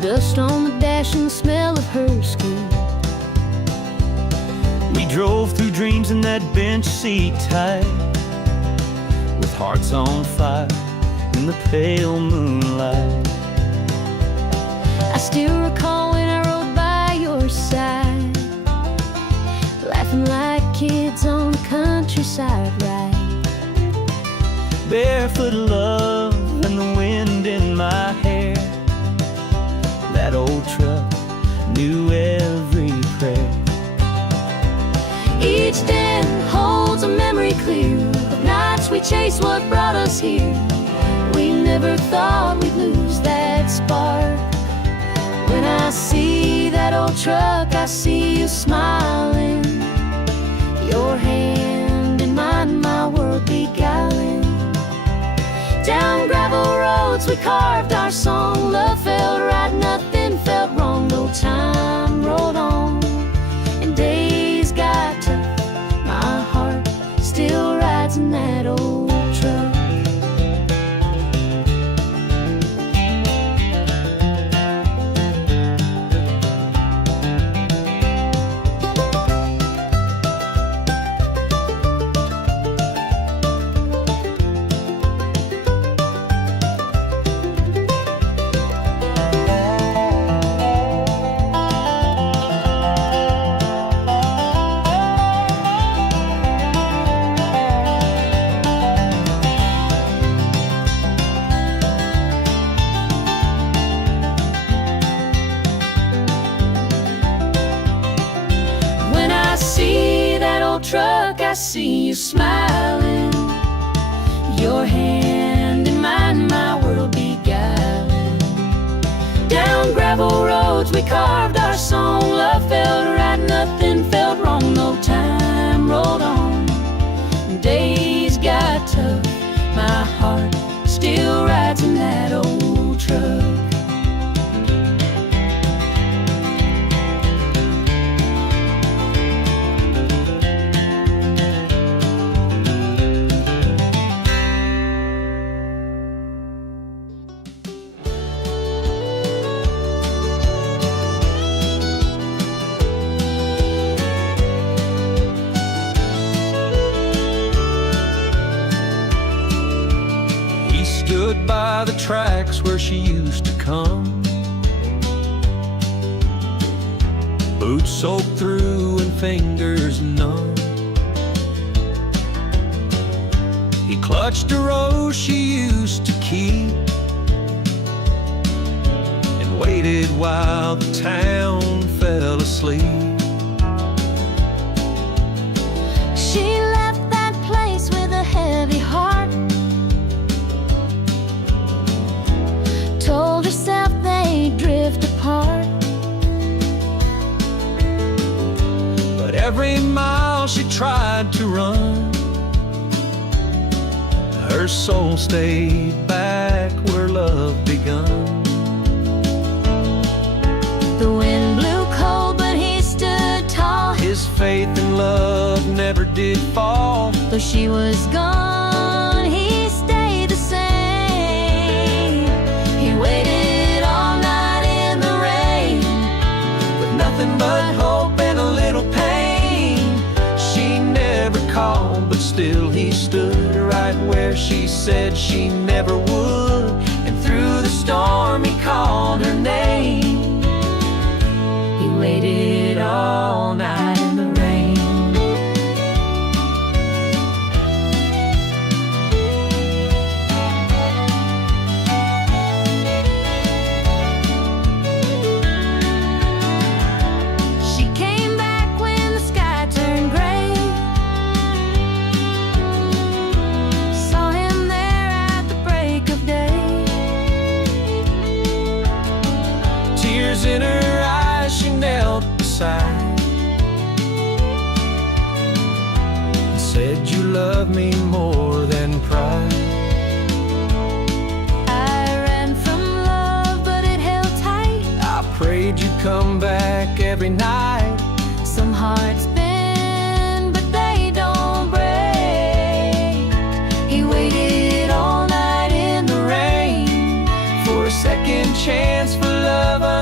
dust on the dash and the smell of her skin. We drove through dreams in that bench seat tight, with hearts on fire in the pale moonlight. I still recall when I rode by your side, laughing like kids on the countryside ride. Barefoot love and the wind in my hair. That old truck knew every prayer. Each den holds a memory clear of nights we chased what brought us here. We never thought we'd lose that spark. When I see that old truck, I see you smiling, your hand in mine, my world beguiling. Down gravel roads we carved our song. Love felt right, nothing felt wrong. No time rolled on and days got tough. My heart still rides in that old truck. Truck, I see you smiling, your hand in mine, my world beguiling. Down gravel roads we carved our song. Love felt right, nothing felt wrong. No time rolled on and days got tough. My heart still rides in that old truck. Stood by the tracks where she used to come, boots soaked through and fingers numb. He clutched a rose she used to keep and waited while the town fell asleep. She left that place with a heavy heart, told herself they'd drift apart. But every mile she tried to run, her soul stayed back where love begun. The wind blew cold, but he stood tall. His faith in love never did fall. Though she was gone, he stayed the same. He waited all night in the rain, With nothing but hope and a little pain. She never called, but still he stood right where she said she never would. And through the storm he called her name. he waited all night in the rain. She came back when the sky turned gray, saw him there at the break of day. Tears in her eyes, she knelt beside and said, "You love me more than pride." I ran from love, but it held tight. I prayed you'd come back every night. Some hearts bend, but they don't break. He waited all night in the rain For a second chance for love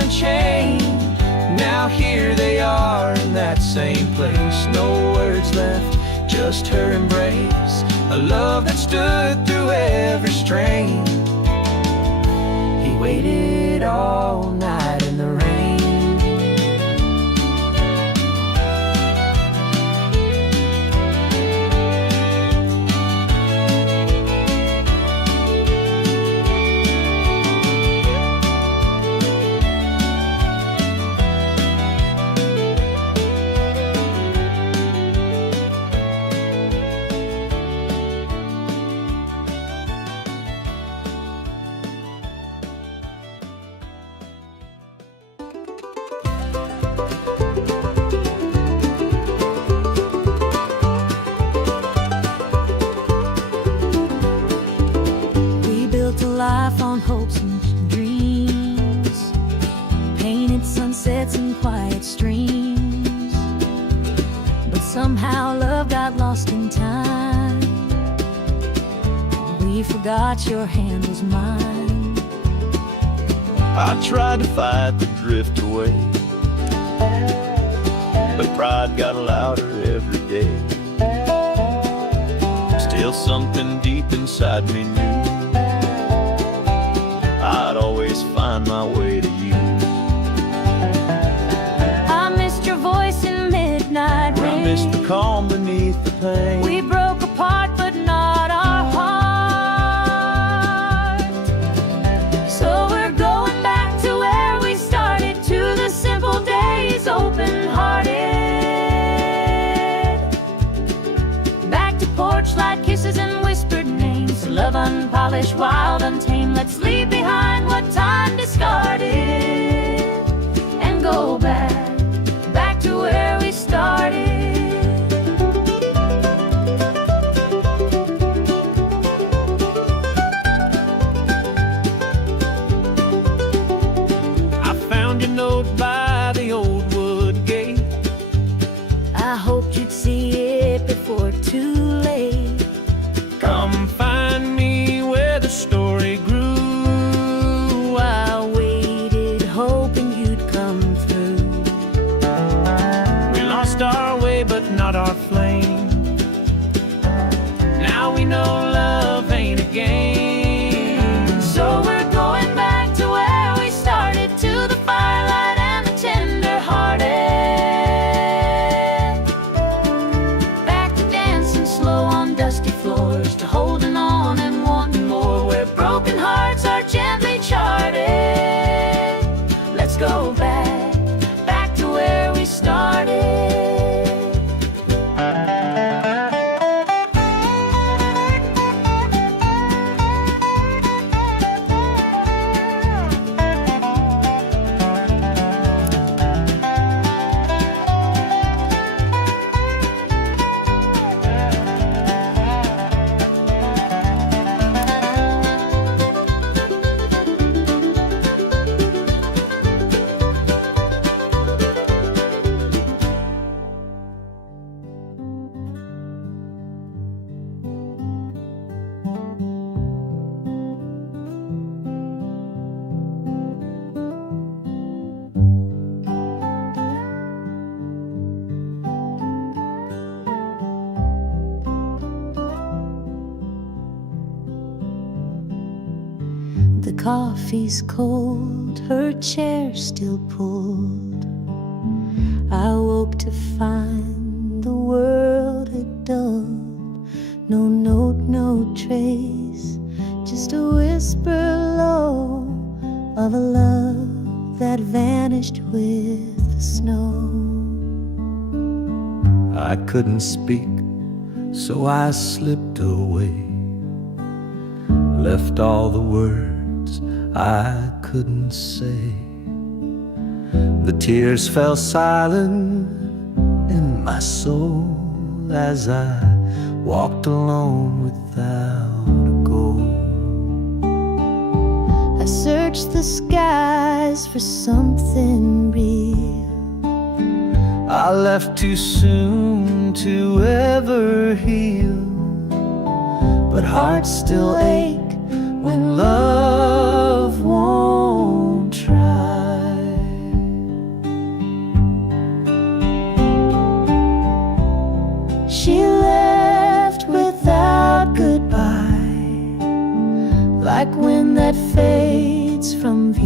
and chain. Now here they are in that same place. No words left, just her embrace. A love that stood through every strain. He waited all night in the rain. Life on hopes and dreams, painted sunsets and quiet streams. But somehow love got lost in time. We forgot your hand was mine. I tried to fight the drift away, but pride got louder every day. Still something deep inside me knew I'd always find my way to you. I missed your voice in midnight rain. I missed the calm beneath the pain. We broke apart but not our heart. So we're going back to where we started, to the simple days, open-hearted. Back to porch light kisses and whispered names. Love unpolished, wild, untamed. Let's leave behind what time discarded and go back to where we started. I found your note by the old wood gate. I hoped you'd see it before too late. Come find me where the story grew. I waited, hoping you'd come through. We lost our way, but not our flame. Now we know love ain't a game. So we're going back to where we started, to the firelight and the tender-hearted. Back to dancing slow on dusty floors, to holding on and wanting more, where broken hearts are gently charted. Let's go back to where we started. The coffee's cold, her chair still pulled. I woke to find the world had dulled. No note, no trace, just a whisper low of a love that vanished with the snow. I couldn't speak, so I slipped away, left all the words I couldn't say. The tears fell silent in my soul as I walked alone without a goal. I searched the skies for something real. I left too soon to ever heal, but hearts still ache when love won't try.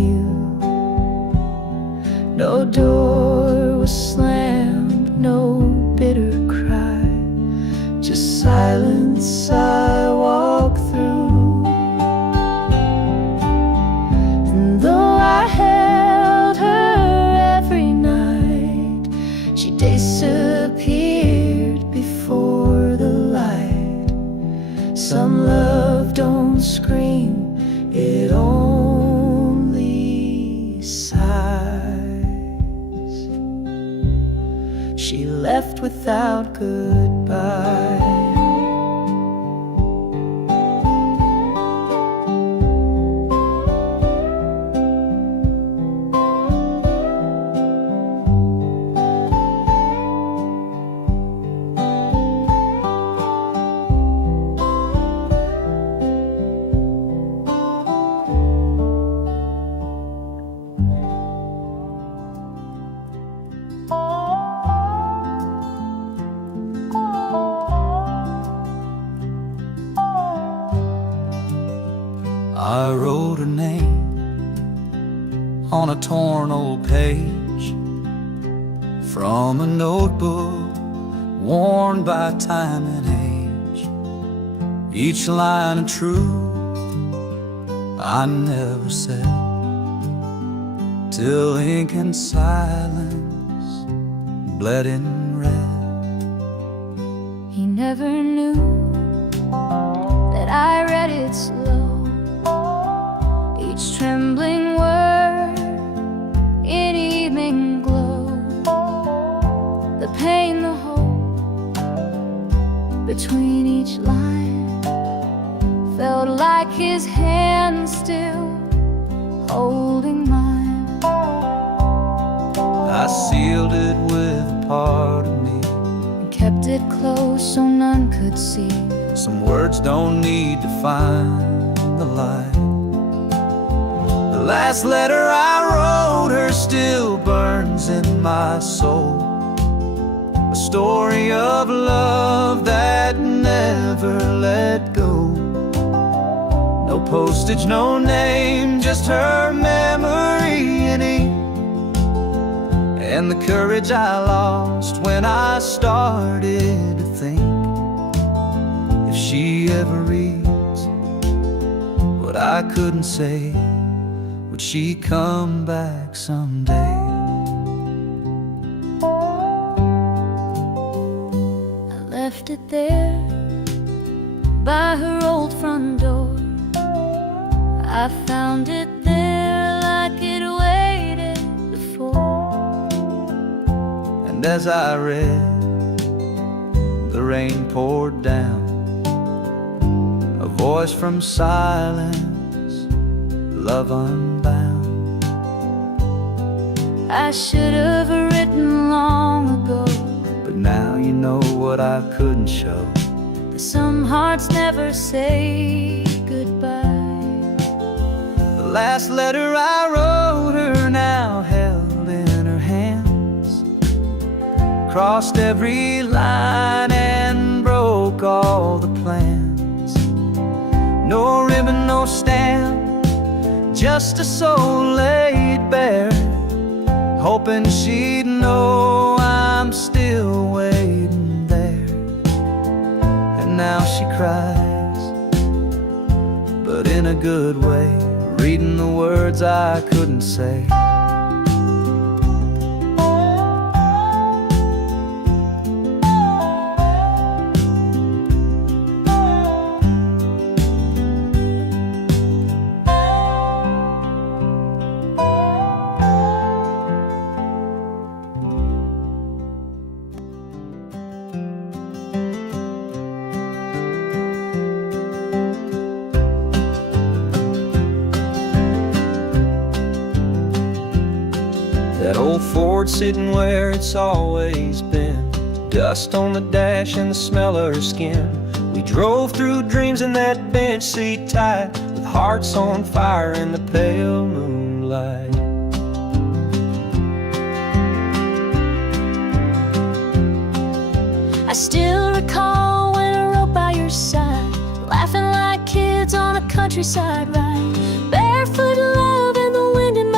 you. No door was slammed, no bitter cry, just silence I walk through. And though I held her every night, she disappeared before the light. Some love don't scream, it only sighs. She left without goodbye. I wrote her name on a torn old page from a notebook worn by time and age. Each line of truth I never said, till ink and silence bled in red. He never knew that I read it slow, each trembling word in evening glow. The pain, the hope between each line felt like his hand still holding mine. I sealed it with a part of me, And kept it close so none could see. some words don't need to find the light. The last letter I wrote her still burns in my soul, a story of love that never let go. No postage, no name, just her memory in ink, and the courage I lost when I started to think, if she ever reads what I couldn't say, would she come back someday? I left it there by her old front door. I found it there like it waited before. And as I read, the rain poured down, a voice from silence, love unbound. I should have written long ago, But now you know what I couldn't show. that some hearts never say goodbye. The last letter I wrote her now held in her hands, crossed every line and broke all the plans. No ribbon, no stamp, just a soul laid bare, hoping she'd know I'm still waiting there. And now she cries, but in a good way, reading the words I couldn't say. That old Ford sitting where it's always been, dust on the dash and the smell of her skin. We drove through dreams in that bench seat tight, with hearts on fire in the pale moonlight. I still recall when I rode by your side, laughing like kids on a countryside ride, barefoot love in the wind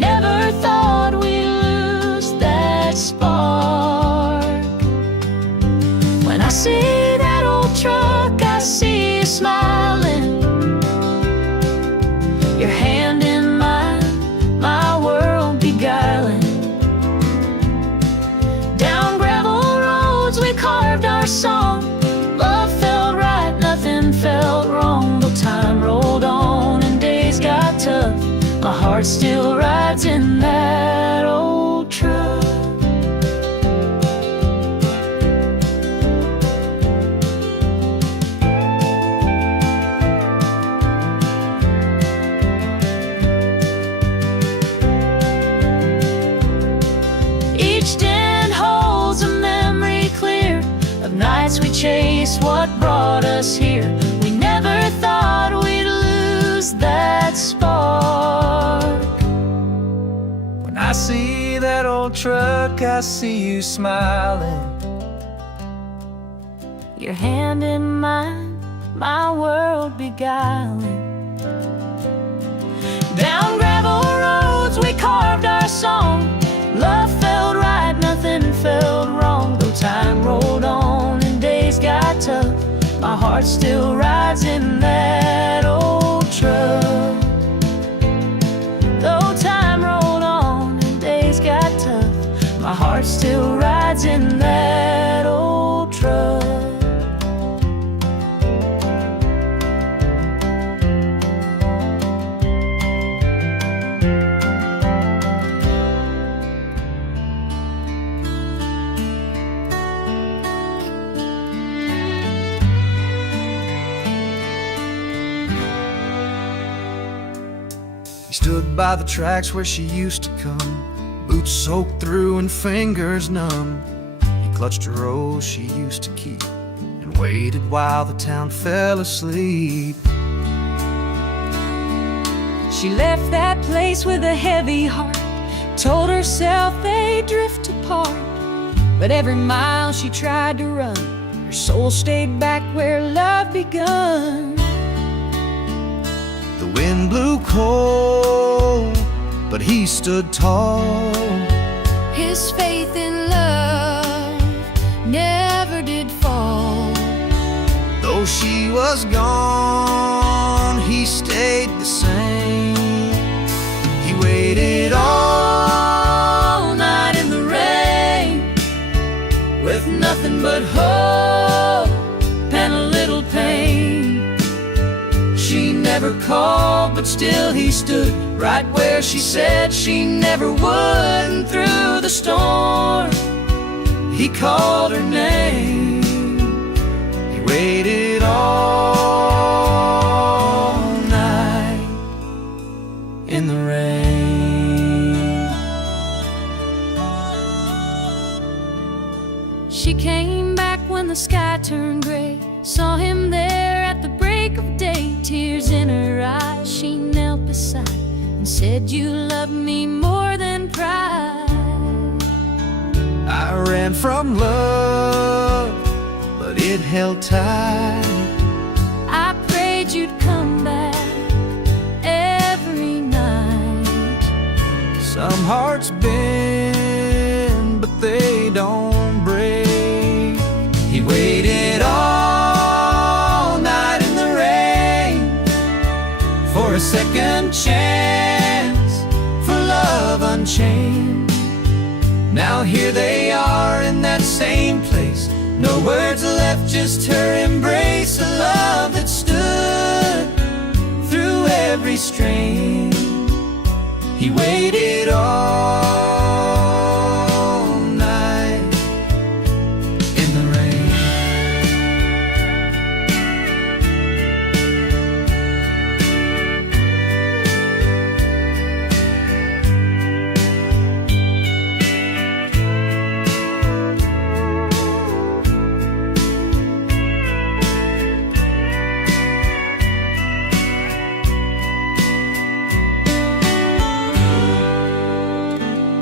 never thought we'd lose that spark. When I see that old truck, I see you smiling, your hand in mine, my world beguiling. Down gravel roads we carved our song. Love felt right, nothing felt wrong. Though time rolled on and days got tough, my heart still rides in that old truck. Each den holds a memory clear of nights we chased what brought us here. We never thought we'd lose that spark. When I see that old truck, I see you smiling, Your hand in mine, my world beguiling. Down gravel roads we carved our song. Love felt right, nothing felt wrong. Though time rolled on and days got tough, my heart still rides in that old truck. Though time rolled on and days got tough, my heart still rides in that old truck. He stood by the tracks where she used to come, boots soaked through and fingers numb. He clutched a rose she used to keep and waited while the town fell asleep. She left that place with a heavy heart, told herself they'd drift apart. But every mile she tried to run, her soul stayed back where love begun. The wind blew cold, but he stood tall. His faith in love never did fall. Though she was gone, he stayed the same. He waited all night in the rain, With nothing but hope and a little pain. she never called, but still he stood right where she said she never would. And through the storm, he called her name. He waited all night in the rain. She came back when the sky turned gray, saw him there at the break of day. Tears in her eyes, she knelt beside and said, "You love me more than pride." I ran from love, but it held tight. I prayed you'd come back every night. Some hearts bend, but they don't break. He waited all night in the rain for a second chance, for love unchained. Now here they are in that same place, no words left, just her embrace. A love that stood through every strain. He waited all night in the rain.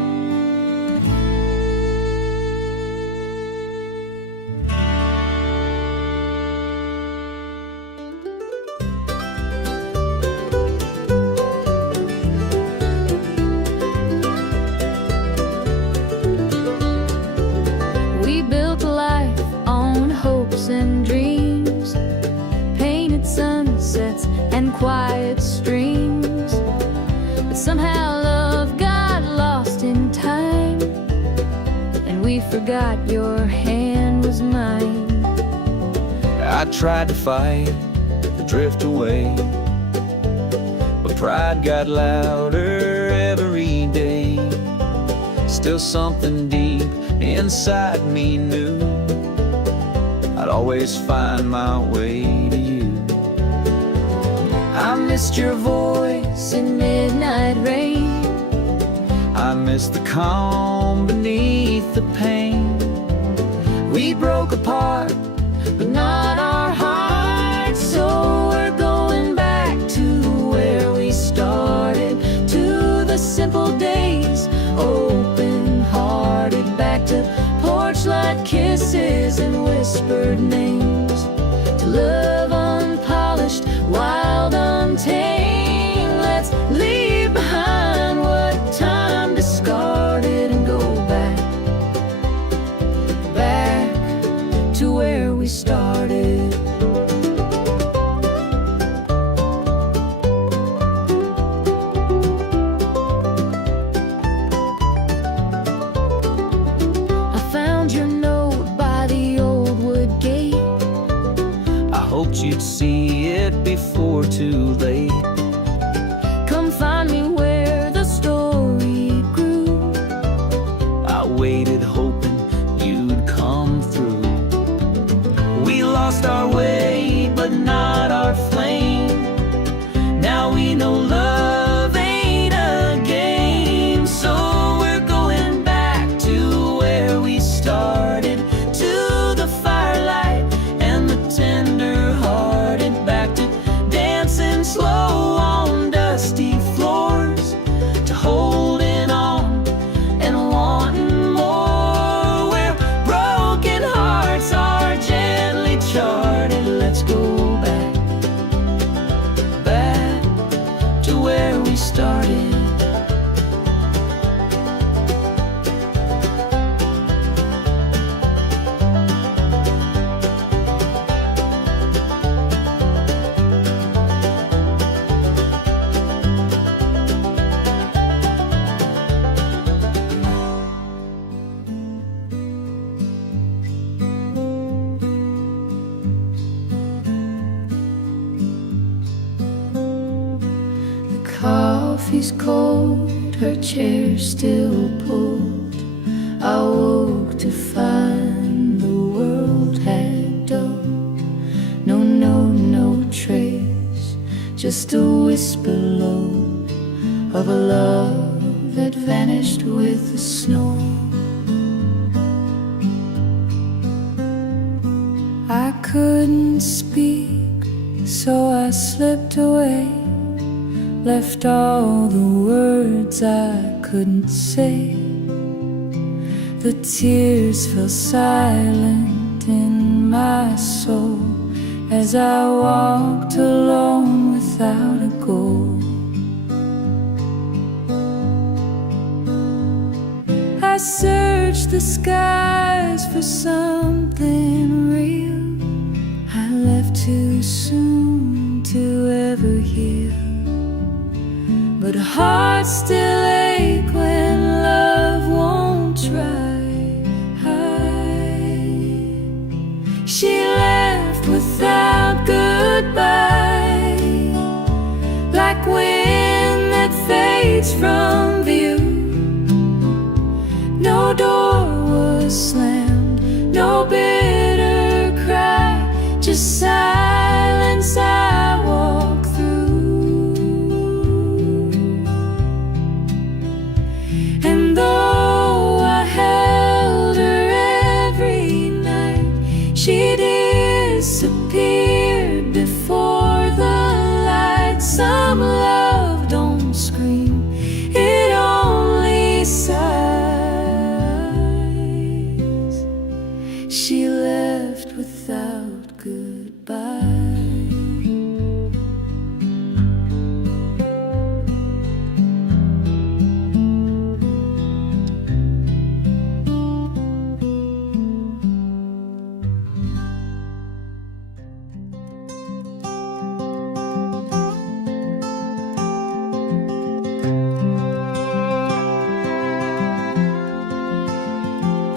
quiet streams. But somehow love got lost in time, and we forgot your hand was mine. I tried to fight, to drift away, but pride got louder every day. Still something deep inside me knew I'd always find my way to you. I missed your voice In midnight rain, I missed the calm beneath the pain. We broke apart, but not our hearts. So we're going back to where we started, to the simple days, open-hearted, back to porch light kisses and whispered names, to love unpolished, wild, untamed. Let's leave behind what time discarded and go back, back to where we started. I found your note by the old wood gate. I hoped you'd see it before too late. Come find me where the story grew. I waited hoping you'd come through. We lost our way, but not our flame. Now we know love ain't a game. So we're going back to where we started, to the firelight and the tender-hearted, back to dancing slow on dusty floors, to holding on and wanting more, where broken hearts are gently charted. Let's go back, back to where we started. Coffee's cold, her chair still pulled. I woke to find the world had dulled. No note, no trace, just a whisper low of a love that vanished with the snow. I couldn't speak, so I slipped away, left all the words I couldn't say. The tears fell silent in my soul as I walked alone without a goal. I searched the skies for something real. I left too soon to ever heal, but hearts still ache when love won't try. She left without goodbye, like wind that fades from view. No door was slammed, no bitter cry, just silence I walk through. And though I held her every night, she disappeared before the light. Some love don't scream, it only sighs.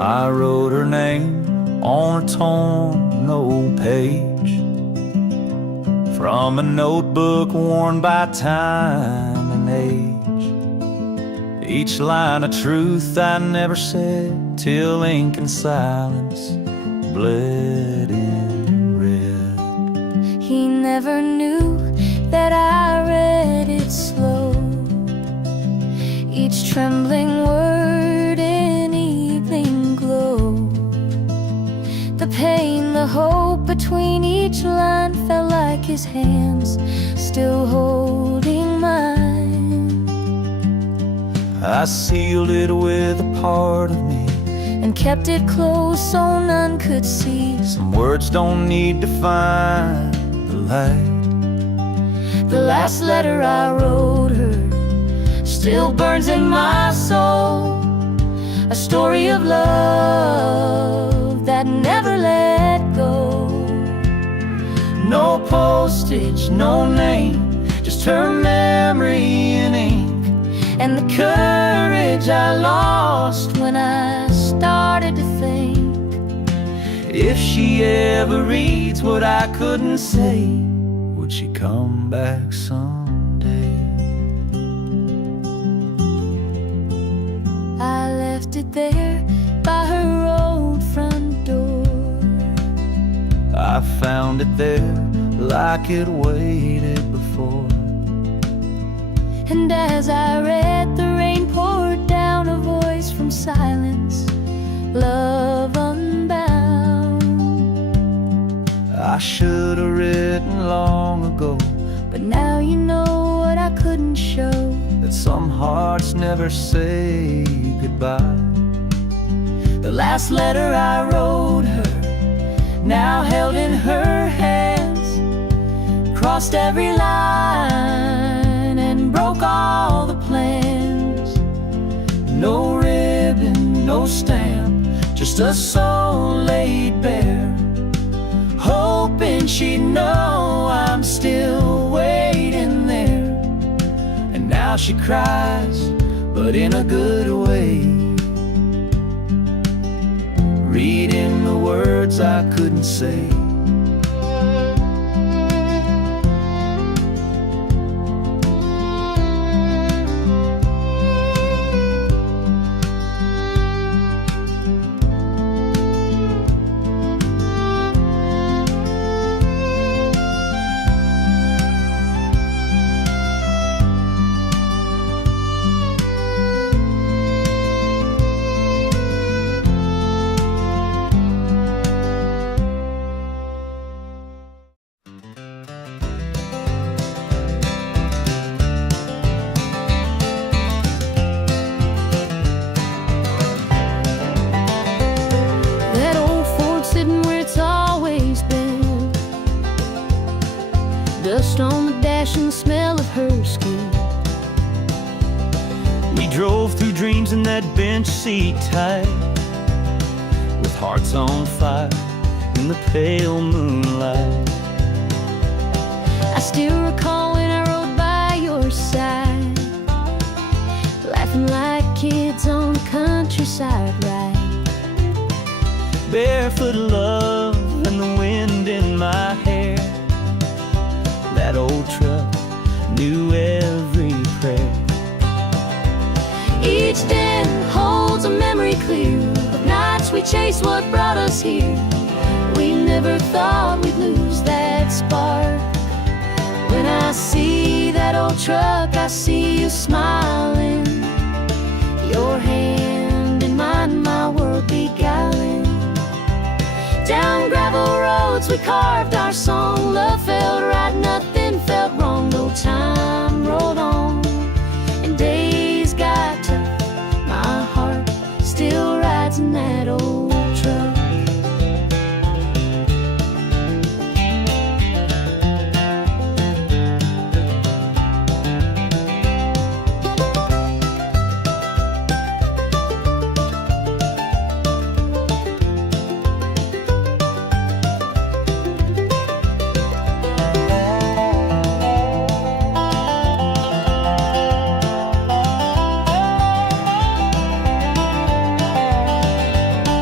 I wrote her name on a torn old page from a notebook worn by time and age. Each line a truth I never said till ink and silence bled in red. He never knew that I read it slow, each trembling word in evening glow. The pain, the hope between each line felt like his hands still holding mine. I sealed it with a part of me and kept it close so none could see. Some words don't need to find the light. The last letter I wrote her still burns in my soul, a story of love that never let go. No postage, no name, just her memory in ink, and the courage I lost when I started to think, if she ever reads what I couldn't say, would she come back someday? I left it there by her old front door. I found it there like it waited before. And as I read, the rain poured down, a voice from silence, love unbound. I should have written long ago, but now you know what I couldn't show, that some hearts never say goodbye. The last letter I wrote her, now held in her hands, crossed every line and broke all the plans. No ribbon, no stamp, just a soul laid bare, hoping she'd know I'm still waiting there. And now she cries, but in a good way, reading the words I couldn't say. Dust on the dash and the smell of her skin. We drove through dreams in that bench seat tight, with hearts on fire in the pale moonlight. I still recall when I rode by your side, laughing like kids on the countryside ride. Barefoot love and the wind in my hair. That old truck knew every prayer. Each den holds a memory clear of nights we chased what brought us here. We never thought we'd lose that spark. When I see that old truck, I see you smiling, your hand in mine, my world beguiling. Down gravel roads we carved our song. Love felt right, nothing felt wrong. No time rolled on and days got tough. My heart still rides in that old truck.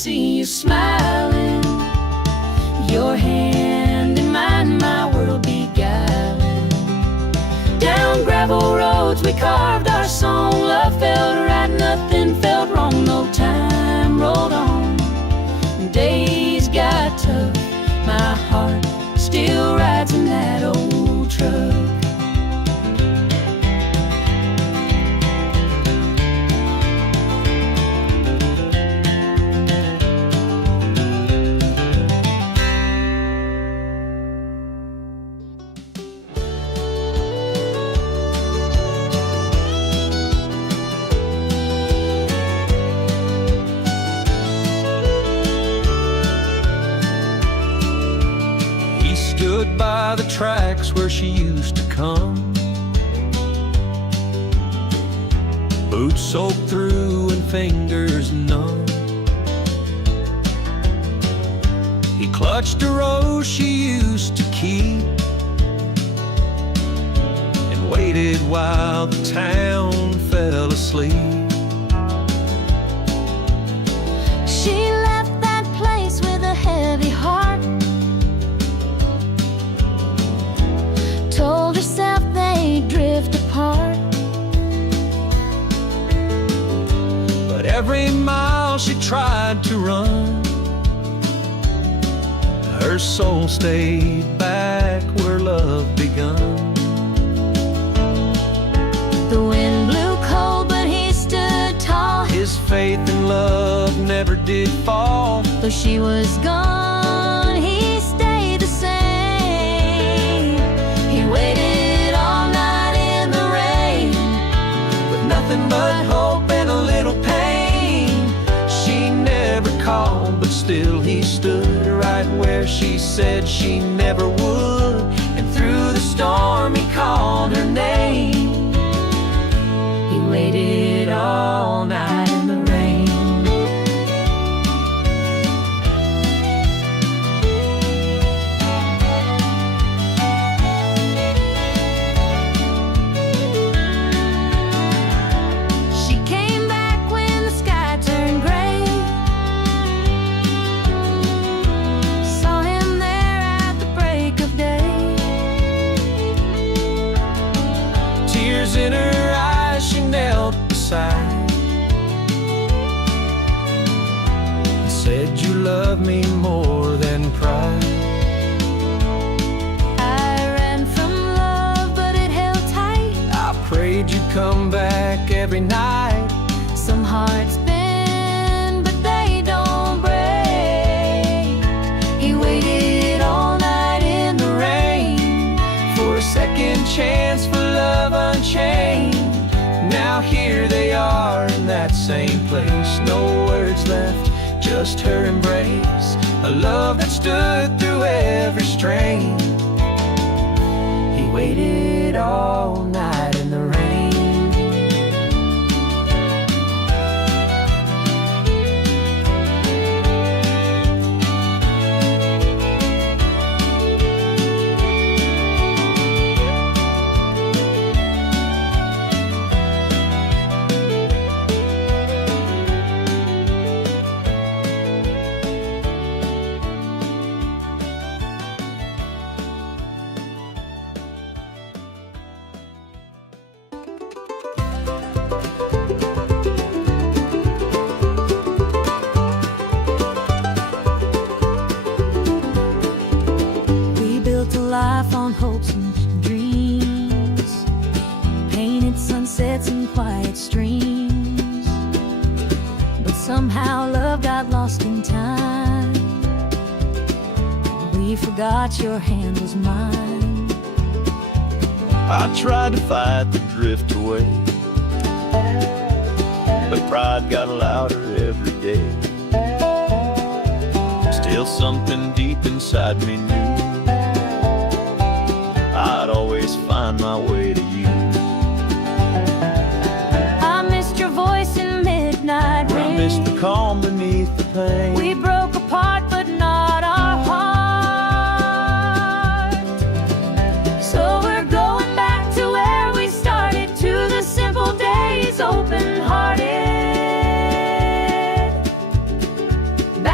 see you smiling, your hand in mine, my world beguiling. Down gravel roads we carved our song, love felt right, nothing felt wrong, no time rolled on. Days got tough, my heart still rides in that old truck. Stood by the tracks where she used to come, boots soaked through and fingers numb. He clutched a rose she used to keep and waited while the town fell asleep. She left that place with a heavy heart, told herself they'd drift apart. But every mile she tried to run, her soul stayed back where love begun. The wind blew cold, but he stood tall. His faith in love never did fall. Though she was gone, he stayed the same. He waited all night in the rain, With nothing but hope and a little pain. She never called, but still he stood right where she said she never would. And through the storm he called her name. he waited all night in the rain. She came back when the sky turned gray, saw him there at the break of day. Tears in her eyes, she knelt beside and said, "You love me more than pride." I ran from love, but it held tight. I prayed you'd come back every night. Some hearts bend, but they don't break. He waited all night in the rain For a second chance for love unchained. Now here they are in that same place. No words left, just her embrace. A love that stood through every strain. He waited all night in the rain. We built a life on hopes and dreams, painted sunsets and quiet streams. But somehow love got lost in time. We forgot your hand was mine. I tried to fight the drift away, but pride got louder every day. Still something deep inside me knew I'd always find my way to you. I missed your voice in midnight I rain. missed the calm beneath the pain. We broke apart, but not our heart. So we're going back to where we started, to the simple days, open-hearted.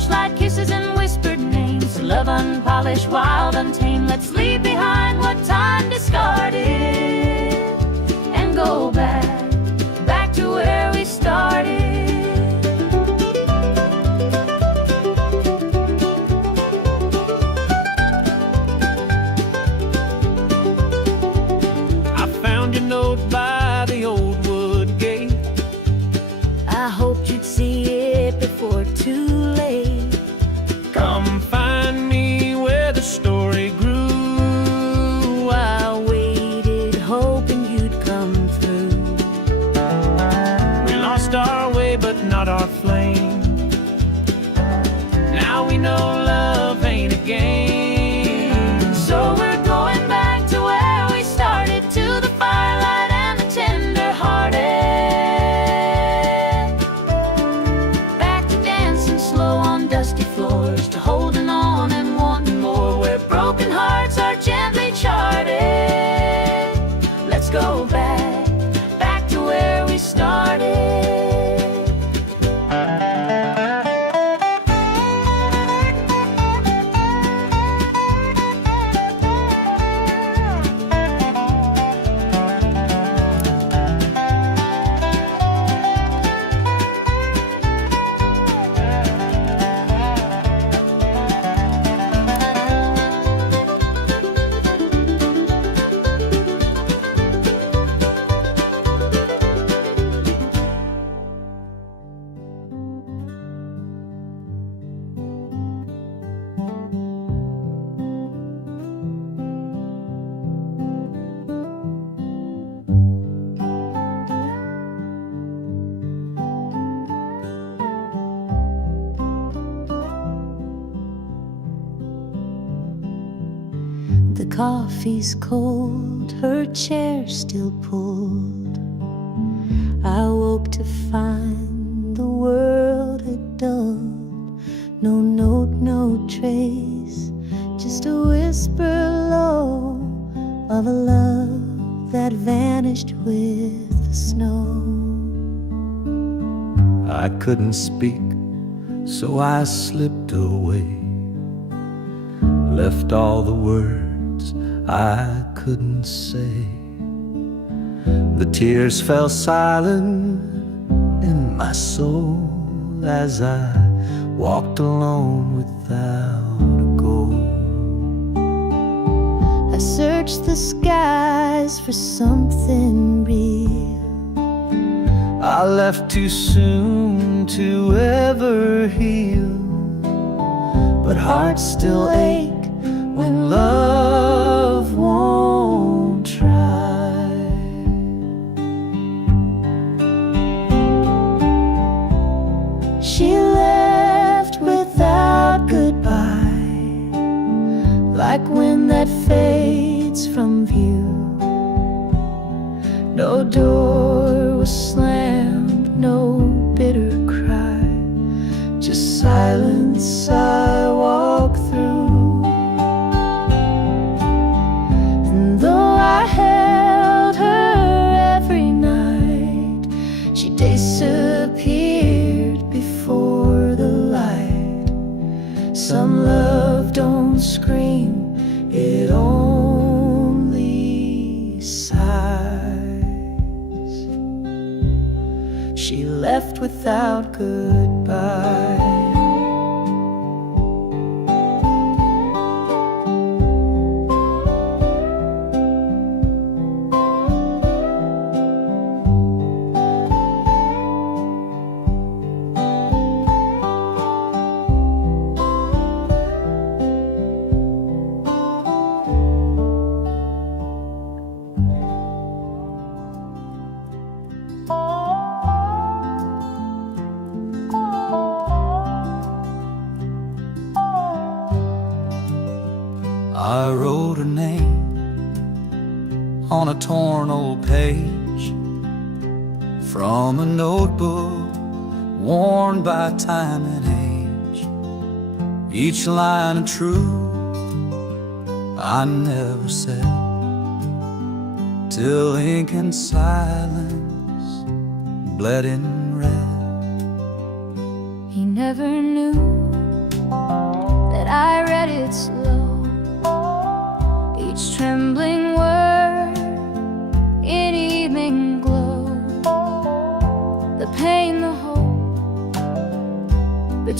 torchlight kisses and whispered names. Love unpolished, wild, untamed. Let's leave behind what time discarded and go back to where we started. I found your note by the old wood gate. I hoped you'd see it before too late. Come find me where the story grew. I waited, hoping you'd come through. We lost our way, but not our flame. Now we know love ain't a game. So we're going back to where we started, to the firelight and the tender-hearted. Back to dancing slow on dusty floors, to holding on and wanting more, where broken hearts are gently charted. Let's go back to where we started. The coffee's cold, her chair still pulled. I woke to find the world had dulled. No note, no trace, just a whisper low of a love that vanished with the snow. I couldn't speak, so I slipped away, left all the words I couldn't say. The tears fell silent in my soul as I walked alone without a goal. I searched the skies for something real. I left too soon to ever heal, but hearts still ache when love won't try. She left without goodbye, like wind that fades from view. No door was slammed, no bitter cry, just silence I walk through. And though I held her every night, she disappeared before the light. Some love don't scream, it only sighs. She left without goodbye. I wrote her name on a torn old page from a notebook worn by time and age. Each line of truth I never said, till ink and silence bled in red. He never knew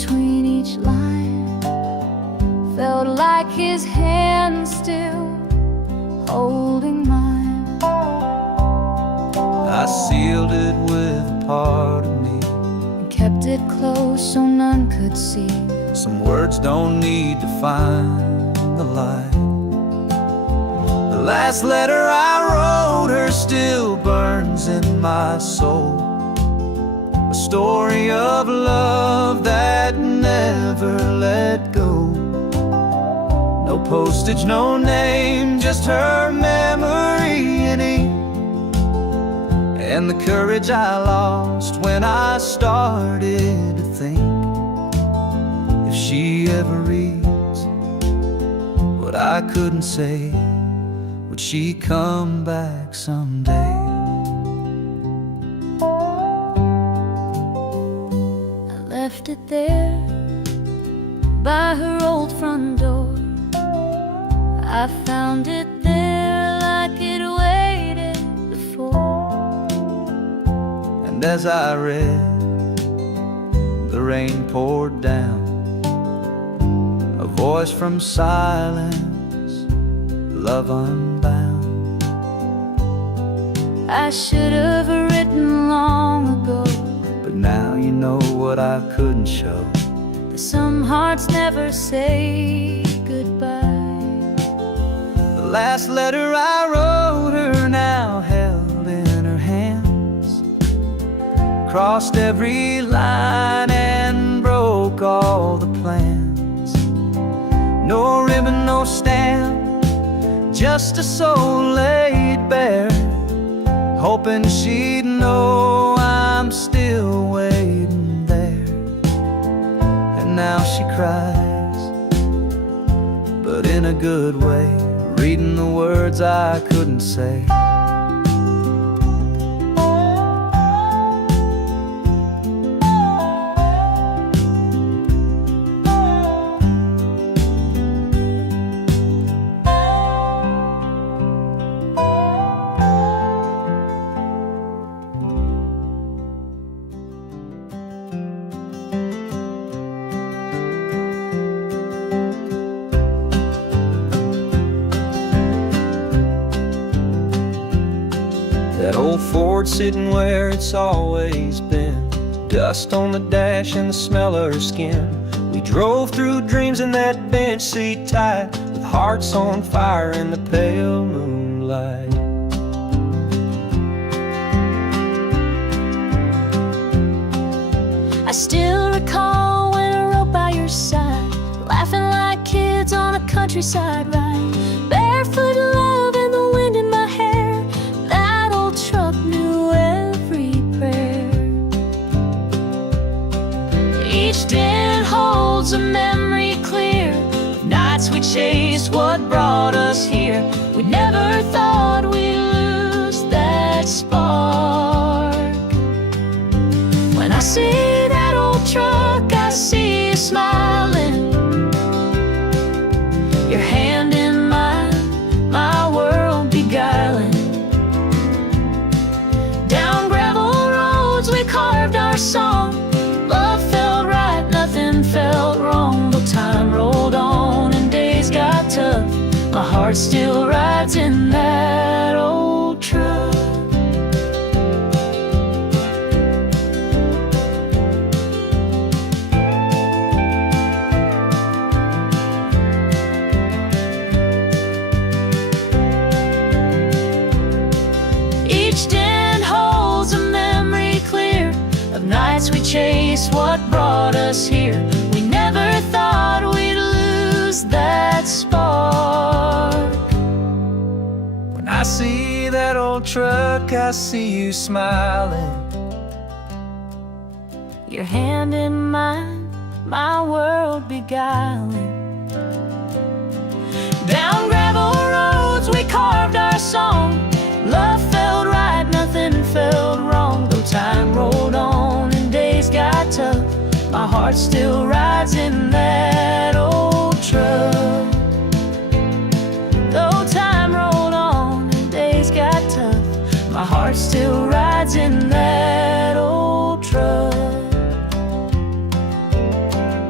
between each line. Felt like his hand still holding mine. I sealed it with a part of me And kept it close so none could see. Some words don't need to find the light. The last letter I wrote her still burns in my soul. A story of love that never let go. No postage, no name, just her memory in ink. And the courage I lost when I started to think, if she ever reads what I couldn't say, would she come back someday? I left it there by her old front door. I found it there like it waited before. And as I read, the rain poured down, a voice from silence, love unbound. I should have written long ago, But now you know what I couldn't show. that some hearts never say goodbye. The last letter I wrote her now held in her hands, crossed every line and broke all the plans. No ribbon, no stamp, just a soul laid bare, hoping she'd know I'm still waiting there. And now she cries, but in a good way, reading the words I couldn't say. That old Ford sitting where it's always been, dust on the dash and the smell of her skin. We drove through dreams in that bench seat tight, with hearts on fire in the pale moonlight. I still recall when I rode by your side, laughing like kids on a countryside ride. Barefoot love and the wind in my hair, that old truck knew every prayer. Each dent holds a memory clear, nights we chased what brought us here. We never thought we'd lose that spark. When I see that old truck, I see you smiling, your hand in mine, my world beguiling. Down gravel roads we carved our song, love felt right, nothing felt wrong. But time rolled on and days got tough, my heart still rides in that old truck. Each dent holds a memory clear of nights we chased what brought us here. We never thought we'd lose that spark. When I see that old truck, I see you smiling, Your hand in mine, my world beguiling. Down gravel roads we carved our song, love felt right, nothing felt wrong. Though time rolled on and days got tough, my heart still rides in that old truck. Though time rolled on and days got tough, my heart still rides in that old truck.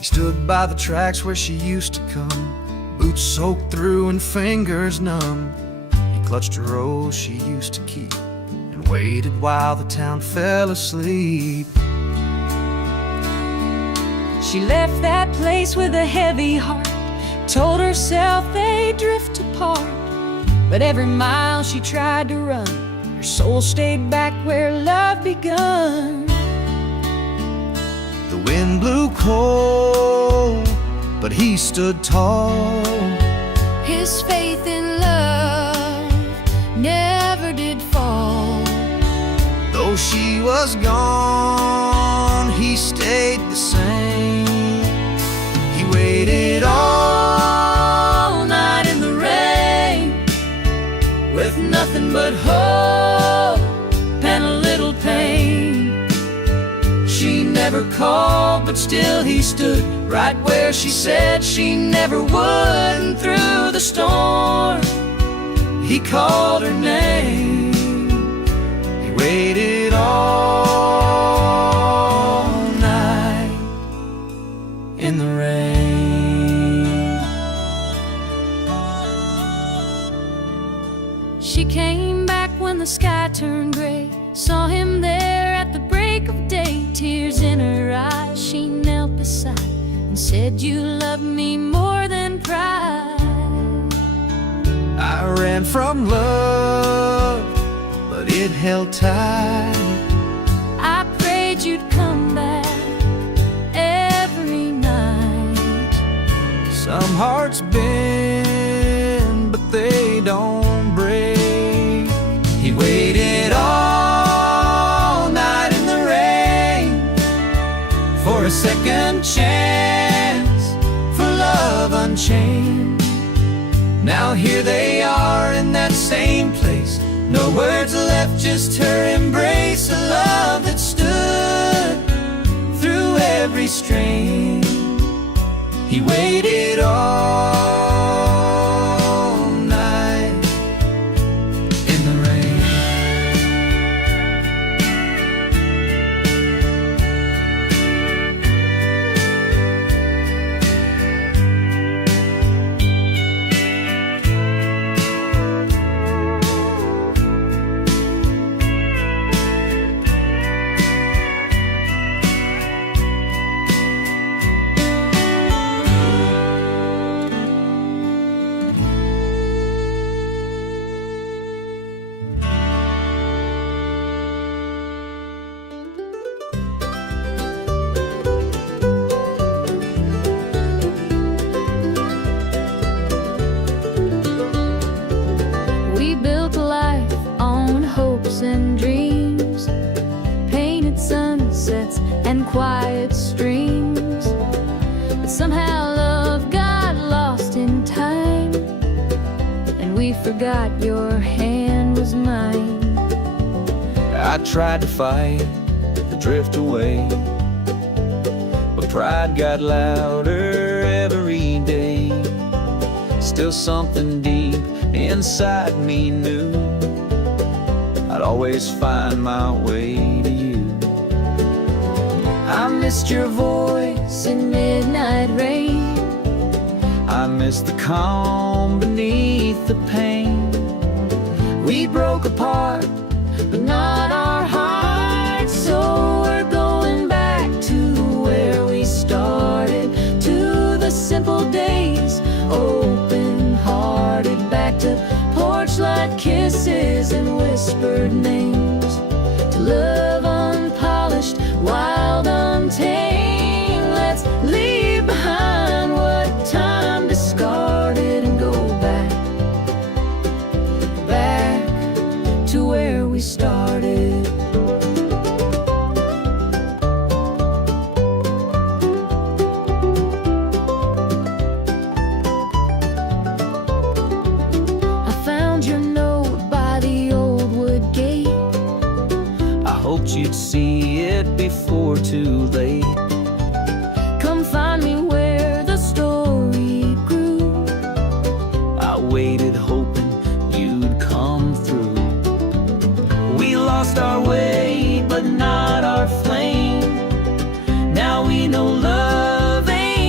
He stood by the tracks where she used to come, boots soaked through and fingers numb. He clutched a rose she used to keep and waited while the town fell asleep. She left that place with a heavy heart, told herself they'd drift apart. But every mile she tried to run, her soul stayed back where love begun. The wind blew cold, but he stood tall. His faith in love never did fall. Though she was gone, he stayed the same. He waited all night in the rain, With nothing but hope and a little pain. she never called, but still he stood right where she said she never would. And through the storm, he called her name. He waited all night in the rain. She came back when the sky turned gray, saw him there at the break of day. Tears in her eyes, she knelt beside and said, "You love me more than pride." I ran from love, but it held tight. I prayed you'd come back every night. Some hearts bend, but they don't break. He waited all night in the rain for a second chance, for love unchained. Now here they are in that same place, no words left, just her embrace. A love that stood through every strain. He waited all night in the rain. We built a life on hopes and dreams, painted sunsets and quiet streams. But somehow love got lost in time, and we forgot your hand was mine. I tried to fight the drift away, but pride got louder every day. Still something deep inside me knew I'd always find my way to you. I missed your voice in midnight rain. I missed the calm beneath the pain. We broke apart, but not our hearts. So we're going back to where we started, to the simple days, open-hearted, back to porch light kisses and whispered names, to love unpolished, wild, untamed. Let's leave behind what time discarded and go back to where we started. I found your note by the old wood gate. I hoped you'd see it before too late. Come find me where the story grew. I waited hoping you'd come through. We lost our way, but not our flame. Now we know love ain't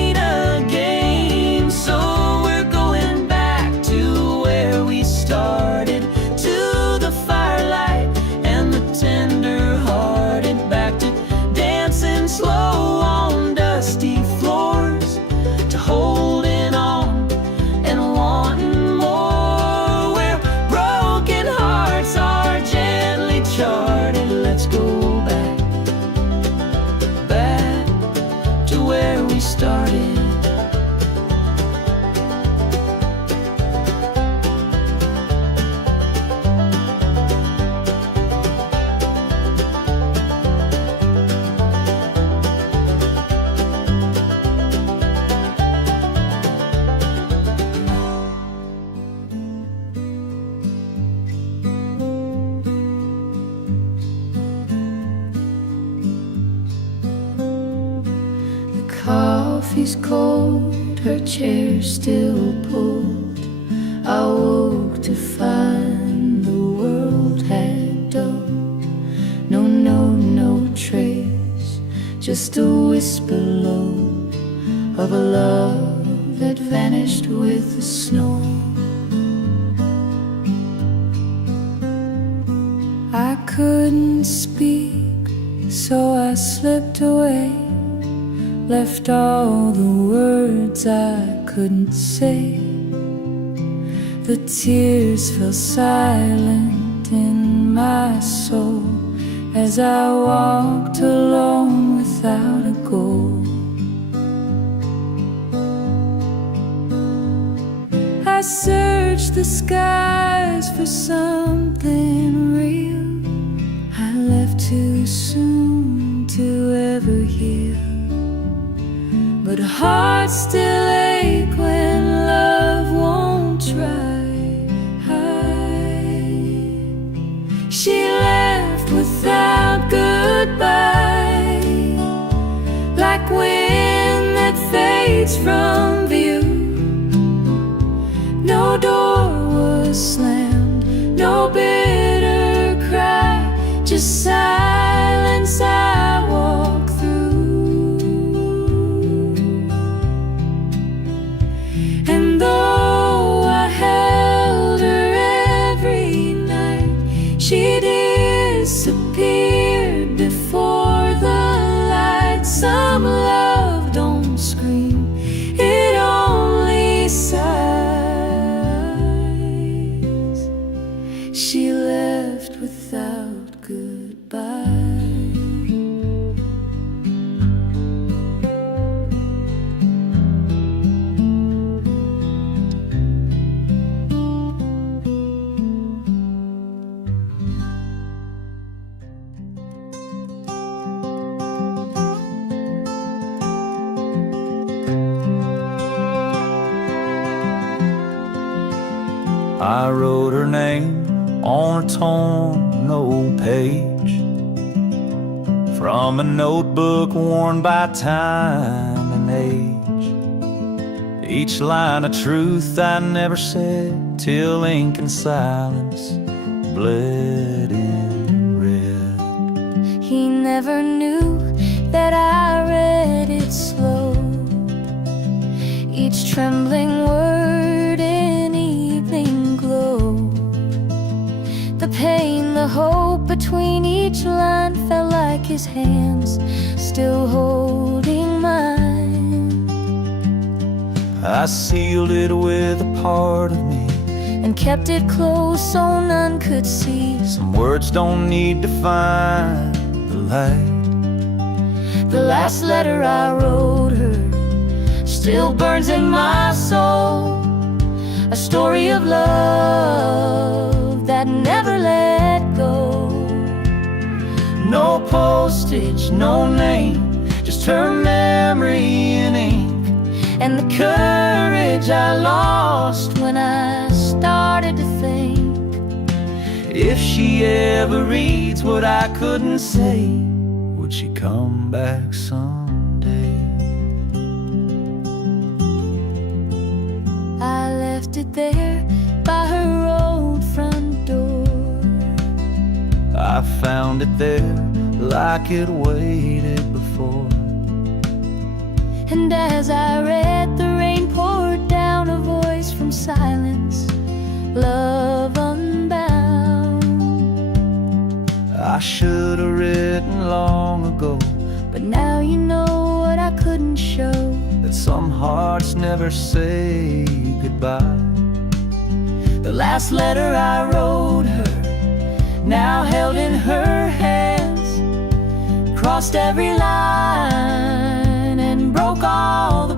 started. Coffee's cold, her chair still pulled. I woke to find the world had dulled. No trace, just a whisper low of a love that vanished with the snow. I couldn't speak, so I slipped away, left all the words I couldn't say. The tears fell silent in my soul as I walked alone without a goal. I searched the skies for something real. I left too soon to ever heal, but hearts still ache when love won't try. She left without goodbye, like wind that fades from view. No door was slammed, no bitter cry, just silence I walk through. And though I held her every night, she disappeared before the light. Some love don't scream, it only sighs. She left without goodbye. I wrote her name on a torn old page from a notebook worn by time and age. Each line a truth I never said, till ink and silence bled in red. He never knew that I read it slow, each trembling word in evening glow. The pain, the hope between each line felt like his hands still holding mine. I sealed it with a part of me and kept it close so none could see. Some words don't need to find the light. The last letter I wrote her still burns in my soul, a story of love that never let go. No postage, no name, just her memory in ink, and the courage I lost when I started to think. If she ever reads what I couldn't say, would she come back someday? I left it there by her old front door. I found it there like it waited before. And as I read, the rain poured down, a voice from silence, love unbound. I should have written long ago, but now you know what I couldn't show, that some hearts never say goodbye. the last letter I wrote her, now held in her hands, crossed every line and broke all the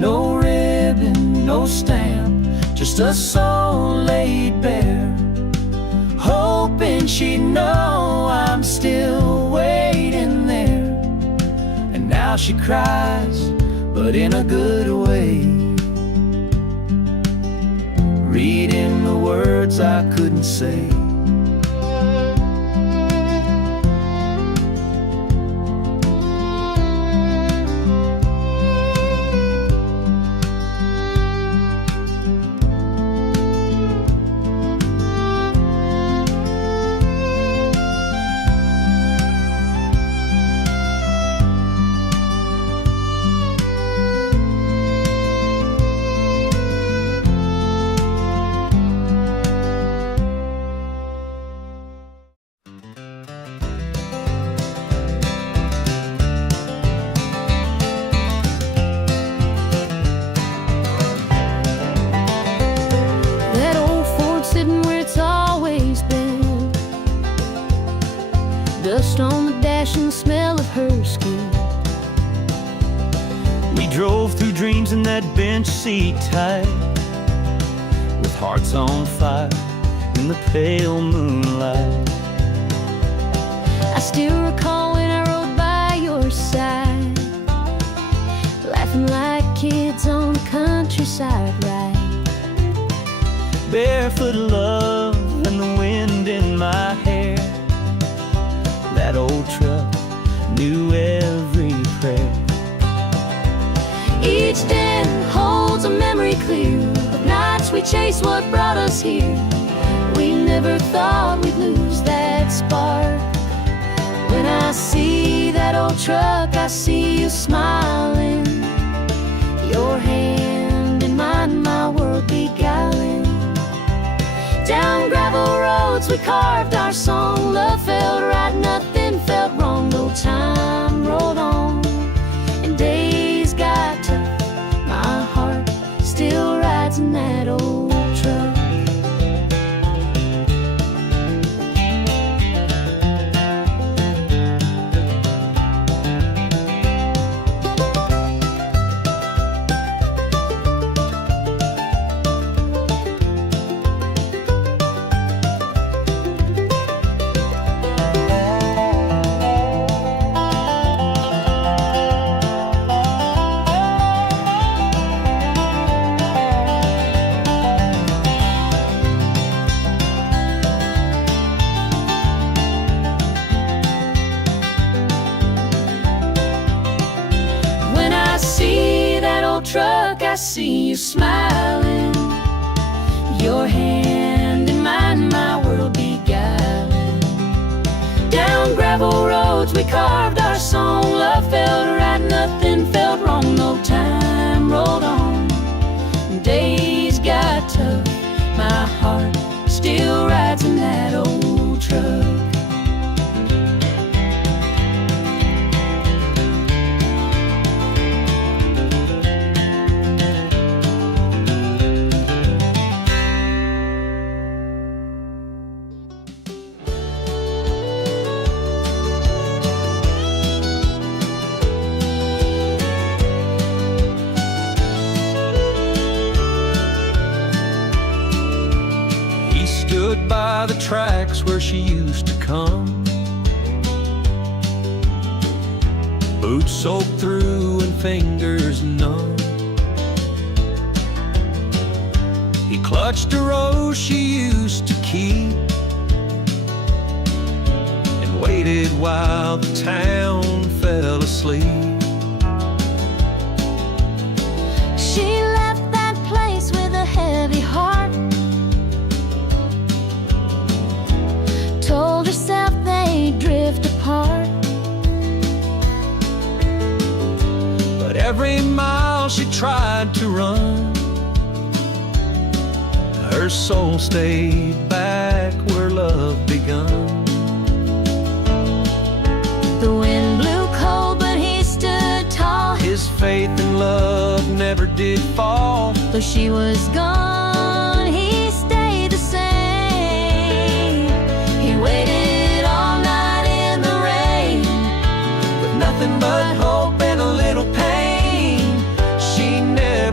No ribbon, no stamp, just a soul laid bare, hoping she'd know I'm still waiting there. And now she cries, but in a good way, reading the words I couldn't say. That old Ford sitting where it's always been, dust on the dash and the smell of her skin. We drove through dreams in that bench seat tight, with hearts on fire in the pale moonlight. I still recall when I rode by your side, laughing like kids on the countryside ride. Barefoot love and the wind in my hair. That old truck knew every prayer. Each day holds a memory clear of nights we chased what brought us here. We never thought we'd lose that spark. When I see that old truck, I see you smiling, your hand in mine, my world beguiling. Down gravel roads we carved our song. Love felt right, nothing felt wrong. No time rolled on and days got tough. My heart still rides in that old truck. Truck, I see you smiling, your hand in mine, my world beguiling. Down gravel roads we carved our song. Love felt right, nothing felt wrong. No time rolled on, days got tough. My heart still rides in that old truck. Stood by the tracks where she used to come, boots soaked through and fingers numb. He clutched a rose she used to keep and waited while the town fell asleep. She left that place with a heavy heart, told herself they'd drift apart. But every mile she tried to run, her soul stayed back where love begun. The wind blew cold, but he stood tall. His faith in love never did fall. Though she was gone, he stayed the same. He waited all night in the rain, with nothing but hope and a little pain. She never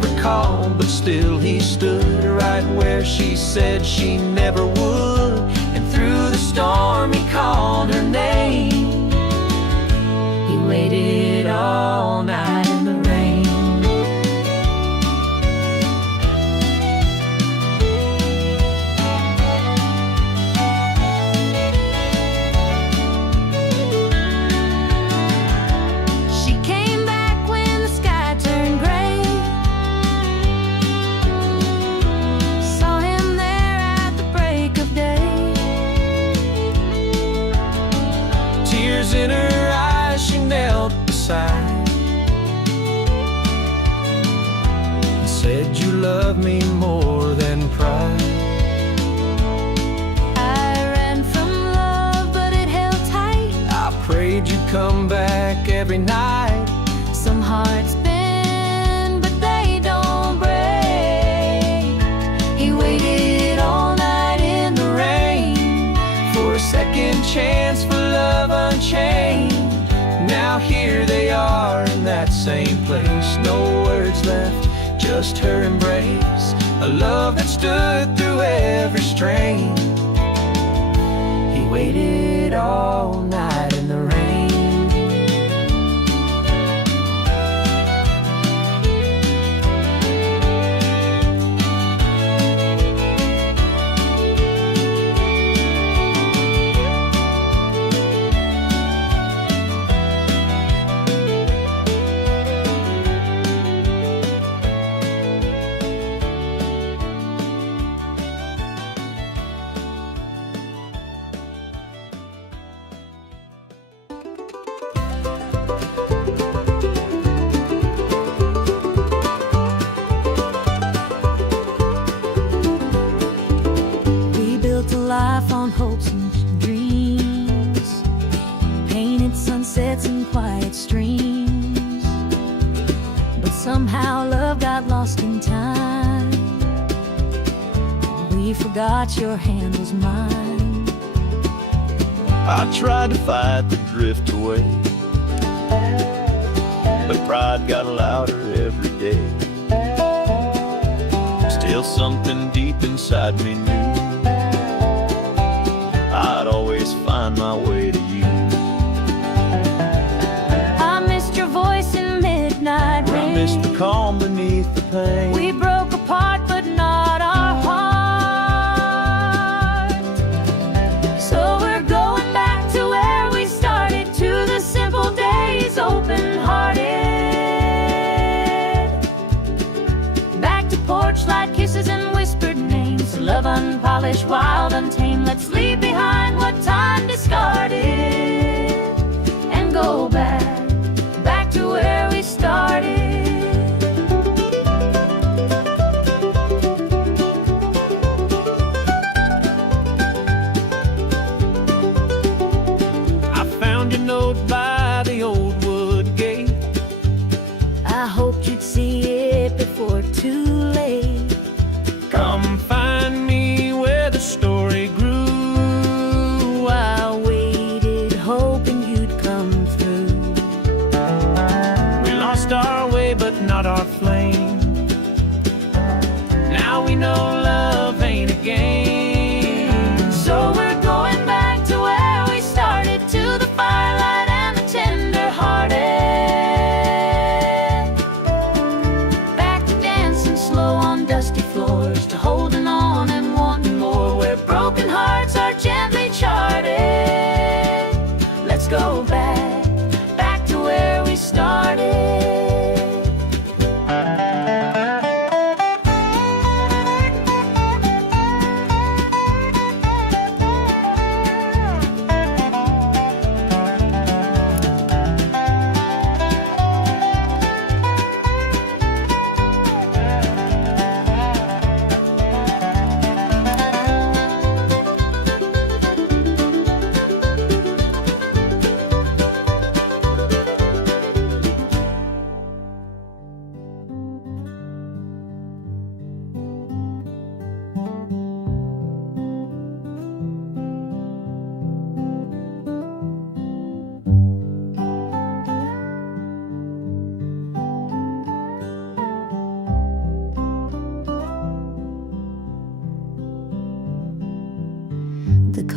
still he stood right where she said she never would. And through the storm he called her name. He waited all night in the rain. She came back when the sky turned gray. Saw him there at the break of day. Tears in her eyes, she knelt beside and said, "You love me more than pride." I ran from love, but it held tight. I prayed you'd come back every night. Some hearts bend, but they don't break. He waited all night in the rain For a second chance for love unchained. Now here they are in that same place. No words left, just her embrace. A love that stood through every strain. He waited all night in the rain. Life on hopes and dreams, painted sunsets and quiet streams. But somehow love got lost in time. We forgot your hand was mine. I tried to fight the drift away, but pride got louder every day. Still something deep inside me knew I'd always find my way to you. I missed your voice in midnight rain. I missed the calm beneath the pain. We broke apart, but not our heart. So we're going back to where we started, to the simple days, open-hearted. Back to porch light kisses and whispered names. Love unpolished, wild, untamed. Let's leave behind what time discarded and go back to where we started. I found your note by the old wood gate. I hoped you'd see it before too late. Come find me where the story grew. I waited, hoping you'd come through. We lost our way, but not our flame. Now we know love ain't a game. So we're going back to where we started, to the firelight and the tender-hearted. Back to dancing slow on dusty floors, to holding on and wanting more, where broken hearts are gently charted. Let's go back to where we started.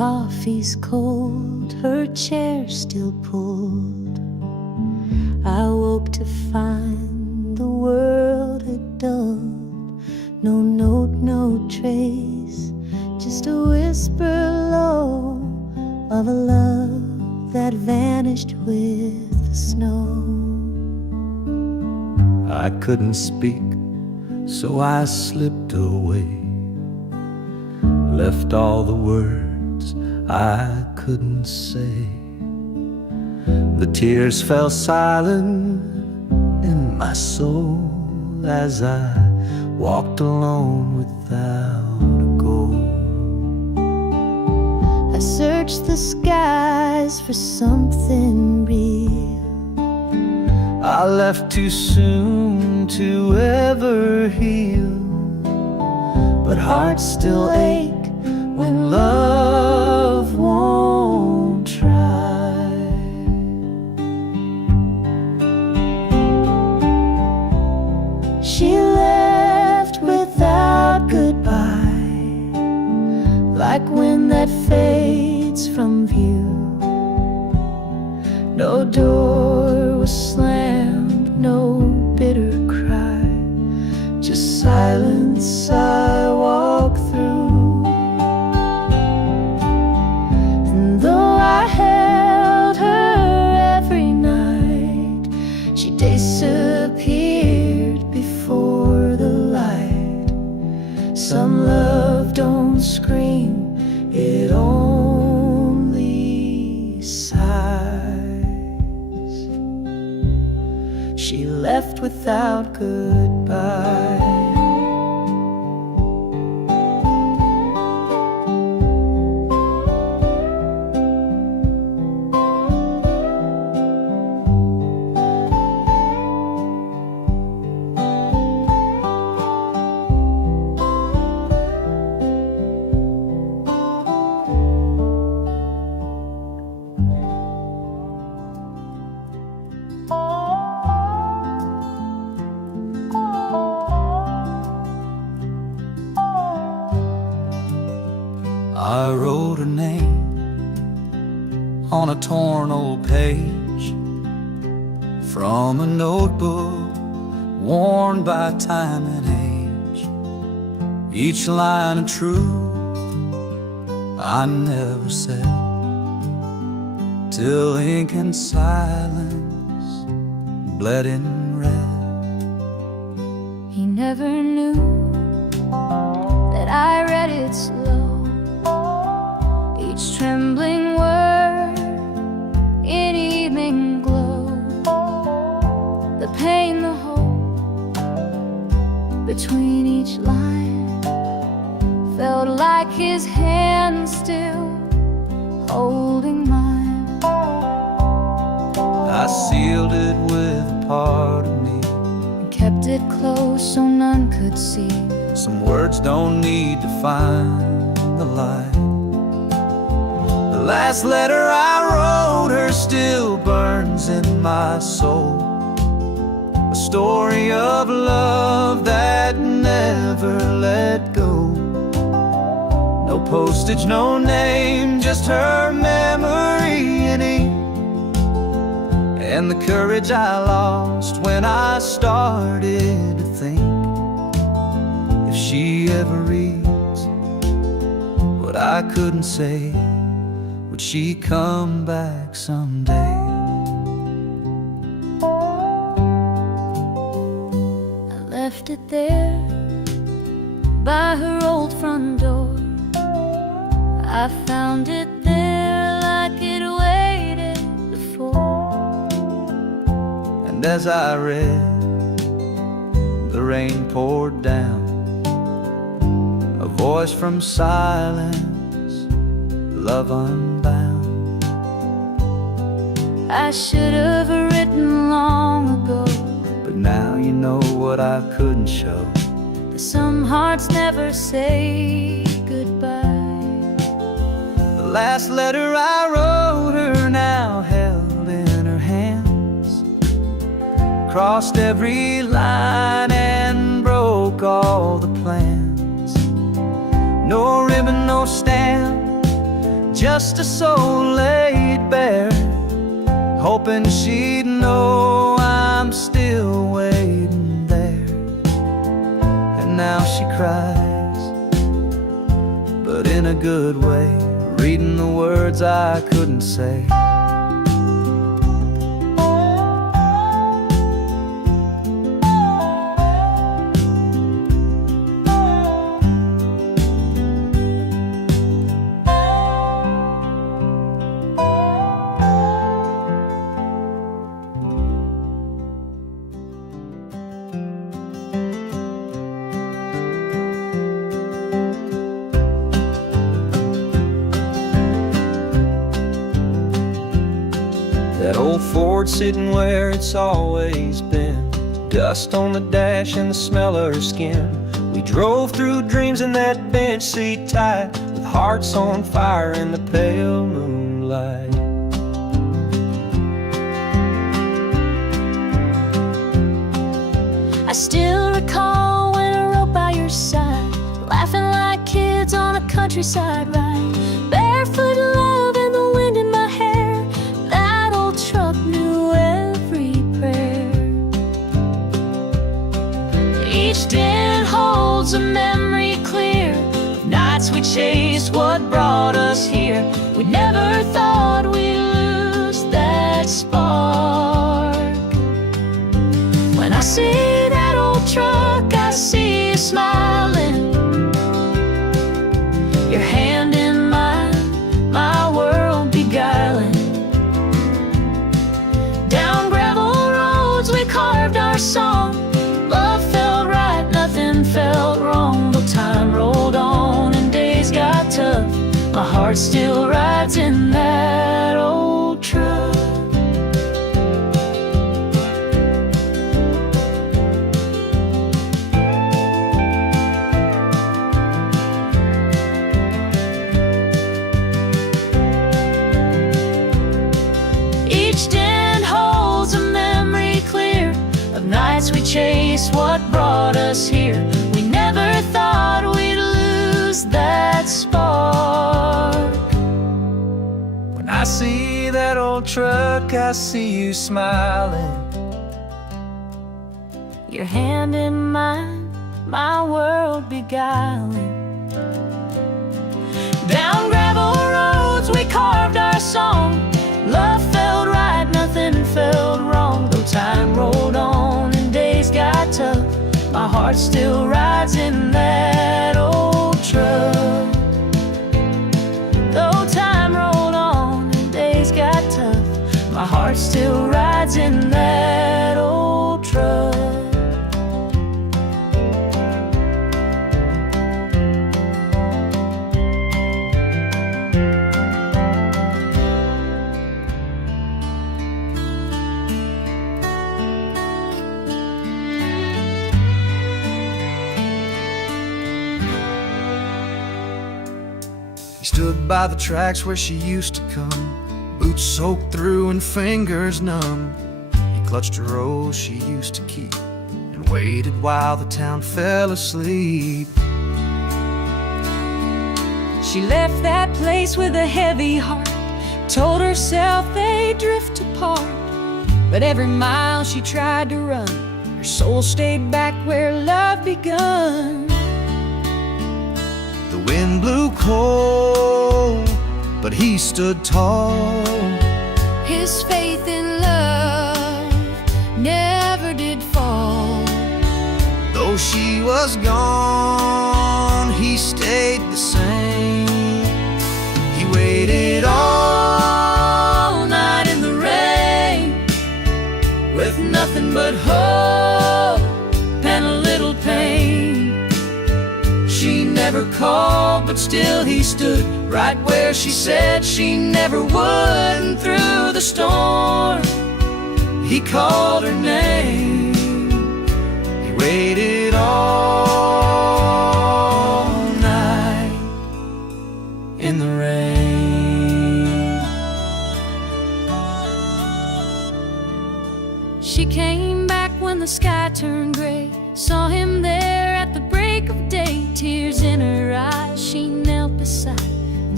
coffee's cold, her chair still pulled. I woke to find the world had dulled. No note, no trace, just a whisper low of a love that vanished with the snow. I couldn't speak, so I slipped away, left all the words I couldn't say. The tears fell silent in my soul as I walked alone without a goal. I searched the skies for something real. I left too soon to ever heal, but hearts still ache when love won't try. She left without goodbye, like wind that fades from view. No door was slammed, no bitter cry, just silence I walk through. And though I held her every night, she disappeared before the light. Some love don't scream, it only sighs. She left without goodbye. I wrote her name on a torn old page from a notebook worn by time and age. Each line of truth I never said, till ink and silence bled in red. He never knew that I read it slow, each trembling word in evening glow. The pain, the hope between each line felt like his hand still holding mine. I sealed it with a part of me, And kept it close so none could see. some words don't need to find the light. The last letter I wrote her still burns in my soul, a story of love that never let go. No postage, no name, just her memory in ink, and the courage I lost when I started to think, if she ever reads what I couldn't say, would she come back someday? I left it there by her old front door. I found it there like it waited before. And as I read, the rain poured down, a voice from silence, love unbound. I should have written long ago, But now you know what I couldn't show. that some hearts never say goodbye. The last letter I wrote her now held in her hands, crossed every line and broke all the plans. No ribbon, no stamp, just a soul laid bare, hoping she'd know I'm still waiting there. And now she cries, but in a good way, reading the words I couldn't say. That old Ford sitting where it's always been, dust on the dash and the smell of her skin. We drove through dreams in that bench seat tight, with hearts on fire in the pale moonlight. I still recall when I rode by your side, laughing like kids on a countryside ride, barefoot love and the wind in my hair. That old truck knew every prayer. Each dent holds a memory clear of nights we chased what brought us here. We never thought we'd lose that spark. When I see that old truck, I see you smiling, your hand in mine, my world beguiling. Down gravel roads we carved our song. Love felt right, nothing felt wrong. Though time rolled on and days got tough, my heart still rides in that old truck. Each dent holds a memory clear of nights we chased what brought us here. We never thought we'd lose that spark. When I see that old truck, I see you smiling, Your hand in mine, my world beguiling. Down gravel roads we carved our song. Love felt right, nothing felt wrong. Though time rolled on and days got tough, my heart still rides in that old truck. Though time rolled on and days got tough, my heart still rides in that old truck. He stood by the tracks where she used to come, boots soaked through and fingers numb. He clutched a rose she used to keep and waited while the town fell asleep. She left that place with a heavy heart, told herself they'd drift apart. But every mile she tried to run, her soul stayed back where love begun. The wind blew cold, but he stood tall. His faith in love never did fall. Though she was gone, he stayed the same. He waited all night in the rain, With nothing but hope and a little pain. She never called, but still he stood right where she said she never would. And through the storm, he called her name. he waited all Night in the rain. She came back when the sky turned gray, saw him there at the break of day. Tears in her eyes, she knelt beside and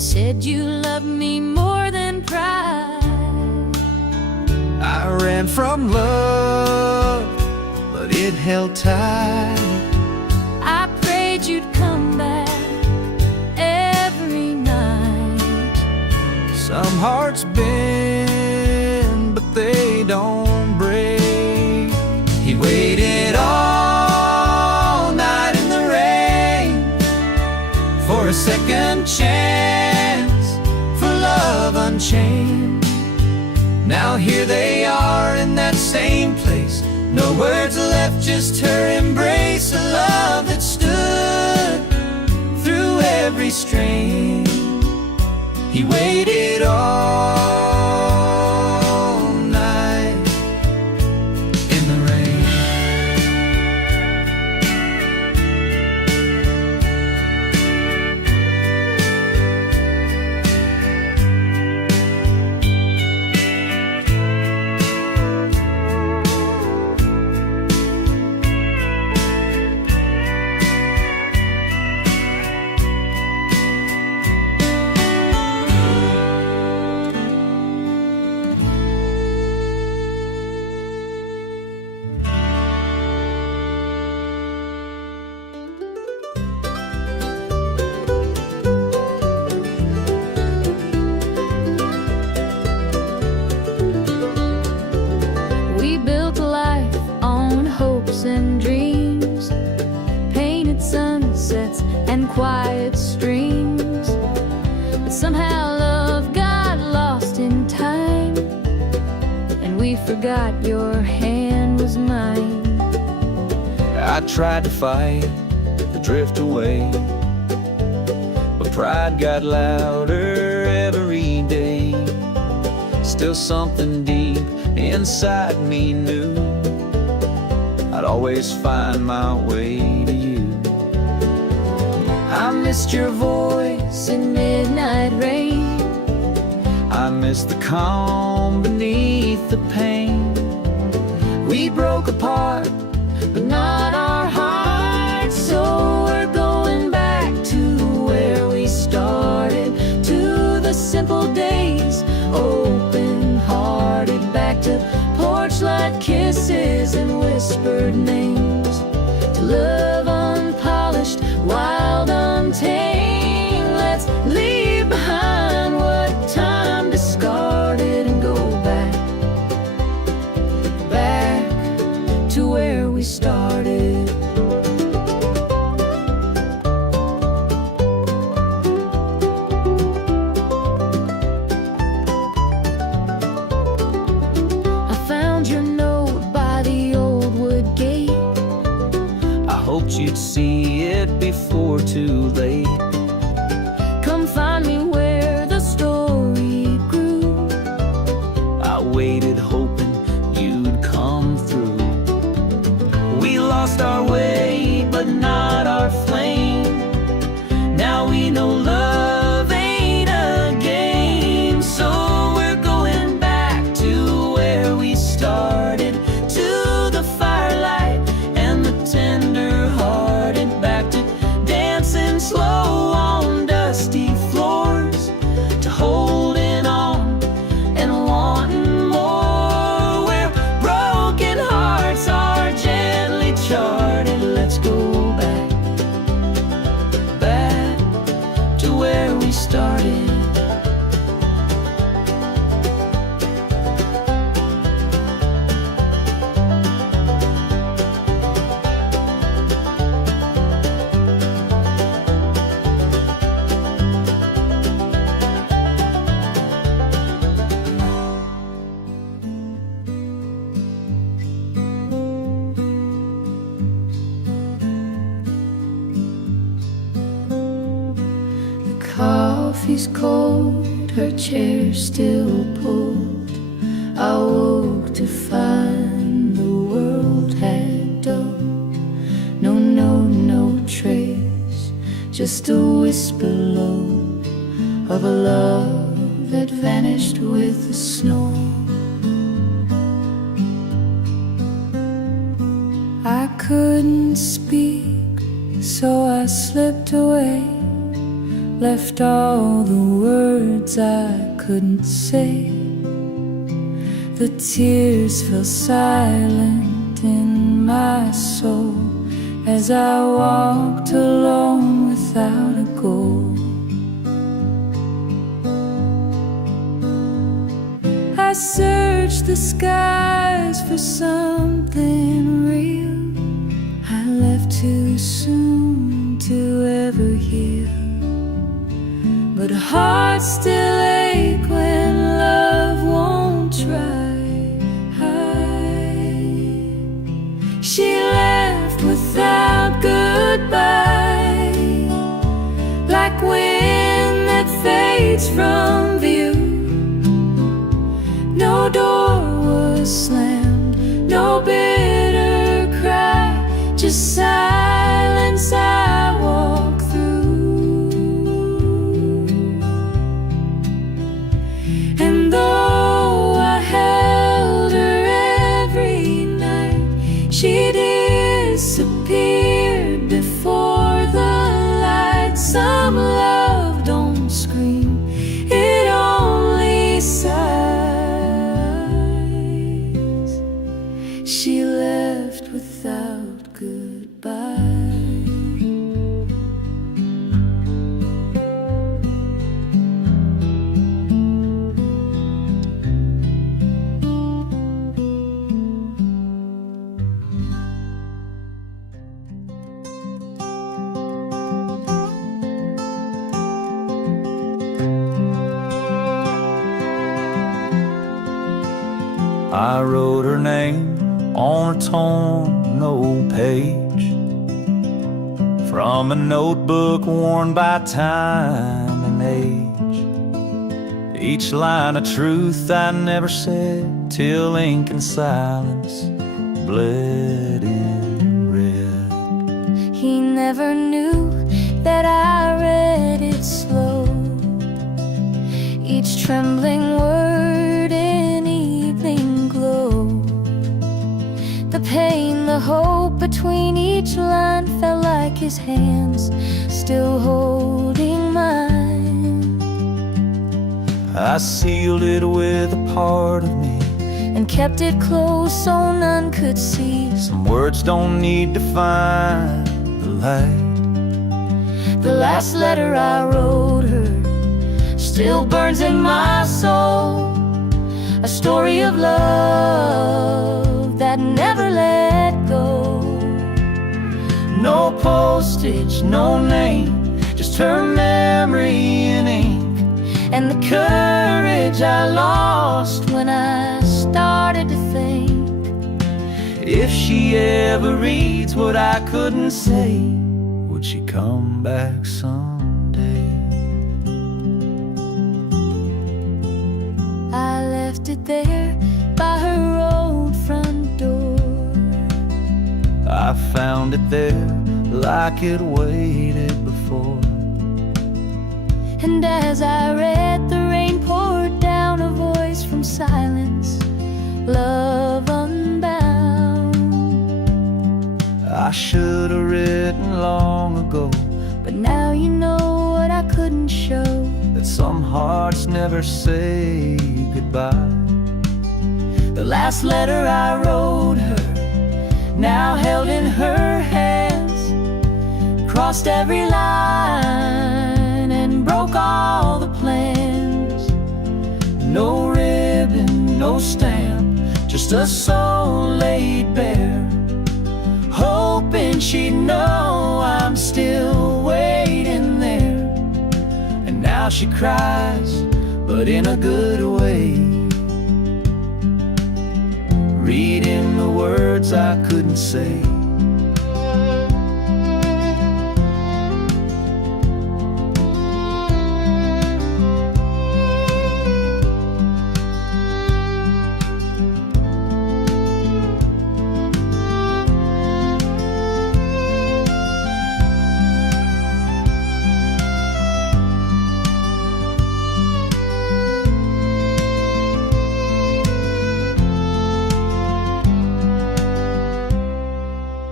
said you loved me more than pride. I ran from love, but it held tight. I prayed you'd come back every night. Some hearts bend, but they don't break. He waited all night in the rain for a second chance, for love unchained. Now here they are in that same place. No words left, just her embrace. A love that stood through every strain. He waited all night in the rain. We built a life on hopes and dreams, painted sunsets and quiet streams. But somehow love got lost in time, and we forgot your hand was mine. I tried to fight the drift away, but pride got louder every day. Still something deep inside me knew I'd always find my way to you. I missed your voice in midnight rain. I missed the calm beneath the pain. We broke apart, but not our hearts. So we're going back to where we started, to the simple days, open-hearted, back to porch light kisses and whispered names, to love unpolished, wild, untamed. Let's leave behind what time discarded and go back, back to where we started. I found your note by the old wood gate. I hoped you'd see it before too late. Come find me where the story grew. I waited hoping you'd come through. We lost our way, but not our flame. Now we know love ain't a game. So we're going back to where we started, to the firelight and the tender-hearted, back to dancing slow on dusty floors, to holding on and wanting more, where broken hearts are gently charted. Let's go back, back to where we started. The coffee's cold, her chair still pulled. I woke to find the world had dulled. No trace, just a whisper low of a love that vanished with the snow. I couldn't speak, so I slipped away, left all the words I couldn't say. The tears fell silent in my soul as I walked alone without a goal. I searched the skies for something real. I left too soon to ever heal, but hearts still ache when love won't try. She left without goodbye, like wind that fades from view. No door was slammed, no bitter cry, just silence I walk through. And though I held her every night, she disappeared before the light. Some love don't scream, it only sighs. She left without goodbye. I wrote her name on a torn old page from a notebook worn by time and age. Each line of truth I never said till ink and silence bled in red. He never knew that I read it slow, each trembling word in evening glow. The pain, the hope between each line felt like his hands still holding mine. I sealed it with a part of me and kept it close so none could see. Some words don't need to find the light. The last letter I wrote her still burns in my soul, a story of love that never let go. No postage, no name, just her memory in ink, and the courage I lost when I started to think. If she ever reads what I couldn't say, would she come back someday? I left it there by her old front door. I found it there like it waited before. And as I read, the rain poured down, a voice from silence, love unbound. I should have written long ago, but now you know what I couldn't show, that some hearts never say goodbye. the last letter I wrote her, now held in her hands, crossed every line and broke all the plans. No ribbon, no stamp, just a soul laid bare, hoping she'd know I'm still waiting there. And now she cries, but in a good way, reading the words I couldn't say.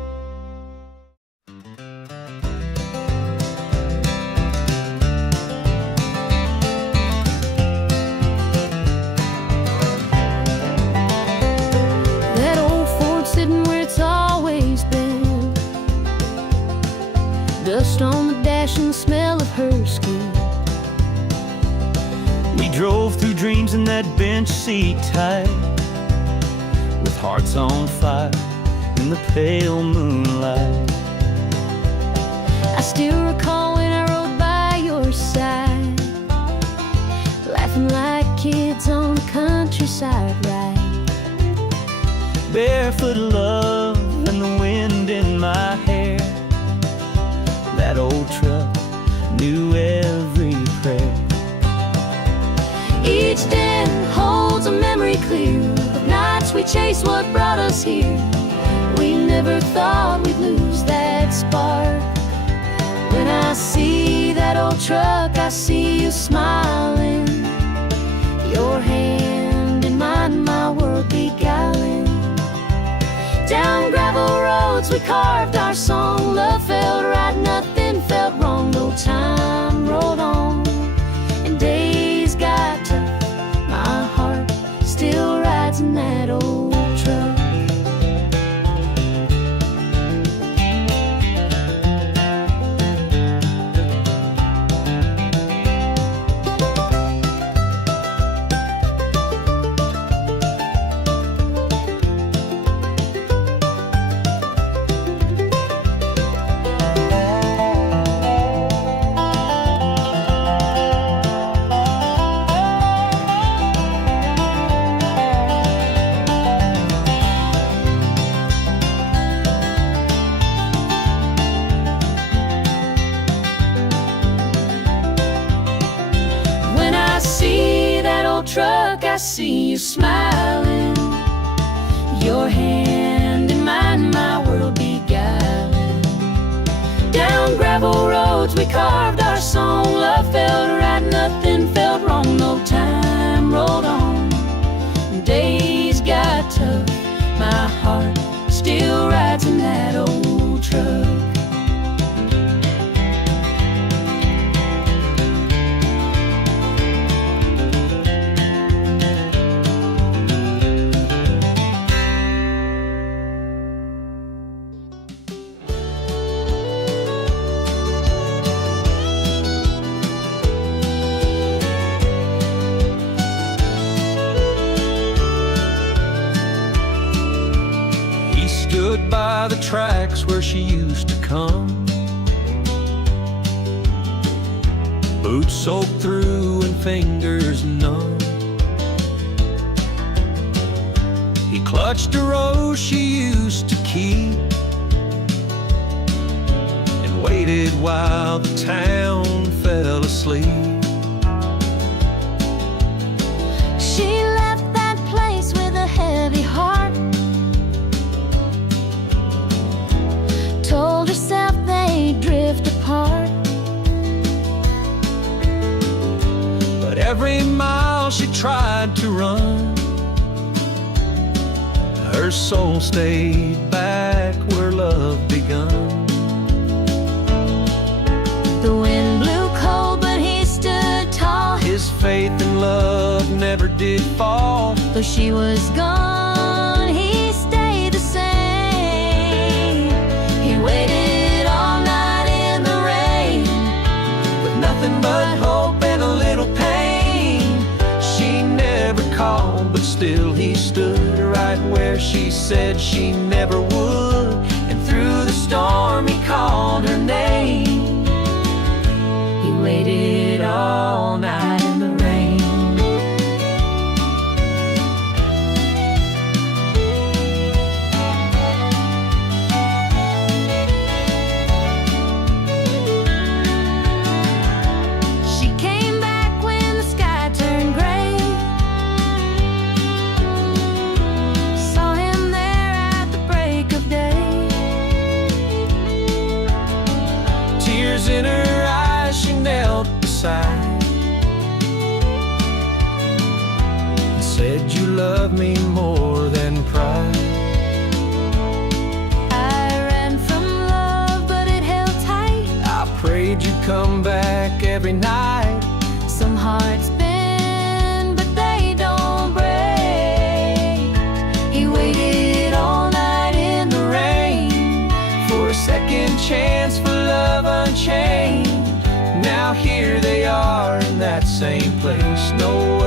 drove through dreams in that bench seat tight, with hearts on fire in the pale moonlight. I still recall when I rode by your side, laughing like kids on the countryside ride. Barefoot love and the wind in my hair, that old truck knew every prayer. Each den holds a memory clear of nights we chased what brought us here. We never thought we'd lose that spark. When I see that old truck, I see you smiling, your hand in mine, my world beguiling. Down gravel roads we carved our song. Love felt right, nothing felt wrong. No time rolled on and days got tough. My heart still rides in that old truck. Truck, I see you smiling, your hand in mine, my world beguiling. Down gravel roads we carved our song. Love felt right, nothing felt wrong. No time rolled on, days got tough. My heart still rides in that old truck. Stood by the tracks where she used to come, boots soaked through and fingers numb. He clutched a rose she used to keep and waited while the town fell asleep. She left that place with a heavy heart, told herself they'd drift apart. But every mile she tried to run, her soul stayed back where love begun. The wind blew cold, but he stood tall. His faith and love never did fall. Though she was gone, he stayed the same. He waited all night in the rain, With nothing but hope and a little pain. She never called, but still he stood right where she said she never would. And through the storm he called her name. he waited all night in the rain. She came back when the sky turned gray, saw him there at the break of day. Tears in her eyes, she knelt beside and said, "You love me more than pride." I ran from love, but it held tight. I prayed you'd come back every night. Some hearts bend, but they don't break. He waited all night in the rain For a second chance, for love unchained. Now here they are in that same place. No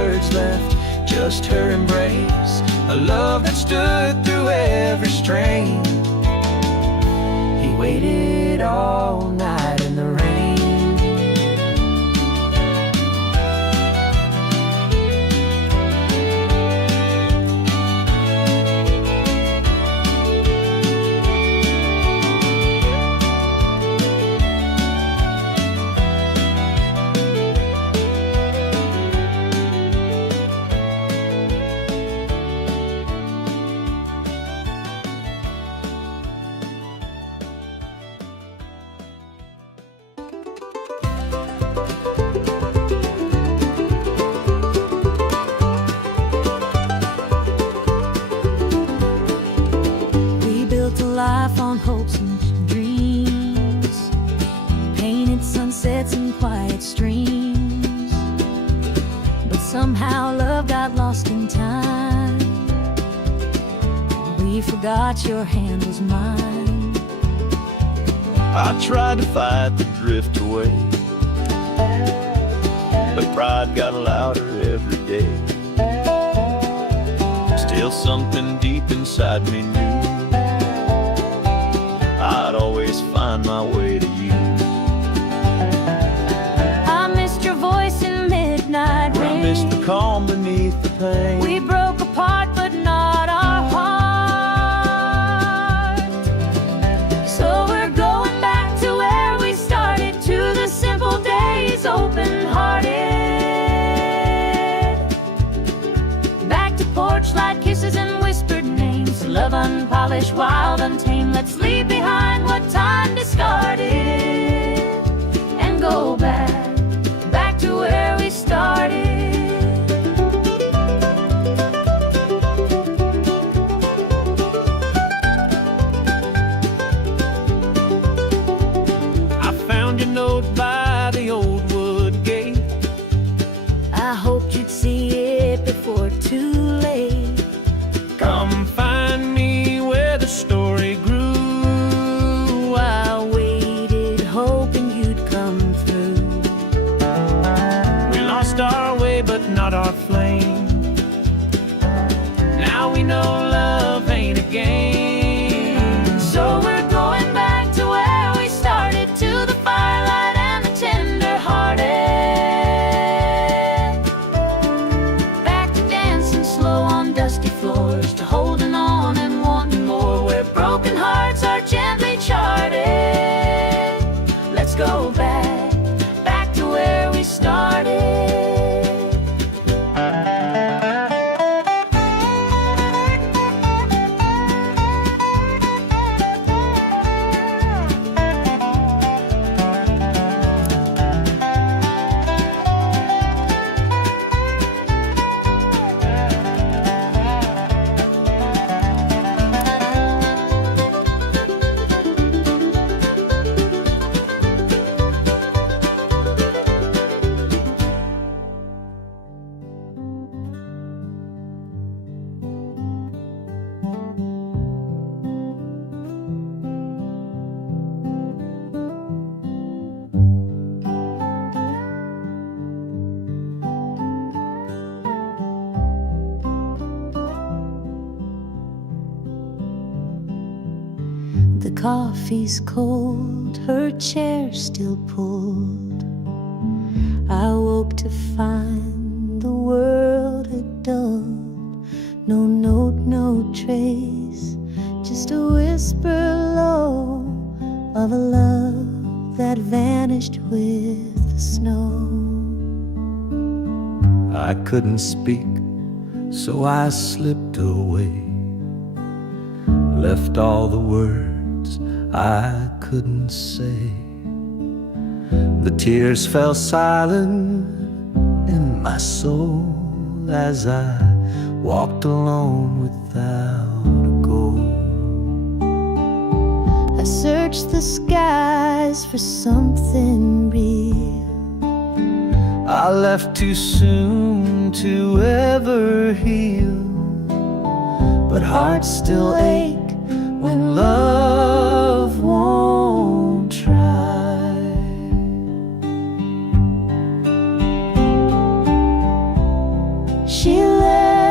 just her embrace, a love that stood through every strain. He waited all night in the rain. Life on hopes and dreams, painted sunsets and quiet streams, but somehow love got lost in time. We forgot your hand was mine. I tried to fight the drift away, but pride got louder every day. Still something deep inside me knew I'd always find my way to you. I missed your voice in midnight rain. I missed the calm beneath the pain. We broke apart, but not our heart. So we're going back to where we started, to the simple days, open-hearted. Back to porch light kisses and whispered names, love unpolished, wild, untamed. Let's leave behind what time discarded and go back to where we started. I found your note by the old wood gate. I hoped you'd see it before too late. Come find me where the story grew. I waited, hoping you'd come through. We lost our way, but not our flame. Now we know love ain't a game. So we're going back to where we started, to the firelight and the tender-hearted. Back to dancing slow on dusty floors, to holding on and wanting more, where broken hearts are gently charted. Let's go back to where we started. The coffee's cold, her chair still pulled. I woke to find the world had dulled. No note, no trace, just a whisper low of a love that vanished with the snow. I couldn't speak, so I slipped away, left all the words I couldn't say. The tears fell silent in my soul as I walked alone without a goal. I searched the skies for something real. I left too soon to ever heal, but hearts still ache when love won't try. She left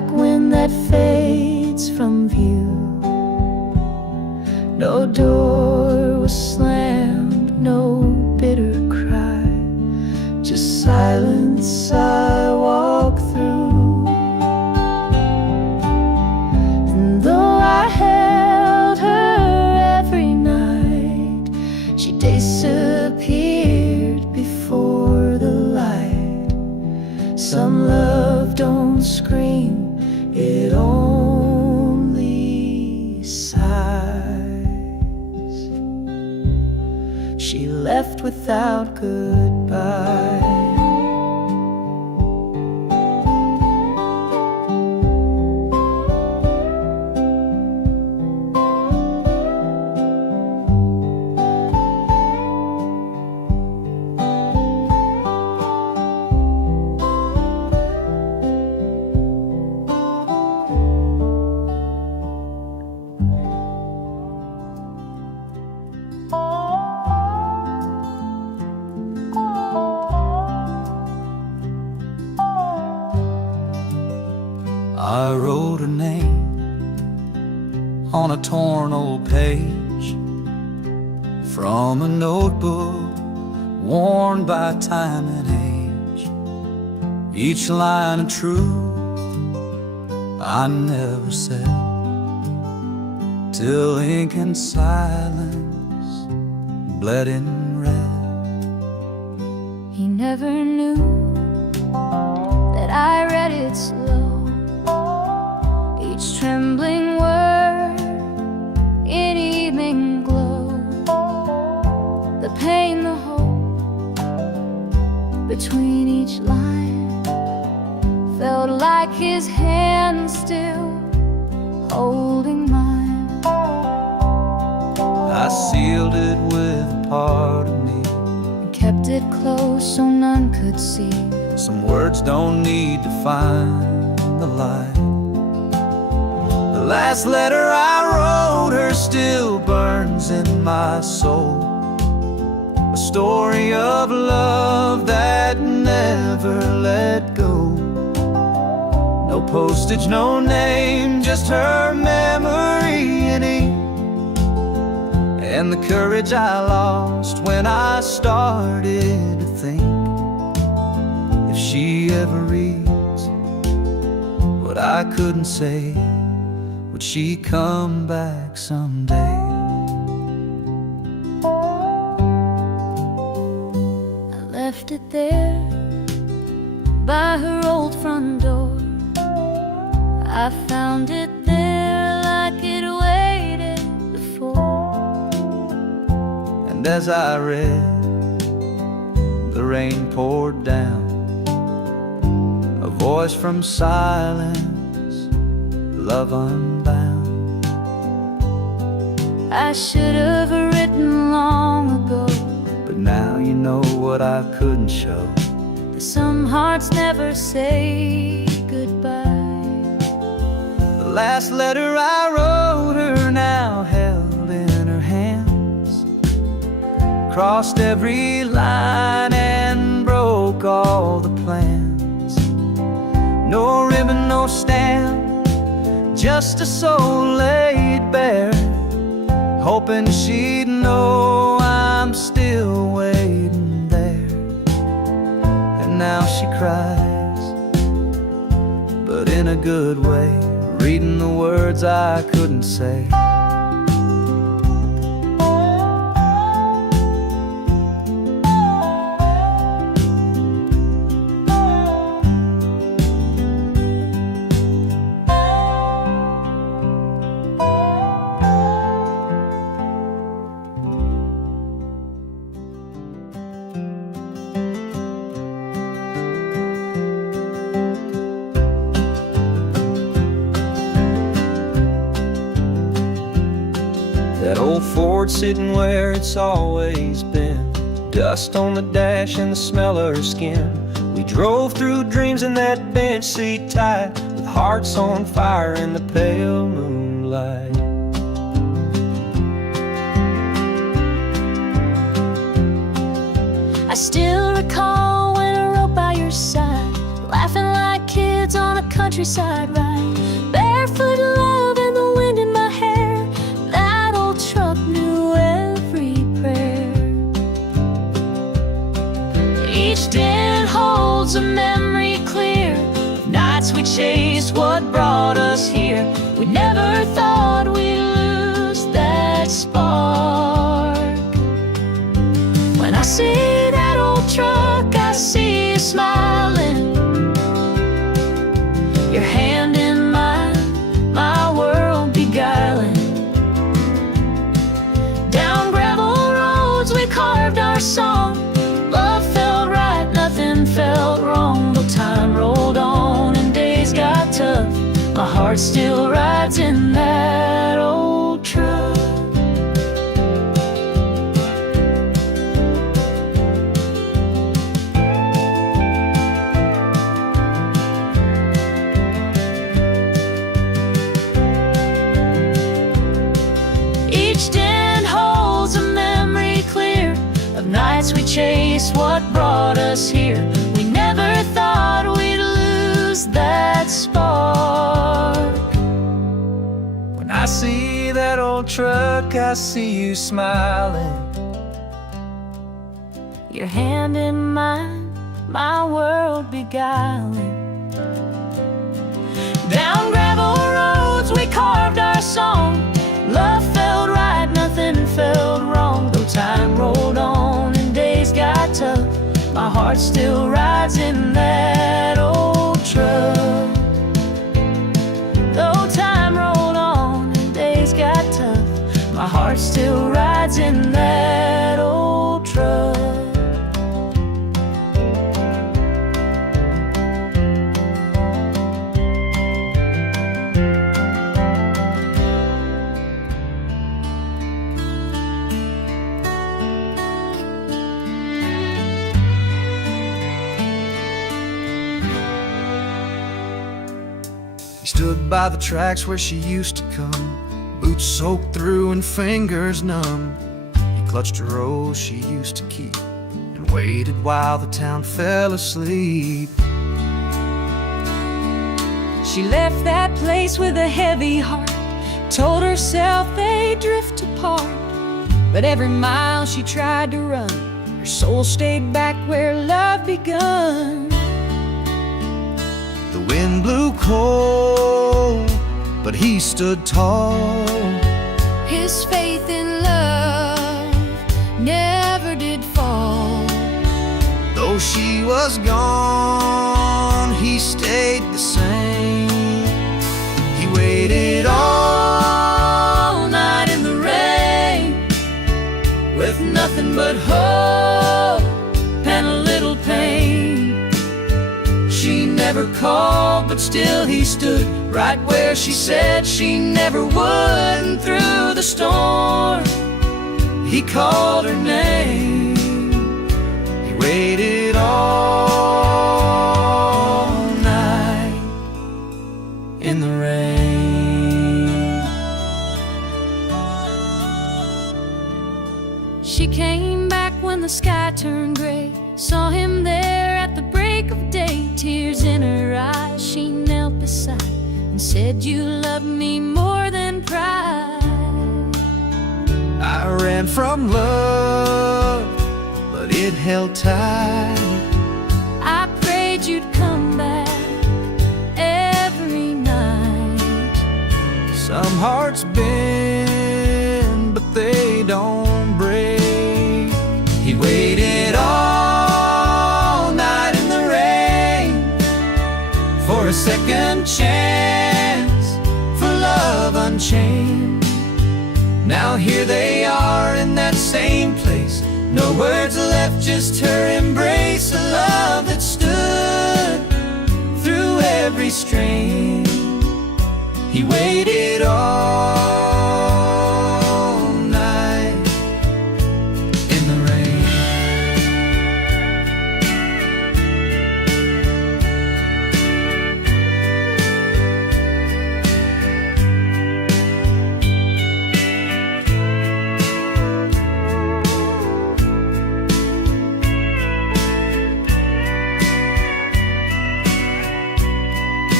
like wind that fades from view. No door was slammed, no bitter cry, just silence I walk through. And though I held her every night, she disappeared before the light. Some love don't scream, it only sighs. She left without goodbye. I wrote her name on a torn old page from a notebook worn by time and age. Each line of truth I never said, till ink and silence bled in red. He never knew that I read it slow, each trembling word in evening glow. The pain, the hope between each line felt like his hand still holding mine. I sealed it with a part of me, And kept it close so none could see. some words don't need to find the light. The last letter I wrote her still burns in my soul, a story of love that never let go. No postage, no name, just her memory in ink, and the courage I lost when I started to think, if she ever reads what I couldn't say, would she come back someday? I left it there by her old front door. I found it there like it waited before. And as I read, the rain poured down, a voice from silence, love unbound. I should have written long ago, But now you know what I couldn't show. that some hearts never say goodbye. The last letter I wrote her now held in her hands, crossed every line and broke all the plans. No ribbon, no stamp, just a soul laid bare, hoping she'd know I'm still waiting there. And now she cries, but in a good way, reading the words I couldn't say. That old Ford sitting where it's always been, dust on the dash and the smell of her skin. We drove through dreams in that bench seat tight, with hearts on fire in the pale moonlight. I still recall when I rode by your side, laughing like kids woods on a countryside ride, barefoot love and the wind in my hair. That old truck knew every prayer. Each den holds a memory clear of nights we chased what brought us here. We never thought we'd lose that spark. When I see that old truck, I see you smiling, your hand in mine, my world beguiling. Down gravel roads we carved our song. Love felt right, nothing felt wrong. Though time rolled on and days got tough, my heart still rides in that old truck. Each den holds a memory clear of nights we chased what brought us here. We never thought we'd lose that spark. When I see that old truck, I see you smiling, Your hand in mine, my world beguiling. Down gravel roads we carved our song. Love felt right, nothing felt wrong. Though time rolled on and days got tough, my heart still rides in that old truck. Though time rolled on and days got tough, my heart still rides in that old truck. He stood by the tracks where she used to come, boots soaked through and fingers numb. He clutched a rose she used to keep and waited while the town fell asleep. She left that place with a heavy heart, told herself they'd drift apart. But every mile she tried to run, her soul stayed back where love begun. The wind blew cold, but he stood tall. His faith in love never did fall. Though she was gone, he stayed the same. He waited all night in the rain, With nothing but hope and a little pain. she never called, but still he stood right where she said she never would. And through the storm, he called her name. He waited all night in the rain. She came back when the sky turned gray, saw him there at the break of day. Tears in her eyes, she knelt beside and said, "You love me more than pride." I ran from love, but it held tight. I prayed you'd come back every night. Some hearts bend, but they don't break. He waited all night in the rain for a second chance, for love unchained. Now here they are in that same place, no words left, just her embrace. A love that stood through every strain. He waited all night in the rain.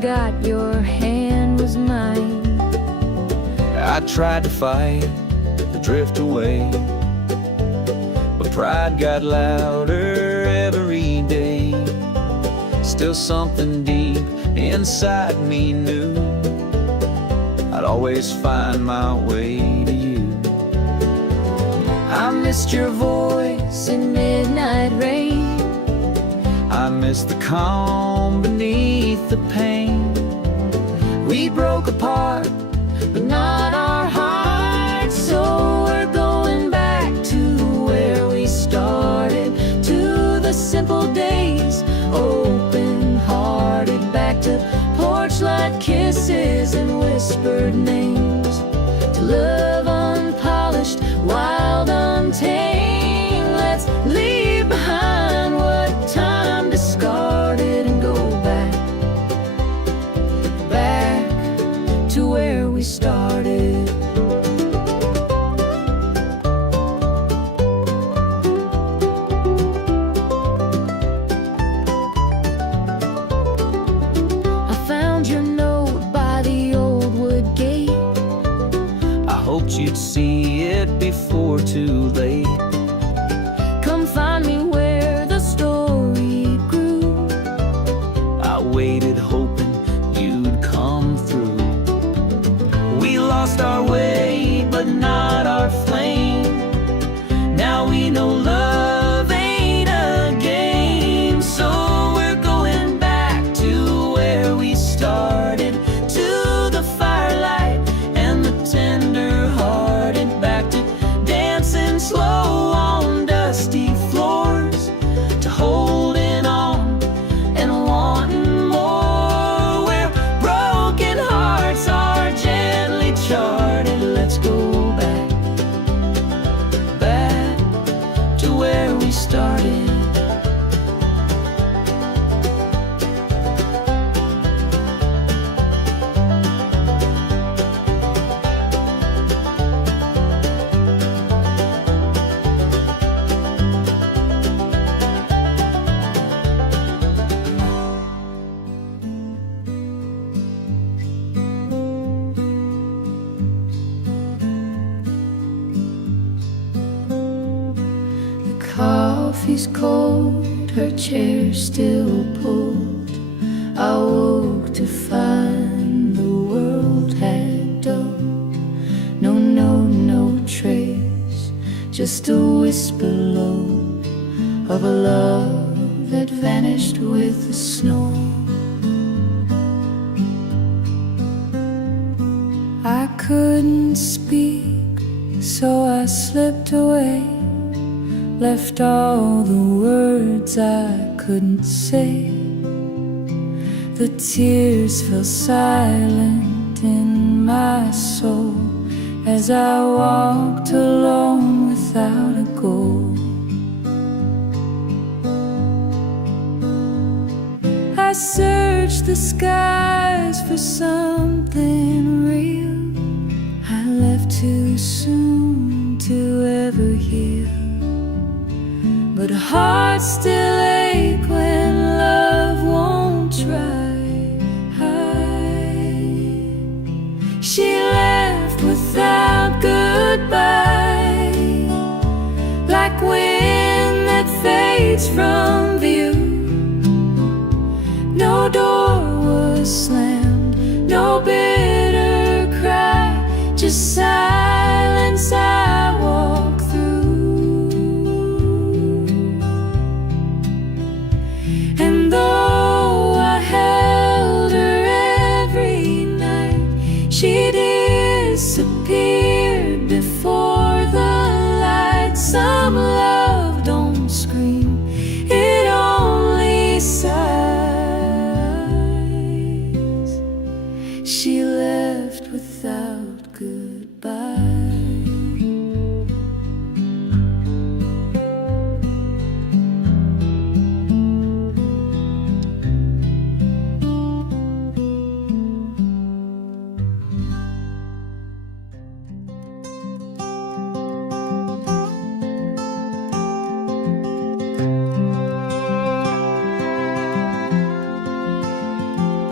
forgot your hand was mine. I tried to fight, to drift away, but pride got louder every day. Still something deep inside me knew I'd always find my way to you. I missed your voice in midnight rain. I miss the calm beneath the pain. We broke apart, but not our hearts. So we're going back to where we started, to the simple days, open-hearted, back to porch light kisses and whispered names, to love unpolished, wild, untamed. Let's leave behind what time discarded and go back to where we started. I found your note by the old wood gate. I hoped you'd see it before too late. Come find me where the story grew. I waited hoping you'd come through. We lost our way, but not our flame. Now we know love ain't a game. So we're going back to where we started, to the firelight and the tender-hearted, back to dancing slow on dusty floors, to holding on and wanting more, where broken hearts are gently charted. Let's go back to where we started. Coffee's cold, her chair still pulled. I woke to find the world had dulled. No note, no trace, just a whisper low of a love that vanished with the snow. I couldn't speak, so I slipped away, left all the words I couldn't say. The tears fell silent in my soul as I walked alone without a goal. I searched the skies for something real. I left too soon to ever heal, but hearts still ache when love won't try. She left without goodbye, like wind that fades from view. No door was slammed, no bitter cry, just silence I walk through. And though I held her every night, she disappeared before the light. Some love don't scream, it only sighs. She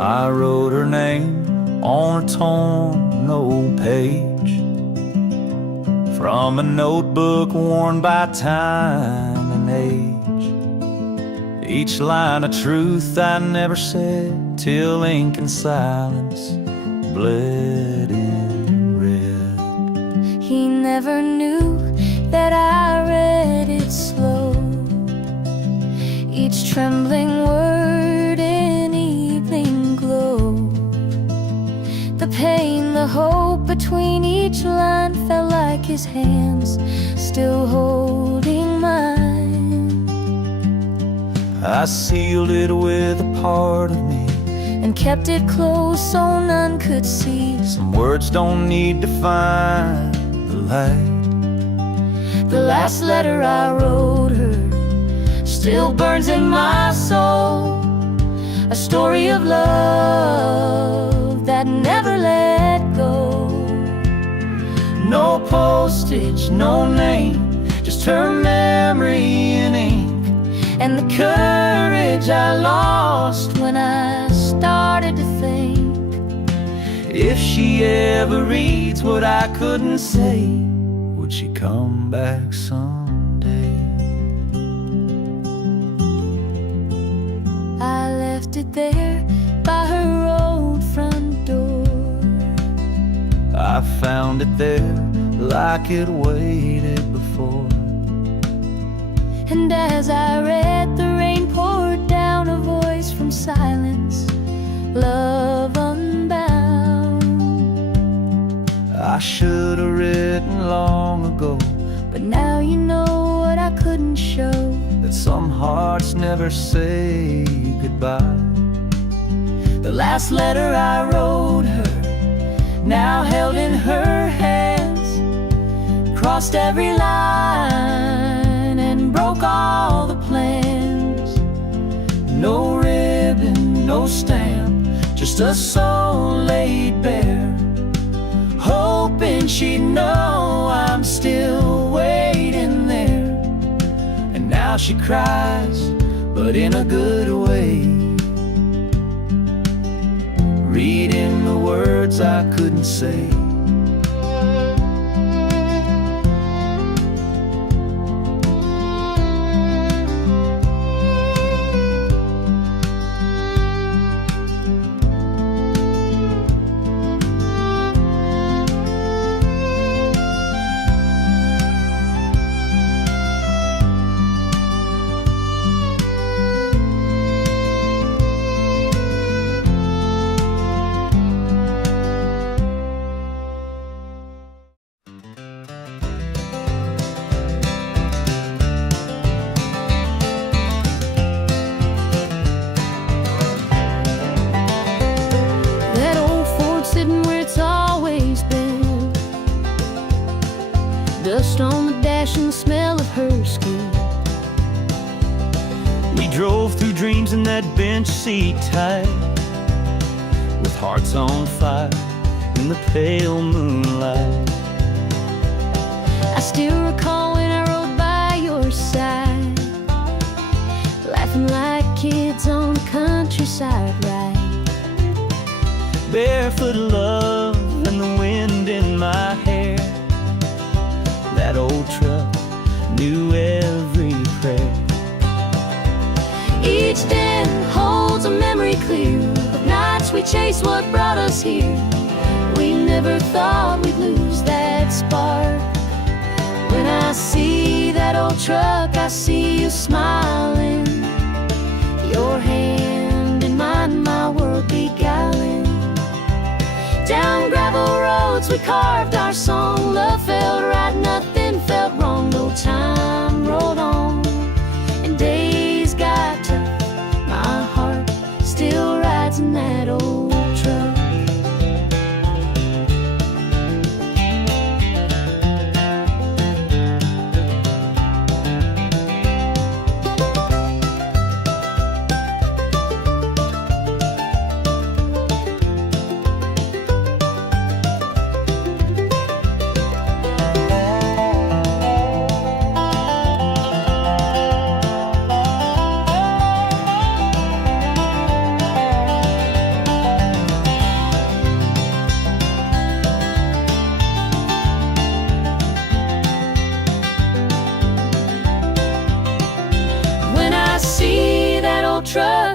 I wrote her name on a torn old page from a notebook worn by time and age. Each line of truth I never said till ink and silence bled in red. He never knew that I read it slow, each trembling word in evening glow. The pain, the hope between each line felt like his hands still holding mine. I sealed it with a part of me and kept it close so none could see. Some words don't need to find the light. The last letter I wrote her still burns in my soul, a story of love that never let go. No postage, no name, just her memory in ink, and the courage I lost when I started to think. if she ever reads what I couldn't say, would she come back someday? I left it there by her old front door. I found it there like it waited before. And as I read, the rain poured down, a voice from silence, love unbound. I should have written long ago, But now you know what I couldn't show, that some hearts never say goodbye. the last letter I wrote her, now held in her hands, crossed every line and broke all the plans. No ribbon, no stamp, just a soul laid bare, hoping she'd know I'm still waiting there. and now she cries, but in a good way, reading the words I couldn't say. That old Ford sitting where it's always been, dust on the dash and the smell of her skin. We drove through dreams in that bench seat tight, with hearts on fire in the pale moonlight. I still recall when I rode by your side, laughing like kids on a countryside ride. Barefoot love and the wind in my hair. That old truck knew every prayer. Each den holds a memory clear of nights we chased what brought us here. We never thought we'd lose that spark. When I see that old truck, I see you smiling, your hand in mine, my world beguiling. Down gravel roads we carved our song, love felt right, nothing felt wrong. No time rolled on and days got tough, my heart still rides in that old truck.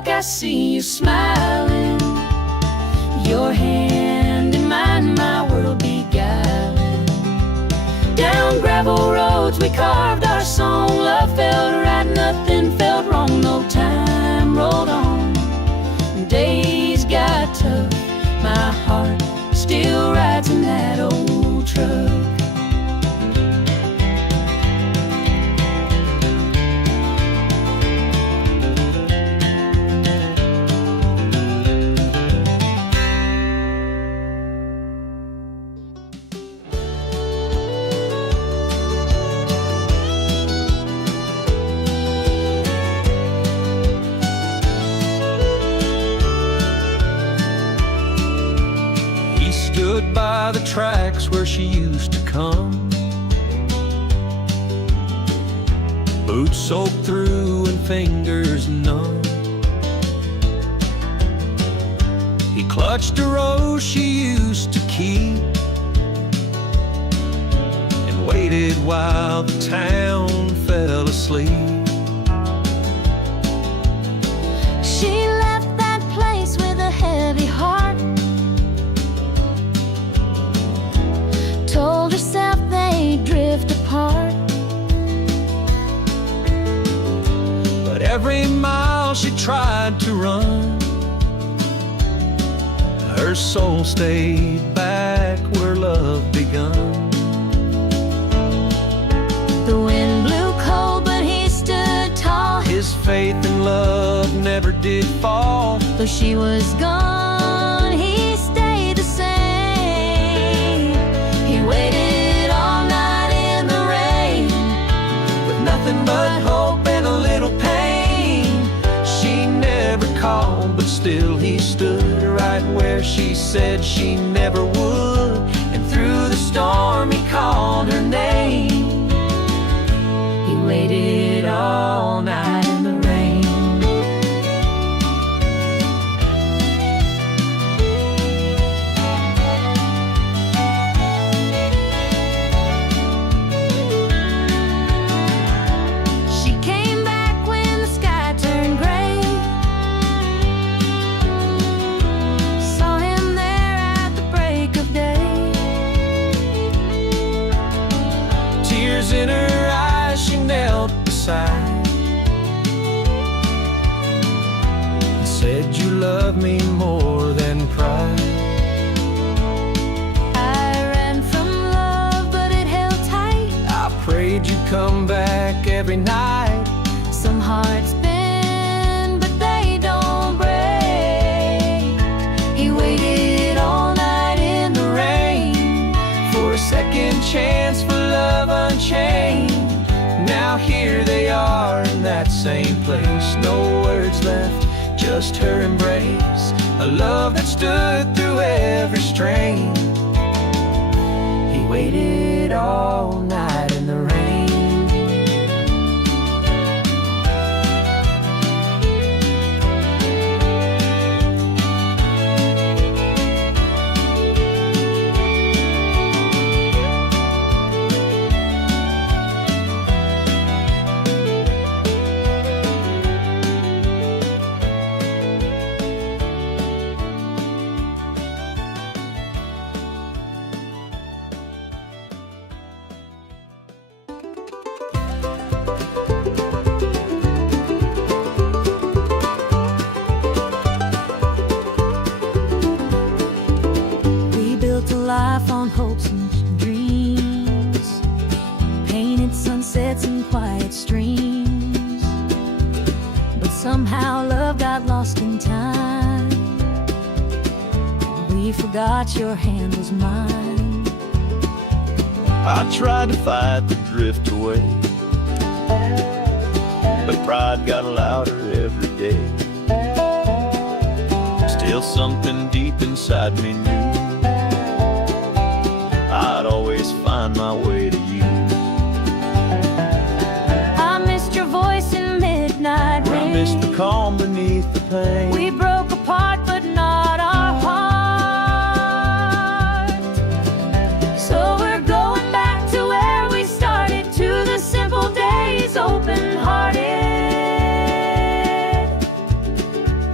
look, I see you smiling. Your hand in mine, my world beguiling. Down gravel roads we carved our song. Love felt right, nothing felt wrong. No time rolled on. Days got tough. My heart still rides in that old truck. Stood by the tracks where she used to come, boots soaked through and fingers numb. He clutched a rose she used to keep and waited while the town fell asleep. She left that place with a heavy heart. Told herself they'd drift apart. But every mile she tried to run, her soul stayed back where love begun. The wind blew cold, but he stood tall. His faith in love never did fall. Though she was gone, he stayed the same. He waited all night in the rain, With nothing but hope and a little pain. She never called, but still he stood right where she said she never would. and through the storm he called her name. He waited all night in the rain. She came back when the sky turned gray. Saw him there at the break of day. Tears in her eyes, she knelt beside and said, "You love me more than pride." I ran from love, but it held tight. I prayed you'd come back every night. Some hearts bend, but they don't break. He waited all night in the rain For a second chance for love unchained. Now here they are in that same place. No words left, just her embrace. A love that stood through every strain. He waited all night in the rain. We built a life on hopes and dreams, painted sunsets and quiet streams. But somehow love got lost in time. We forgot your hand was mine. I tried to fight the drift away, but pride got louder every day. Still something deep inside me knew I'd always find my way to you. I missed your voice in midnight rain. I missed the calm beneath the pain. We broke apart, but not our heart. So we're going back to where we started, to the simple days, open-hearted.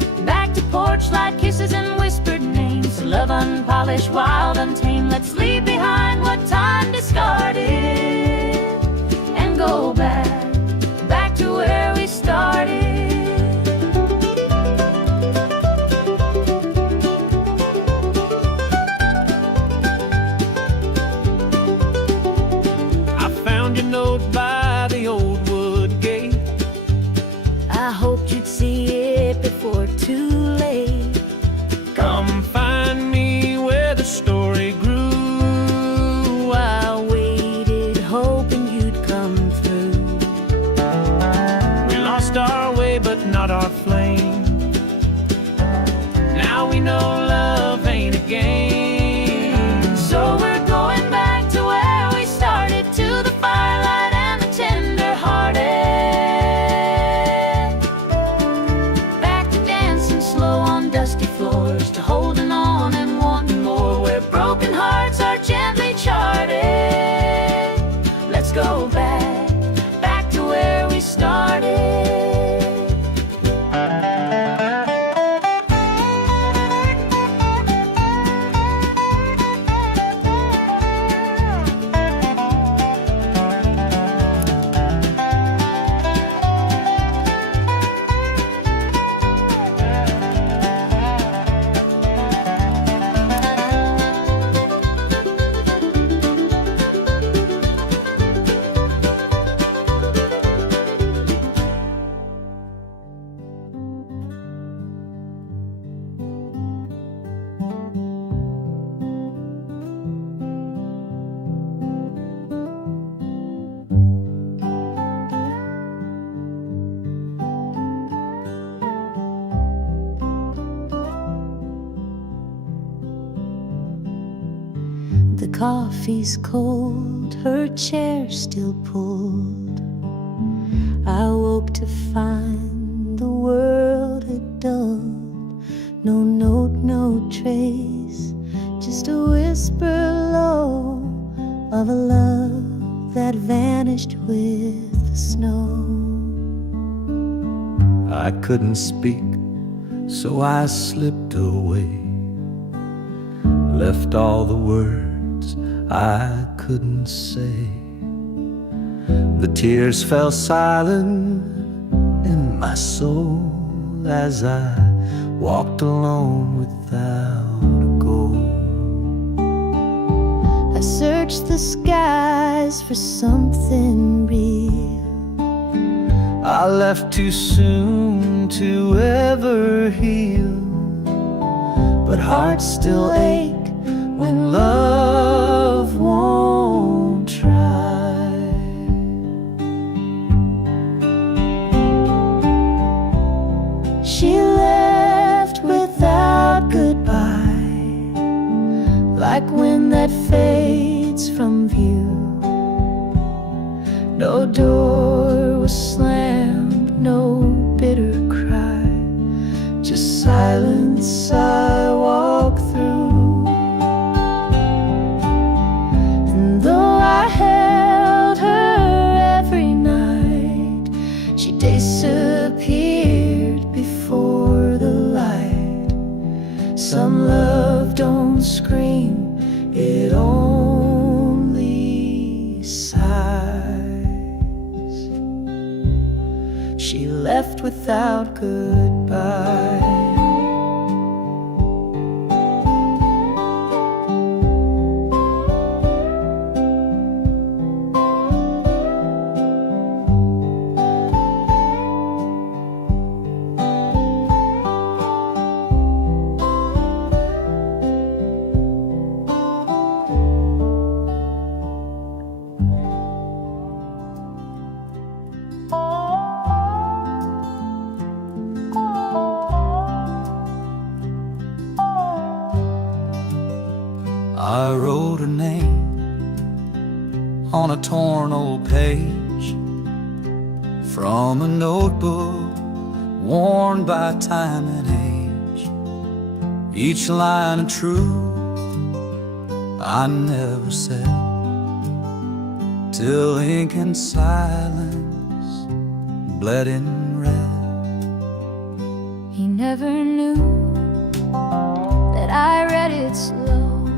selfish, wild, untamed. Let's leave behind what time discarded and go back to where we started. I found your note by the old wood gate. I hoped you'd see it before too late. Come find me where the story grew. I waited, hoping you'd come through. We lost our way, but not our flame. Now we know love ain't a game. So we're going back to where we started, to the firelight and the tender-hearted. Back to dancing slow on dusty floors, to holding on and wanting more, where broken hearts are gently charted. Let's go back to where we started. The coffee's cold, her chair still pulled. I woke to find the world had dulled. No note, no trace, just a whisper low of a love that vanished with the snow. I couldn't speak, so I slipped away, left all the words I couldn't say. The tears fell silent in my soul as I walked alone without a goal. I searched the skies for something real. I left too soon to ever heal, but hearts still ache when love won't try. She left without goodbye, like wind that fades from view. No door was slammed, no bitter cry, just silence I walk through. And though I held her every night, she disappeared before the light. Some love don't scream, it only sighs. She left without goodbye. I wrote her name on a torn old page from a notebook worn by time and age. Each line a truth I never said, till ink and silence bled in red. He never knew that I read it slow,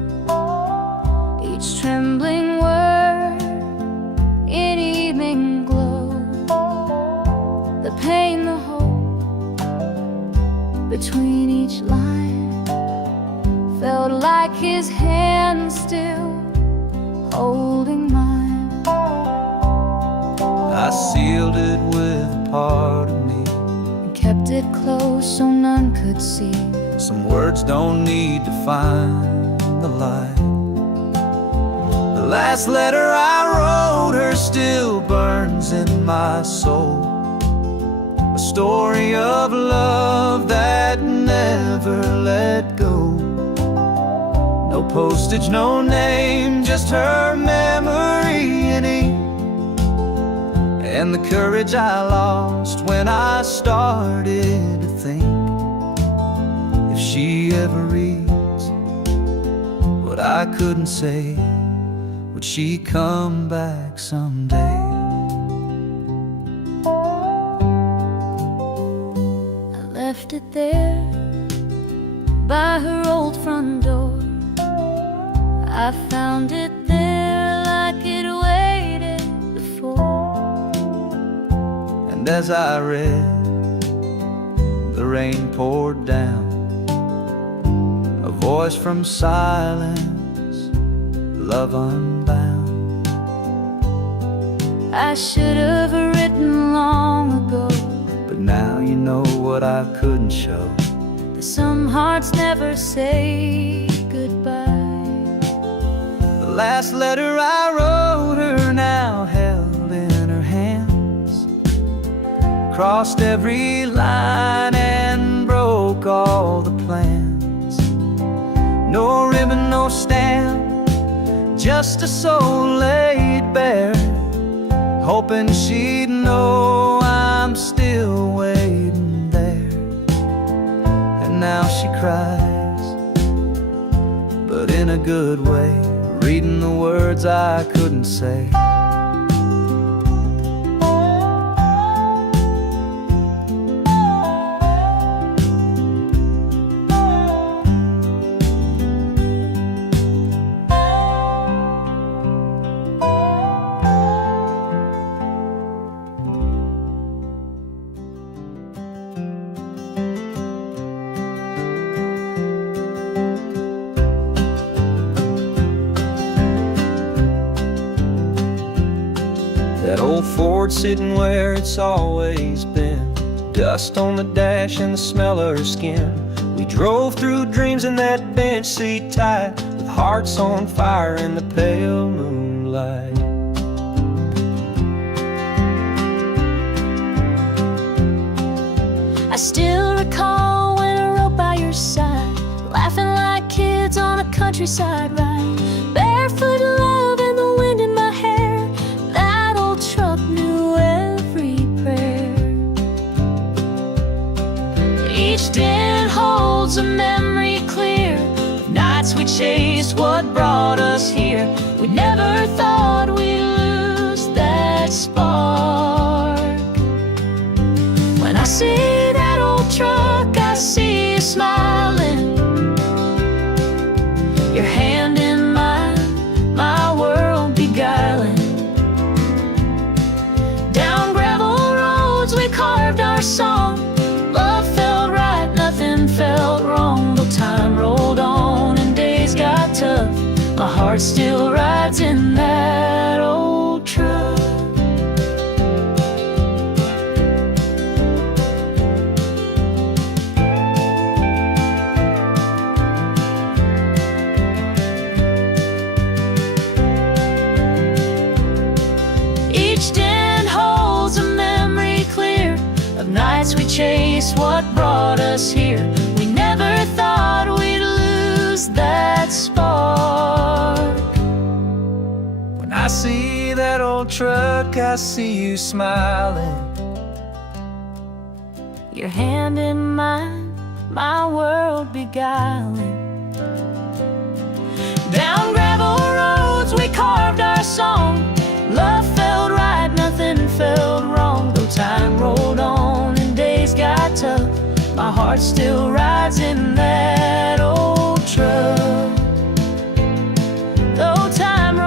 trembling word in evening glow. The pain, the hope between each line felt like his hand still holding mine. I sealed it with a part of me, And kept it close so none could see. some words don't need to find the light. The last letter I wrote her still burns in my soul, a story of love that never let go. No postage, no name, just her memory in ink, and the courage I lost when I started to think, if she ever reads what I couldn't say, would she come back someday? I left it there by her old front door. I found it there like it waited before. And as I read, the rain poured down, a voice from silence, love unbound. I should have written long ago, But now you know what I couldn't show. that some hearts never say goodbye. The last letter I wrote her now held in her hands, crossed every line and broke all the plans. No ribbon, no stamp, just a soul laid bare, hoping she'd know I'm still waiting there. And now she cries, but in a good way, reading the words I couldn't say. That old Ford sitting where it's always been, dust on the dash and the smell of her skin. We drove through dreams in that bench seat tight, with hearts on fire in the pale moonlight. I still recall when I rode by your side, laughing like kids on a countryside ride. Barefoot love and the wind in my hair, that old truck knew every prayer. Each dent holds a memory clear of nights we chased what brought us here. We never thought we'd lose that spark. When I see that old truck, I see you smiling, your hand in mine, my world beguiling. Down gravel roads we carved our song, love felt right, nothing felt wrong. Though time rolled on and days got tough, my heart still rides in that old truck. Nights we chased what brought us here. We never thought we'd lose that spark. When I see that old truck, I see you smiling, your hand in mine, my world beguiling. Down gravel roads we carved our song, love felt right, nothing felt wrong. Though time rolled on and days got tough, my heart still rides in that old truck. Though time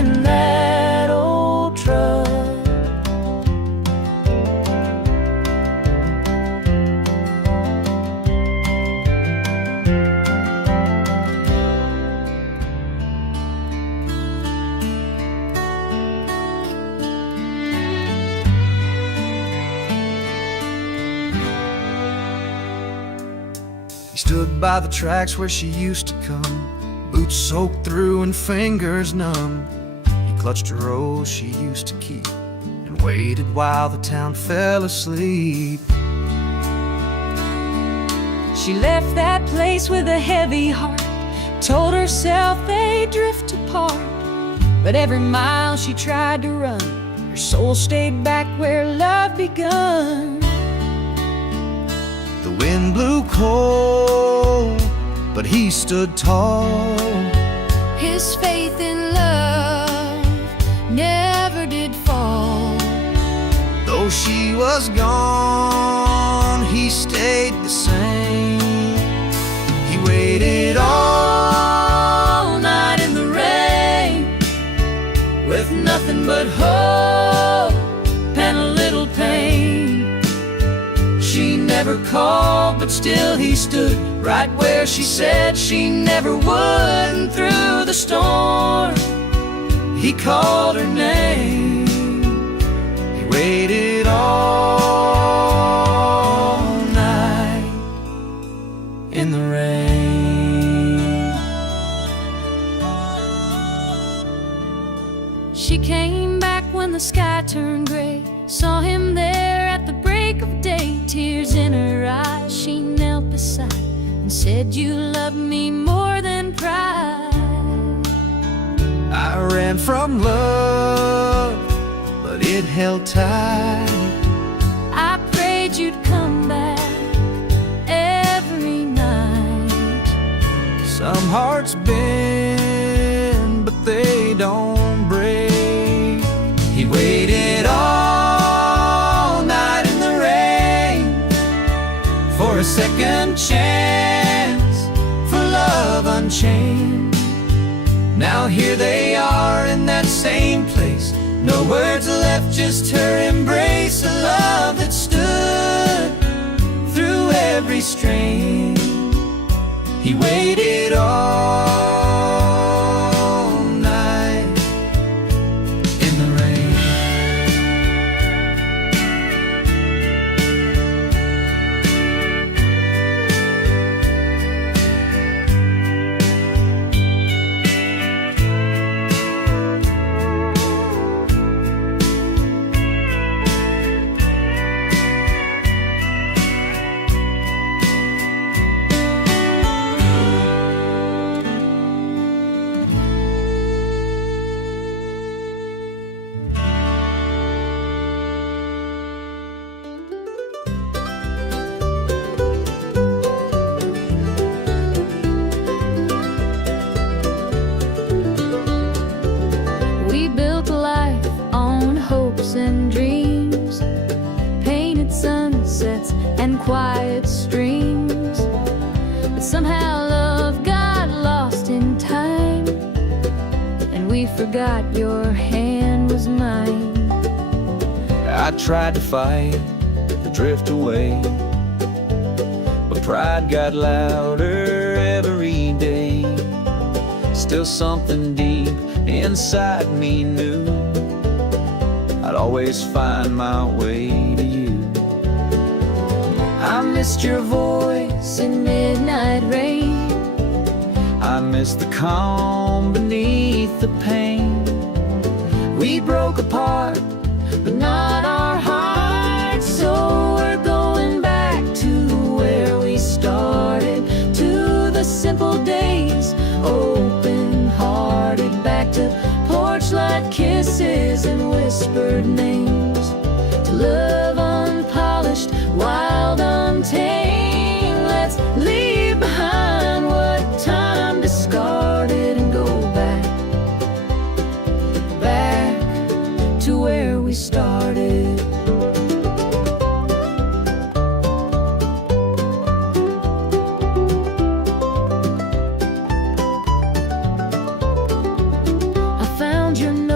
in that old truck. He stood by the tracks where she used to come, boots soaked through and fingers numb. He clutched a rose she used to keep and waited while the town fell asleep. She left that place with a heavy heart, told herself they'd drift apart. But every mile she tried to run, her soul stayed back where love begun. The wind blew cold, but he stood tall. His faith in love never did fall. Though she was gone, he stayed the same. He waited all night in the rain, With nothing but hope and a little pain. She never called, but still he stood right where she said she never would. And through the storm, he called her name. He waited all night In the rain, She came back when the sky turned gray, saw him there at the break of day. Tears in her eyes, she knelt beside and said, "You love me more than pride." I ran from love, but it held tight. I prayed you'd come back every night. Some hearts bend, but they don't break. he waited all night in the rain for a second chance, for love unchained. Now here they are in that same place, no words left, just her embrace. A love that stood through every strain. He waited all night in the rain. We built a life on hopes and dreams, painted sunsets and quiet streams. But somehow love got lost in time, and we forgot your hand was mine. I tried to fight, to drift away, but pride got louder every day. Still something deep inside me knew I'd always find my way to you. I missed your voice in midnight rain. I miss the calm beneath the pain. We broke apart, but not our hearts. So we're going back to where we started, to the simple days, open-hearted, back to porch-light kisses and whispered names, to love unpolished, wild, untamed. Let's leave behind what time discarded and go back, back to where we started. I found your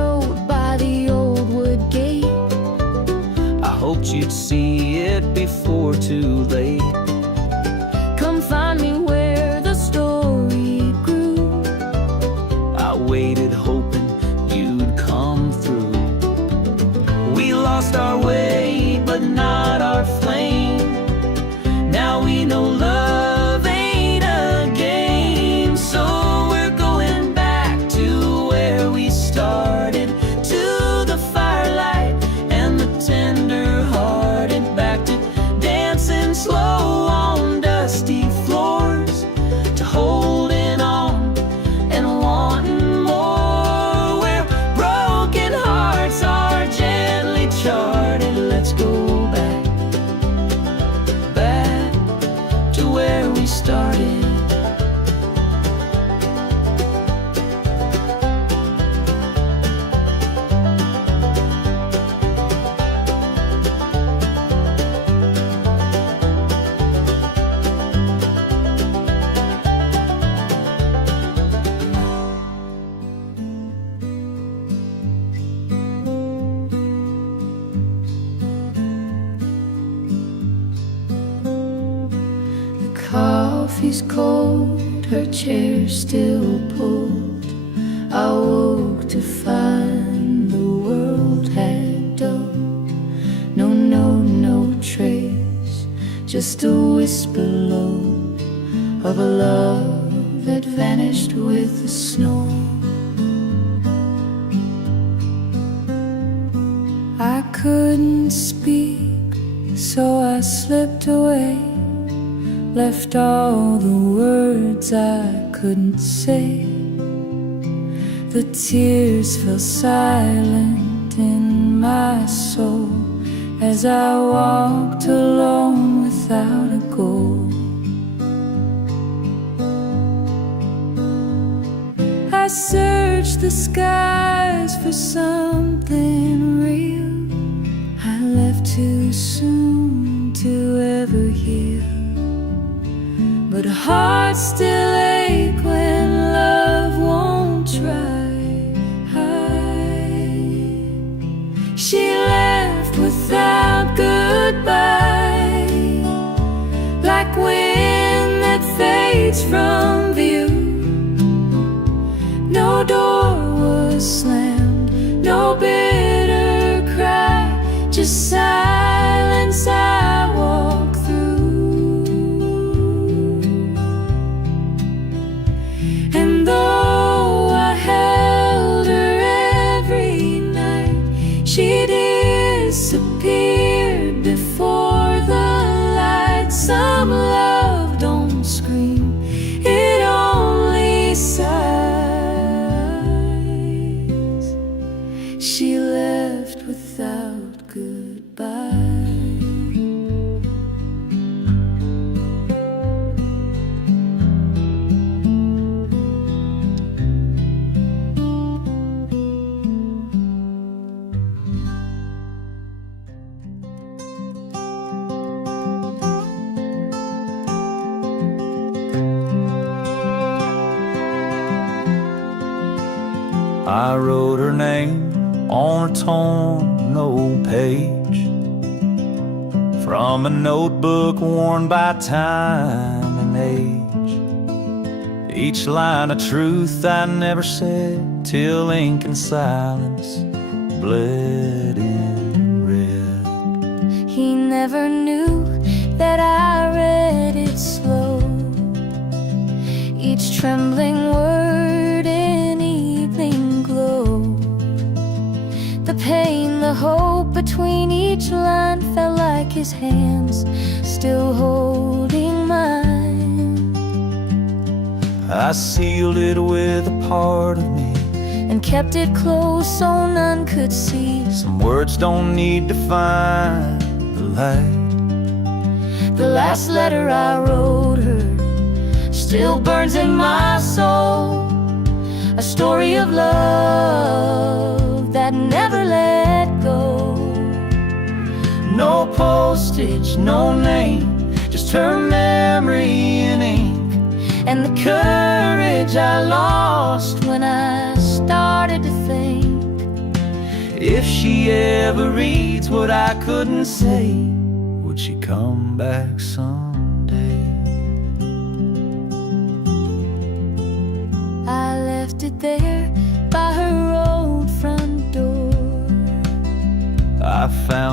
lost our way, but not our flame. Now we know love ain't a game, so we're going back to where we started, to the firelight and the tender-hearted, back to dancing slow on dusty floors, to holding on and wanting more, where broken hearts are gently charted. Let's go back, back to where we started. Coffee's cold, her chair still pulled. I woke to find the world had dulled. No note, no trace, just a whisper low of a love that vanished with the snow. I couldn't speak, so I slipped away, left all the words I couldn't say. The tears fell silent in my soul as I walked alone without a goal. I searched the skies for something real. I left too soon to ever heal, but hearts still ache when love won't try. She left without goodbye, like wind that fades from view. No door was slammed, no bitter cry, just silence I walk through. And though I held her every night, she disappeared before the light. Some love don't scream, it only sighs. She left without goodbye. I wrote her name on a torn old page from a notebook worn by time and age. Each line of truth I never said till ink and silence bled in red. He never knew that I read it slow, each trembling word in evening glow. The pain, the hope between each line felt like his hands still holding mine. I sealed it with a part of me and kept it close so none could see. Some words don't need to find the light. The last letter I wrote her still burns in my soul, a story of love that never let go. No postage, no name, just her memory in ink, And the courage I lost when I started to think, if she ever reads what I couldn't say, would she come back someday? I left it there by her old front door. I found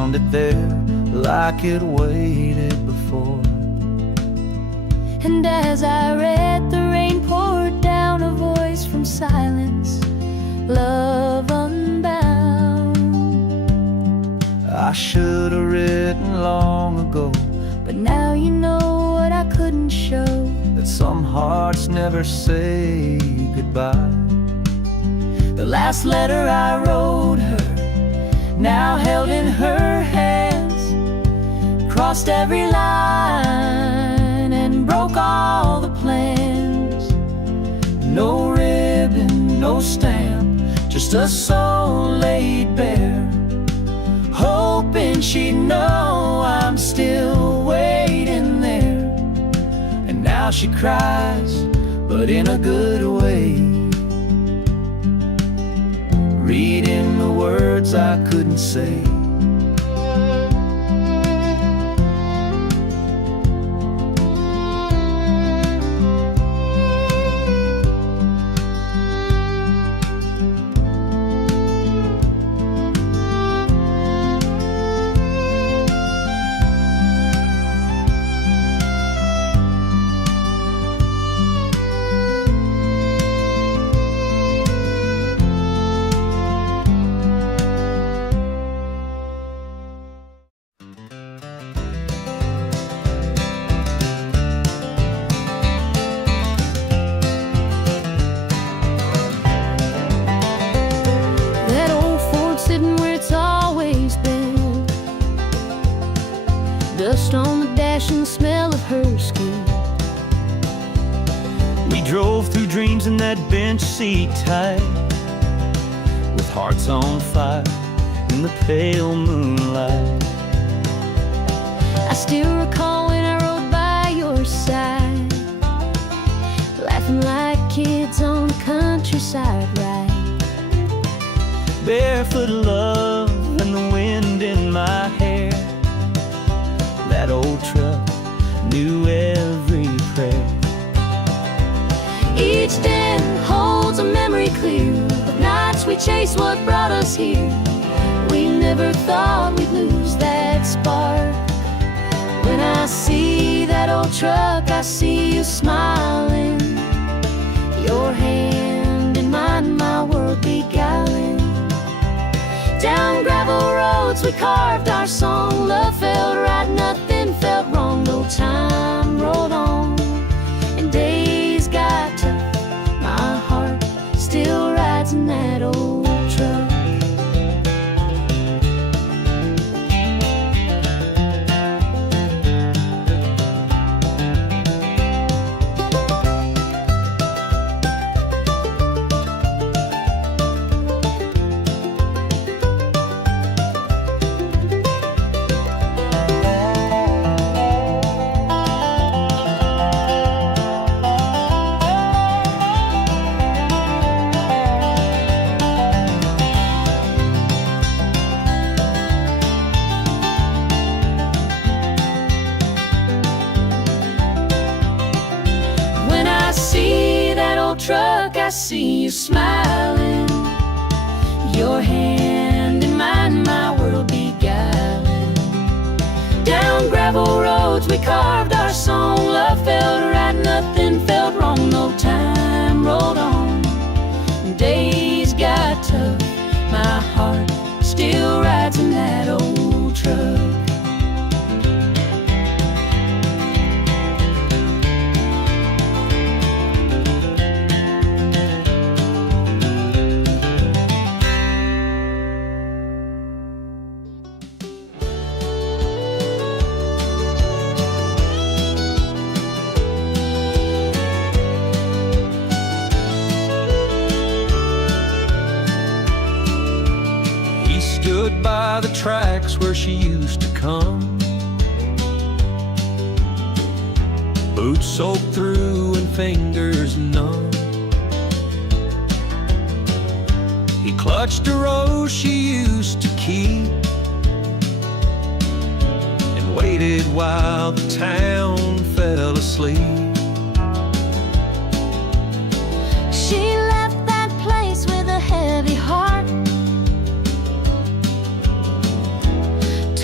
found it there like it waited before. And as I read, the rain poured down, a voice from silence, love unbound. I should have written long ago, but now you know what I couldn't show, that some hearts never say goodbye. the last letter I wrote her, now held in her hands, crossed every line and broke all the plans. No ribbon, no stamp, just a soul laid bare, hoping she'd know I'm still waiting there. And now she cries, but in a good way, reading the words I couldn't say. Dust on the dash and the smell of her skin. We drove through dreams in that bench seat tight, with hearts on fire in the pale moonlight. I still recall when I rode by your side, laughing like kids on the countryside ride. Barefoot love and the wind in my hair. That old truck knew every prayer. Each den holds a memory clear of nights we chased what brought us here. We never thought we'd lose that spark. When I see that old truck, I see you smiling, your hand in mine, my world beguiling. Down gravel roads we carved our song, love felt right, nothing felt wrong. No time rolled on and days got tough, my heart still rides in that old truck. Truck, I see you smiling, your hand in mine, my world beguiling. Down gravel roads we carved our song, love felt right, nothing felt wrong. No time rolled on, days got tough, my heart still rides in that old truck. Stood by the tracks where she used to come, boots soaked through and fingers numb. He clutched a rose she used to keep and waited while the town fell asleep. She left that place with a heavy heart,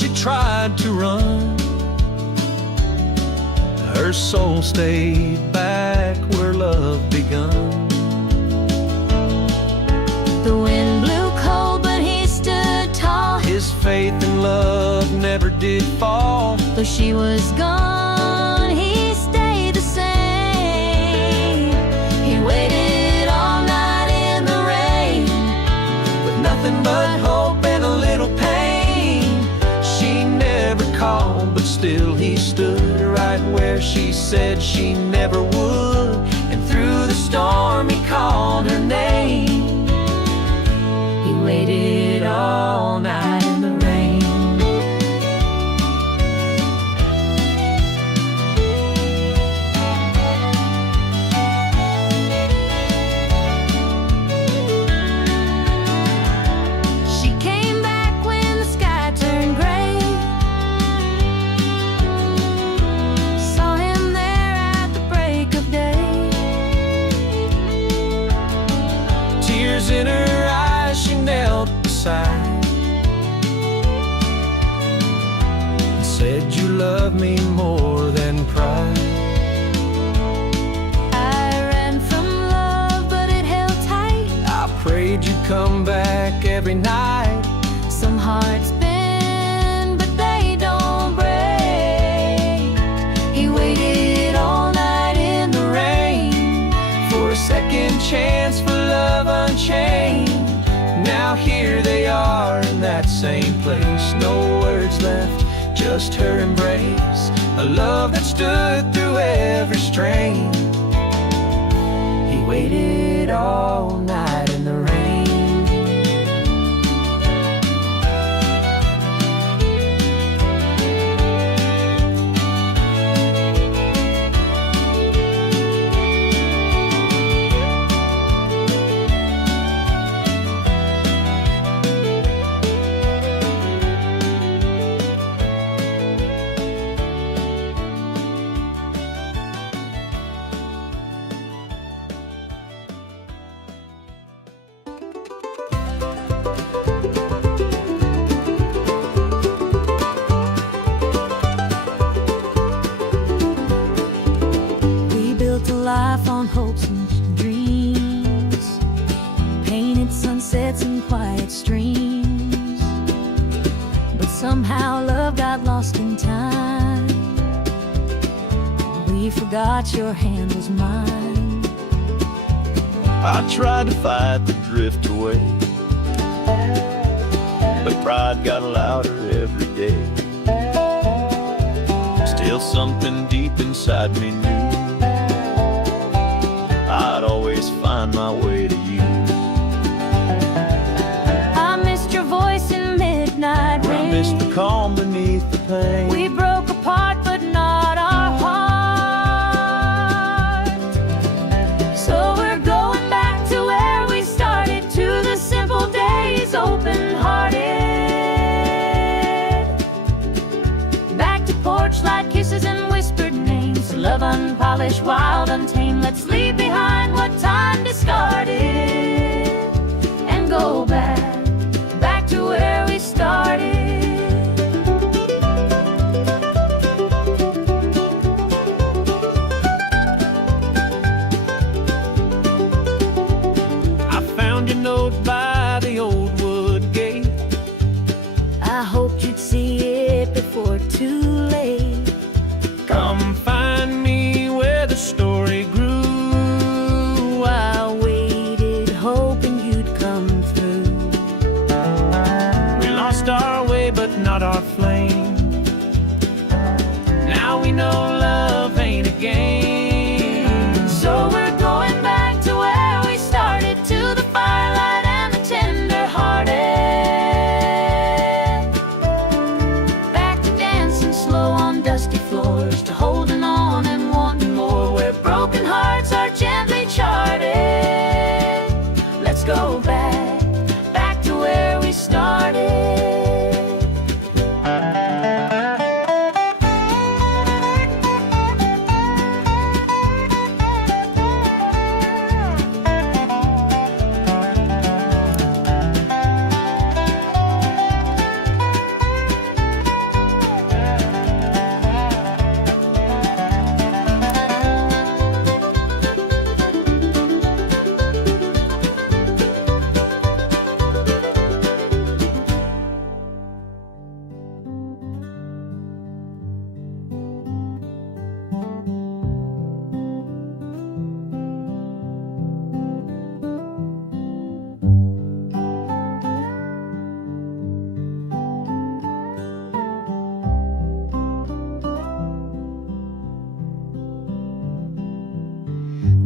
she tried to run, her soul stayed back where love begun. The wind blew cold, but he stood tall. His faith and love never did fall. Though she was gone, he stayed the same. He waited all night in the rain, With nothing but hope and a little pain. She never called, but still he stood right where she said she never would. And through the storm he called her name. he waited all night in the rain. She came back when the sky turned gray. Saw him there at the break of day. Tears in her eyes, she knelt beside and said, "You love me more than pride." I ran from love, but it held tight. I prayed you'd come back every night. Some hearts bend, but they don't break. He waited all night in the rain For a second chance for love unchained. Now here they are in that same place. No words left, just her embrace. A love that stood through every strain. He waited all night in the rain. We built a life on hopes and dreams, painted sunsets and quiet streams. But somehow love got lost in time. We forgot your hand was mine. I tried to fight the drift away, but pride got louder every day. Still something deep inside me knew I'd always find my way to you. I missed your voice in midnight rain. I missed the calm beneath the pain. We broke apart, but not our heart. So we're going back to where we started, to the simple days, open-hearted. Back to porch light kisses and whispered names. Love unpolished, wild, untamed. Let's leave behind what time discarded and go back to where we started. I found your note by the old wood gate. I hoped you'd see it before too late. Come find me where the story grew. I waited, hoping you'd come through. We lost our way, but not our flame. Now we know love ain't a game. So we're going back to where we started, to the firelight and the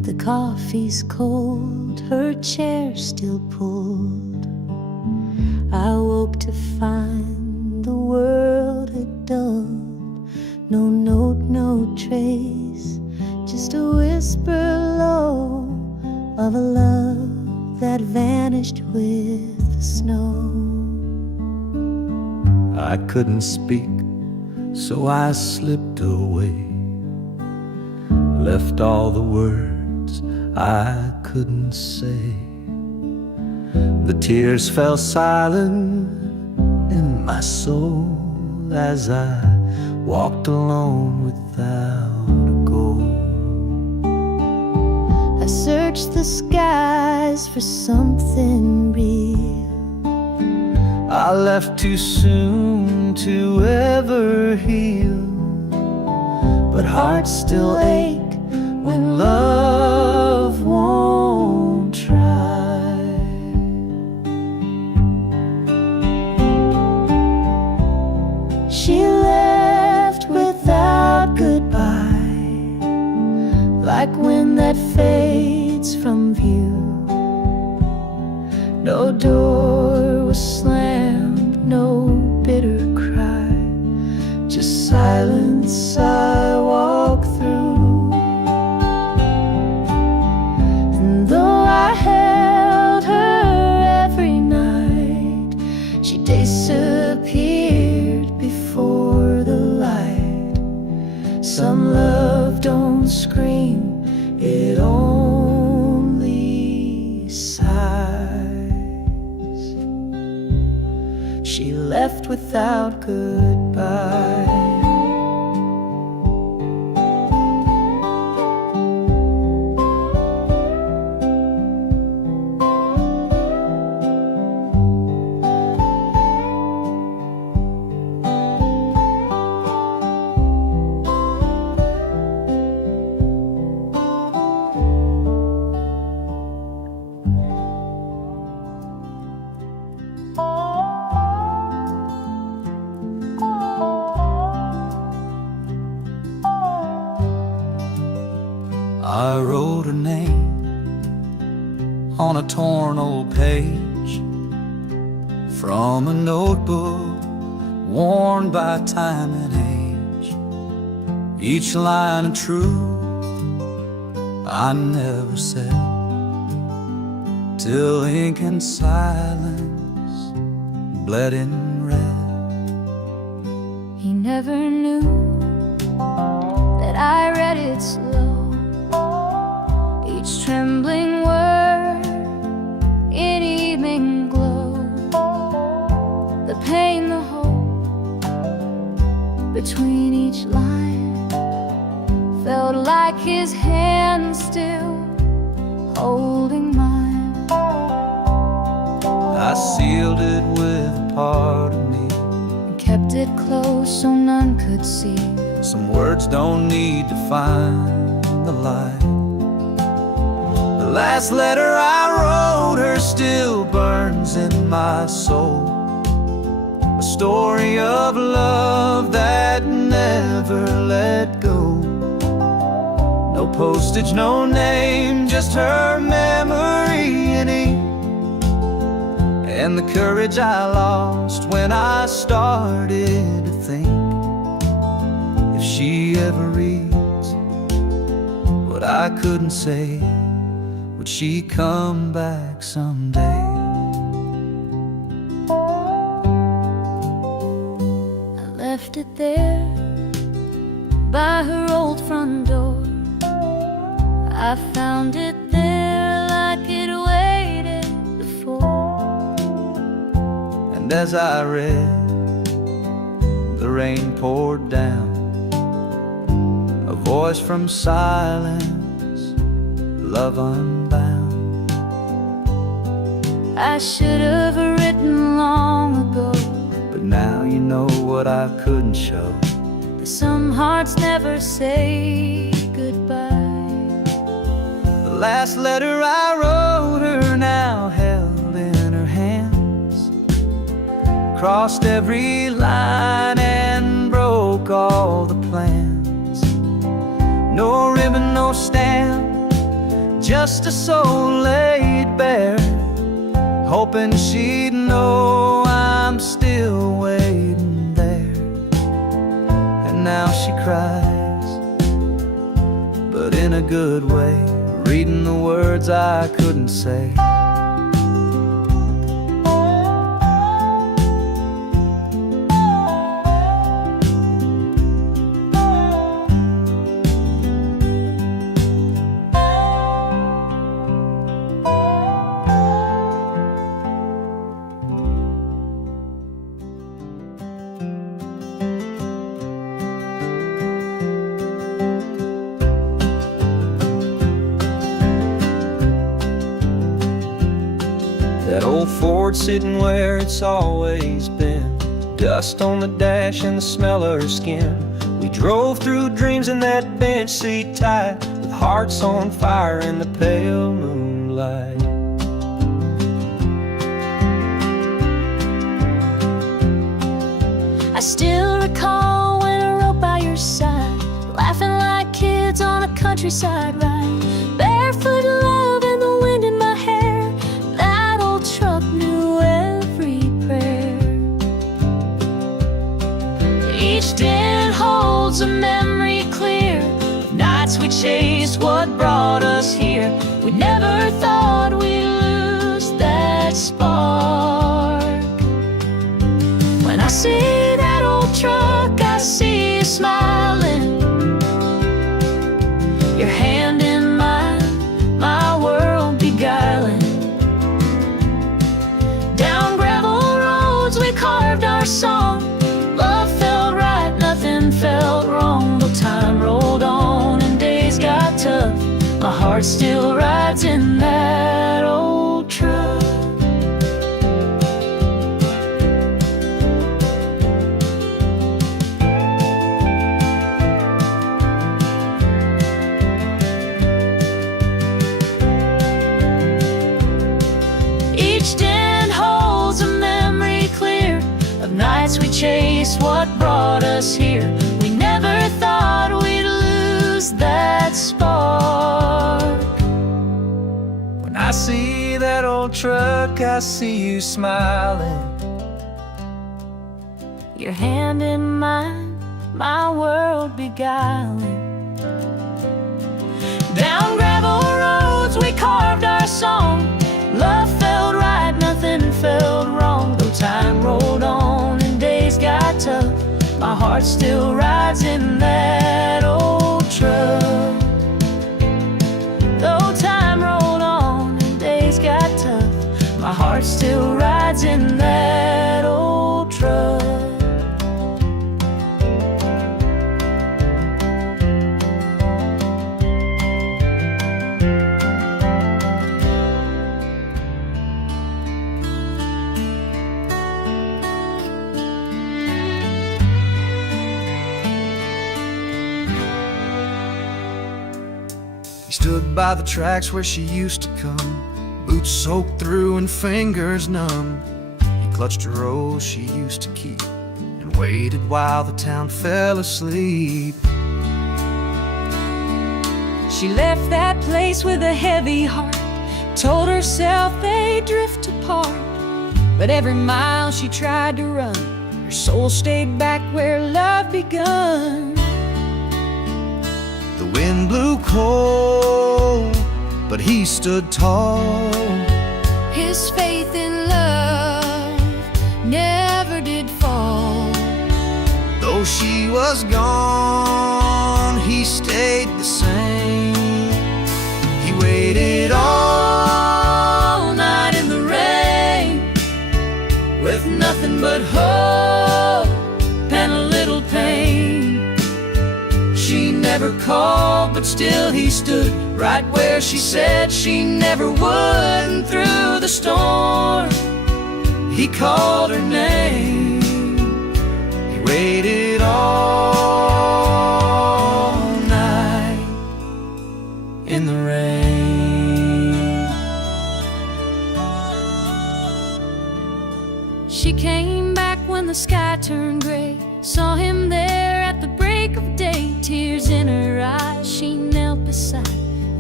The coffee's cold, her chair still pulled. I woke to find the world had dulled. No note, no trace, just a whisper low of a love that vanished with the snow. I couldn't speak, so I slipped away, left all the words I couldn't say. The tears fell silent in my soul as I walked alone without a goal. I searched the skies for something real. I left too soon to ever heal, but hearts still ache when love won't try. She left without goodbye, like wind that fades from view. No door was slammed, no bitter cry, just silence I walk through. And though I held her every night, she disappeared before the light. Some love don't scream, it only sighs. She left without goodbye. I wrote her name on a torn old page from a notebook worn by time and age. Each line of truth I never said, till ink and silence bled in red. He never knew that I read it slow, each trembling word in evening glow. The pain, the hope between each line felt like his hand still holding mine. I sealed it with a part of me, And kept it close so none could see. some words don't need to find the light. The last letter I wrote her still burns in my soul, a story of love that never let go. No postage, no name, just her memory in ink, and the courage I lost when I started to think, if she ever reads what I couldn't say, would she come back someday? I left it there by her old front door. I found it there like it waited before. And as I read, the rain poured down, a voice from silence, love unbound. I should have written long ago, But now you know what I couldn't show. that some hearts never say goodbye. The last letter I wrote her now held in her hands, crossed every line and broke all the plans. No ribbon, no stamp, just a soul laid bare, hoping she'd know I'm still waiting there. And now she cries, but in a good way, reading the words I couldn't say. That old Ford sitting where it's always been, dust on the dash and the smell of her skin. We drove through dreams in that bench seat tight, with hearts on fire in the pale moonlight. I still recall when I rode by your side, laughing like kids on a countryside ride, barefoot love and the wind in my hair. That old truck knew every prayer. Each dent holds a memory clear of nights we chased what brought us here. We never thought we'd lose that spark. When I see that old truck, I see you smiling, your hand in mine, my world beguiling. Down gravel roads we carved our song, love felt right, nothing felt wrong. Though time rolled on and days got tough, my heart still rides in that old truck. Each dent holds a memory clear of nights we chased what brought us here. We never thought we'd lose that spark. When I see that old truck, I see you smiling, Your hand in mine, my world beguiling. Down gravel roads we carved our song, love felt right, nothing felt wrong. Though time rolled on and days got tough, my heart still rides in that old truck. Though time rolled on and days got tough, my heart still rides in that old truck. He stood by the tracks where she used to come, boots soaked through and fingers numb. He clutched a rose she used to keep and waited while the town fell asleep. She left that place with a heavy heart, told herself they'd drift apart. But every mile she tried to run, her soul stayed back where love begun. The wind blew cold, but he stood tall. His faith in love never did fall. Though she was gone, he stayed the same. He waited all night in the rain, With nothing but hope and a little pain. she never called, but still he stood right where she said she never would. And through the storm, he called her name. He waited all night in the rain. She came back when the sky turned gray, saw him there at the break of day. Tears in her eyes, she knelt beside and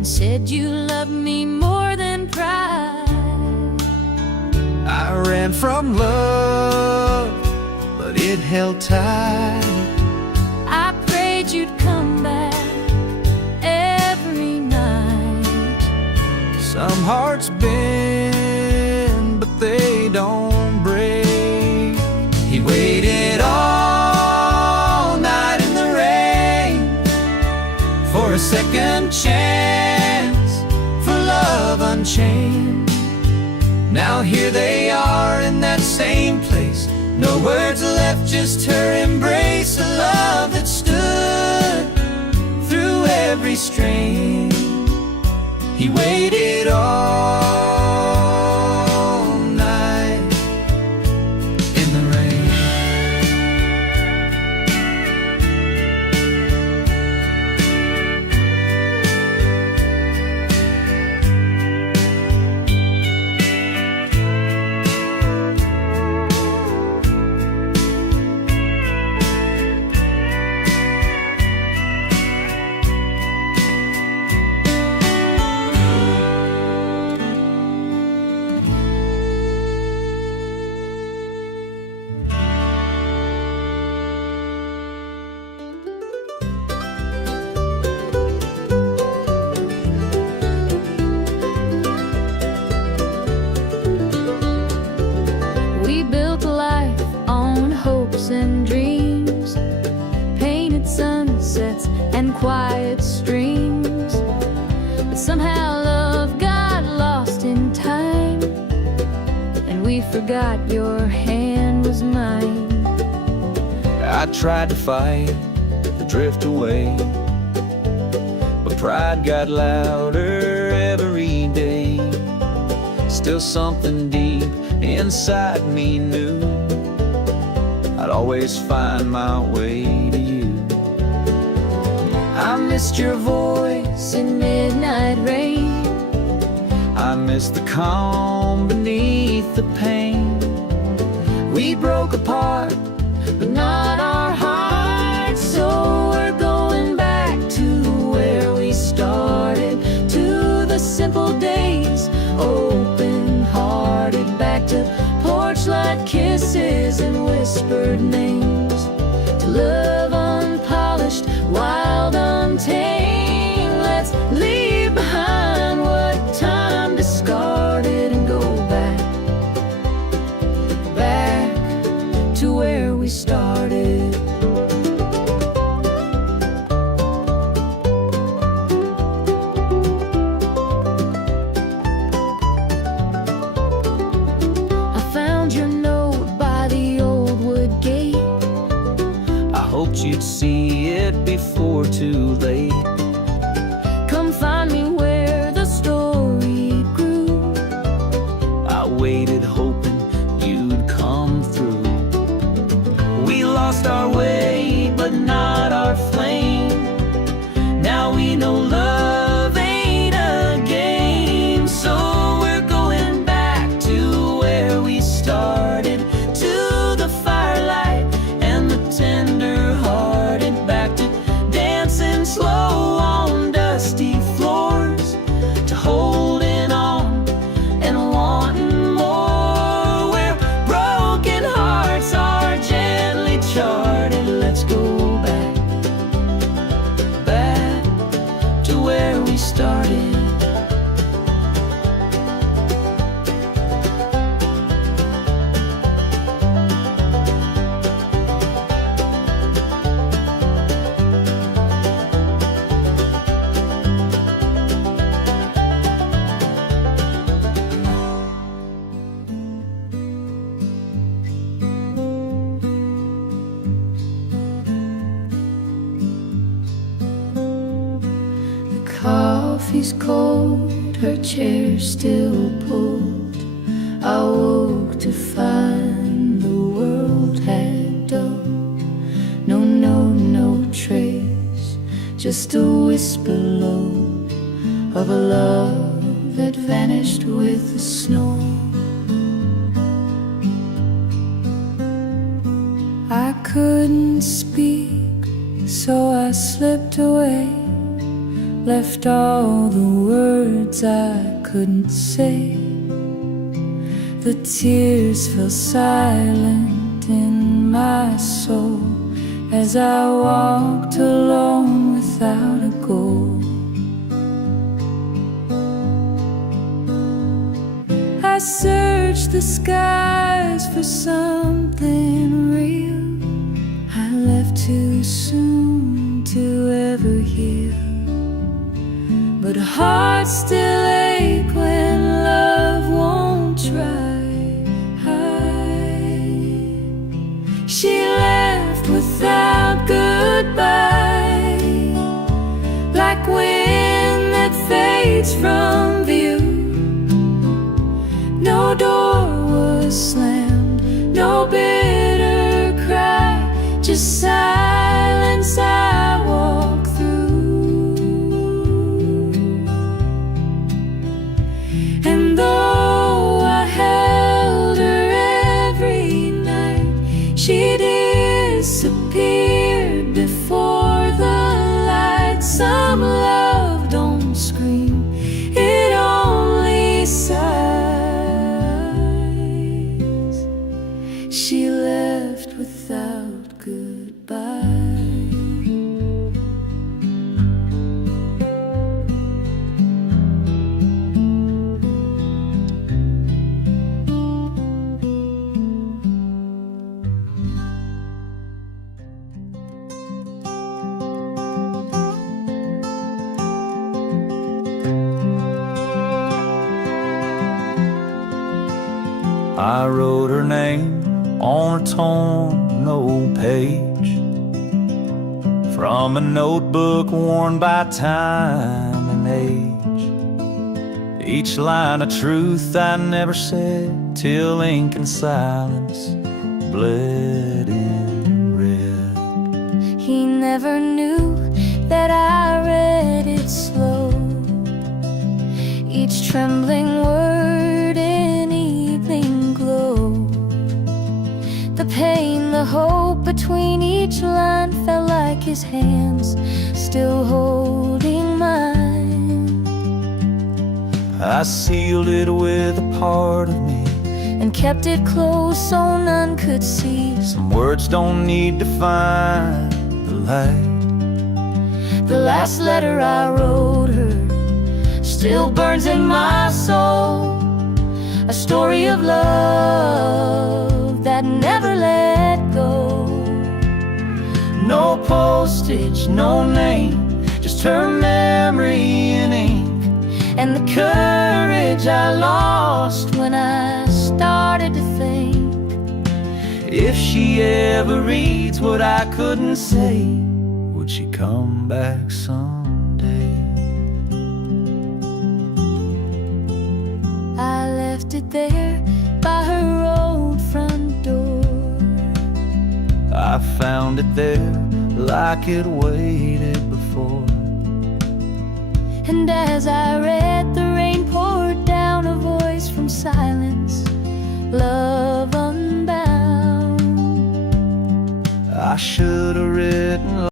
and said you loved me more than pride. I ran from love, but it held tight. I prayed you'd come back every night. Some hearts bend, but they don't break. He waited all night in the rain for a second chance, for love unchained. Now here they are in that same place. No words left, just her embrace. A love that stood through every strain. He waited all night in the rain. We built a life on hopes and dreams, painted sunsets and quiet streams. But somehow love got lost in time, and we forgot your hand was mine. I tried to fight the drift away, but pride got louder every day. Still something deep inside me knew I'd always find my way to you. I missed your voice in midnight rain. I miss the calm beneath the pain. We broke apart, but not our hearts. So we're going back to where we started, to the simple days, open-hearted, back to porch light kisses and whispered names, to love unpolished, wild, untamed. Let's leave behind what time discarded and go back, back to where we started. I found your note by the old wood gate. I hoped you'd see it before too late. Come find me where the story grew. I waited hoping you'd come through. We lost our way, but not our flame. Now we know love ain't a game. So we're going back to where we started, to the firelight and the tender-hearted, back to dancing slow on dusty floors, to holding on and wanting more, where broken hearts are gently charted. Let's go back, back to where we started. The coffee's cold, her chair still pulled. I woke to find the world had dulled. No note, no trace, just a whisper low of a love that vanished with the snow. I couldn't speak, so I slipped away, left all the words I couldn't say. The tears fell silent in my soul as I walked alone without a goal. I searched the skies for something real. I left too soon to ever heal, but hearts still ache when love won't try. She left without goodbye, like wind that fades from view. No door was slammed, no bitter cry, just silence I walk through. And though I held her every night, she disappeared before the light. Some love don't scream, it only sighs. She left without goodbye. I wrote her name on a torn old page from a notebook worn by time and age. Each line of truth I never said till ink and silence bled in red. He never knew that I read it slow, each trembling word in evening glow. The pain, the hope between each line felt like his hands still holding mine. I sealed it with a part of me and kept it close so none could see. Some words don't need to find the light. The last letter I wrote her still burns in my soul, a story of love that never let go. No postage, no name, just her memory in ink, and the courage I lost when I started to think. if she ever reads what I couldn't say, would she come back someday? I left it there by her old front door. I found it there like it waited before. And as I read, the rain poured down, a voice from silence, love unbound. I should have written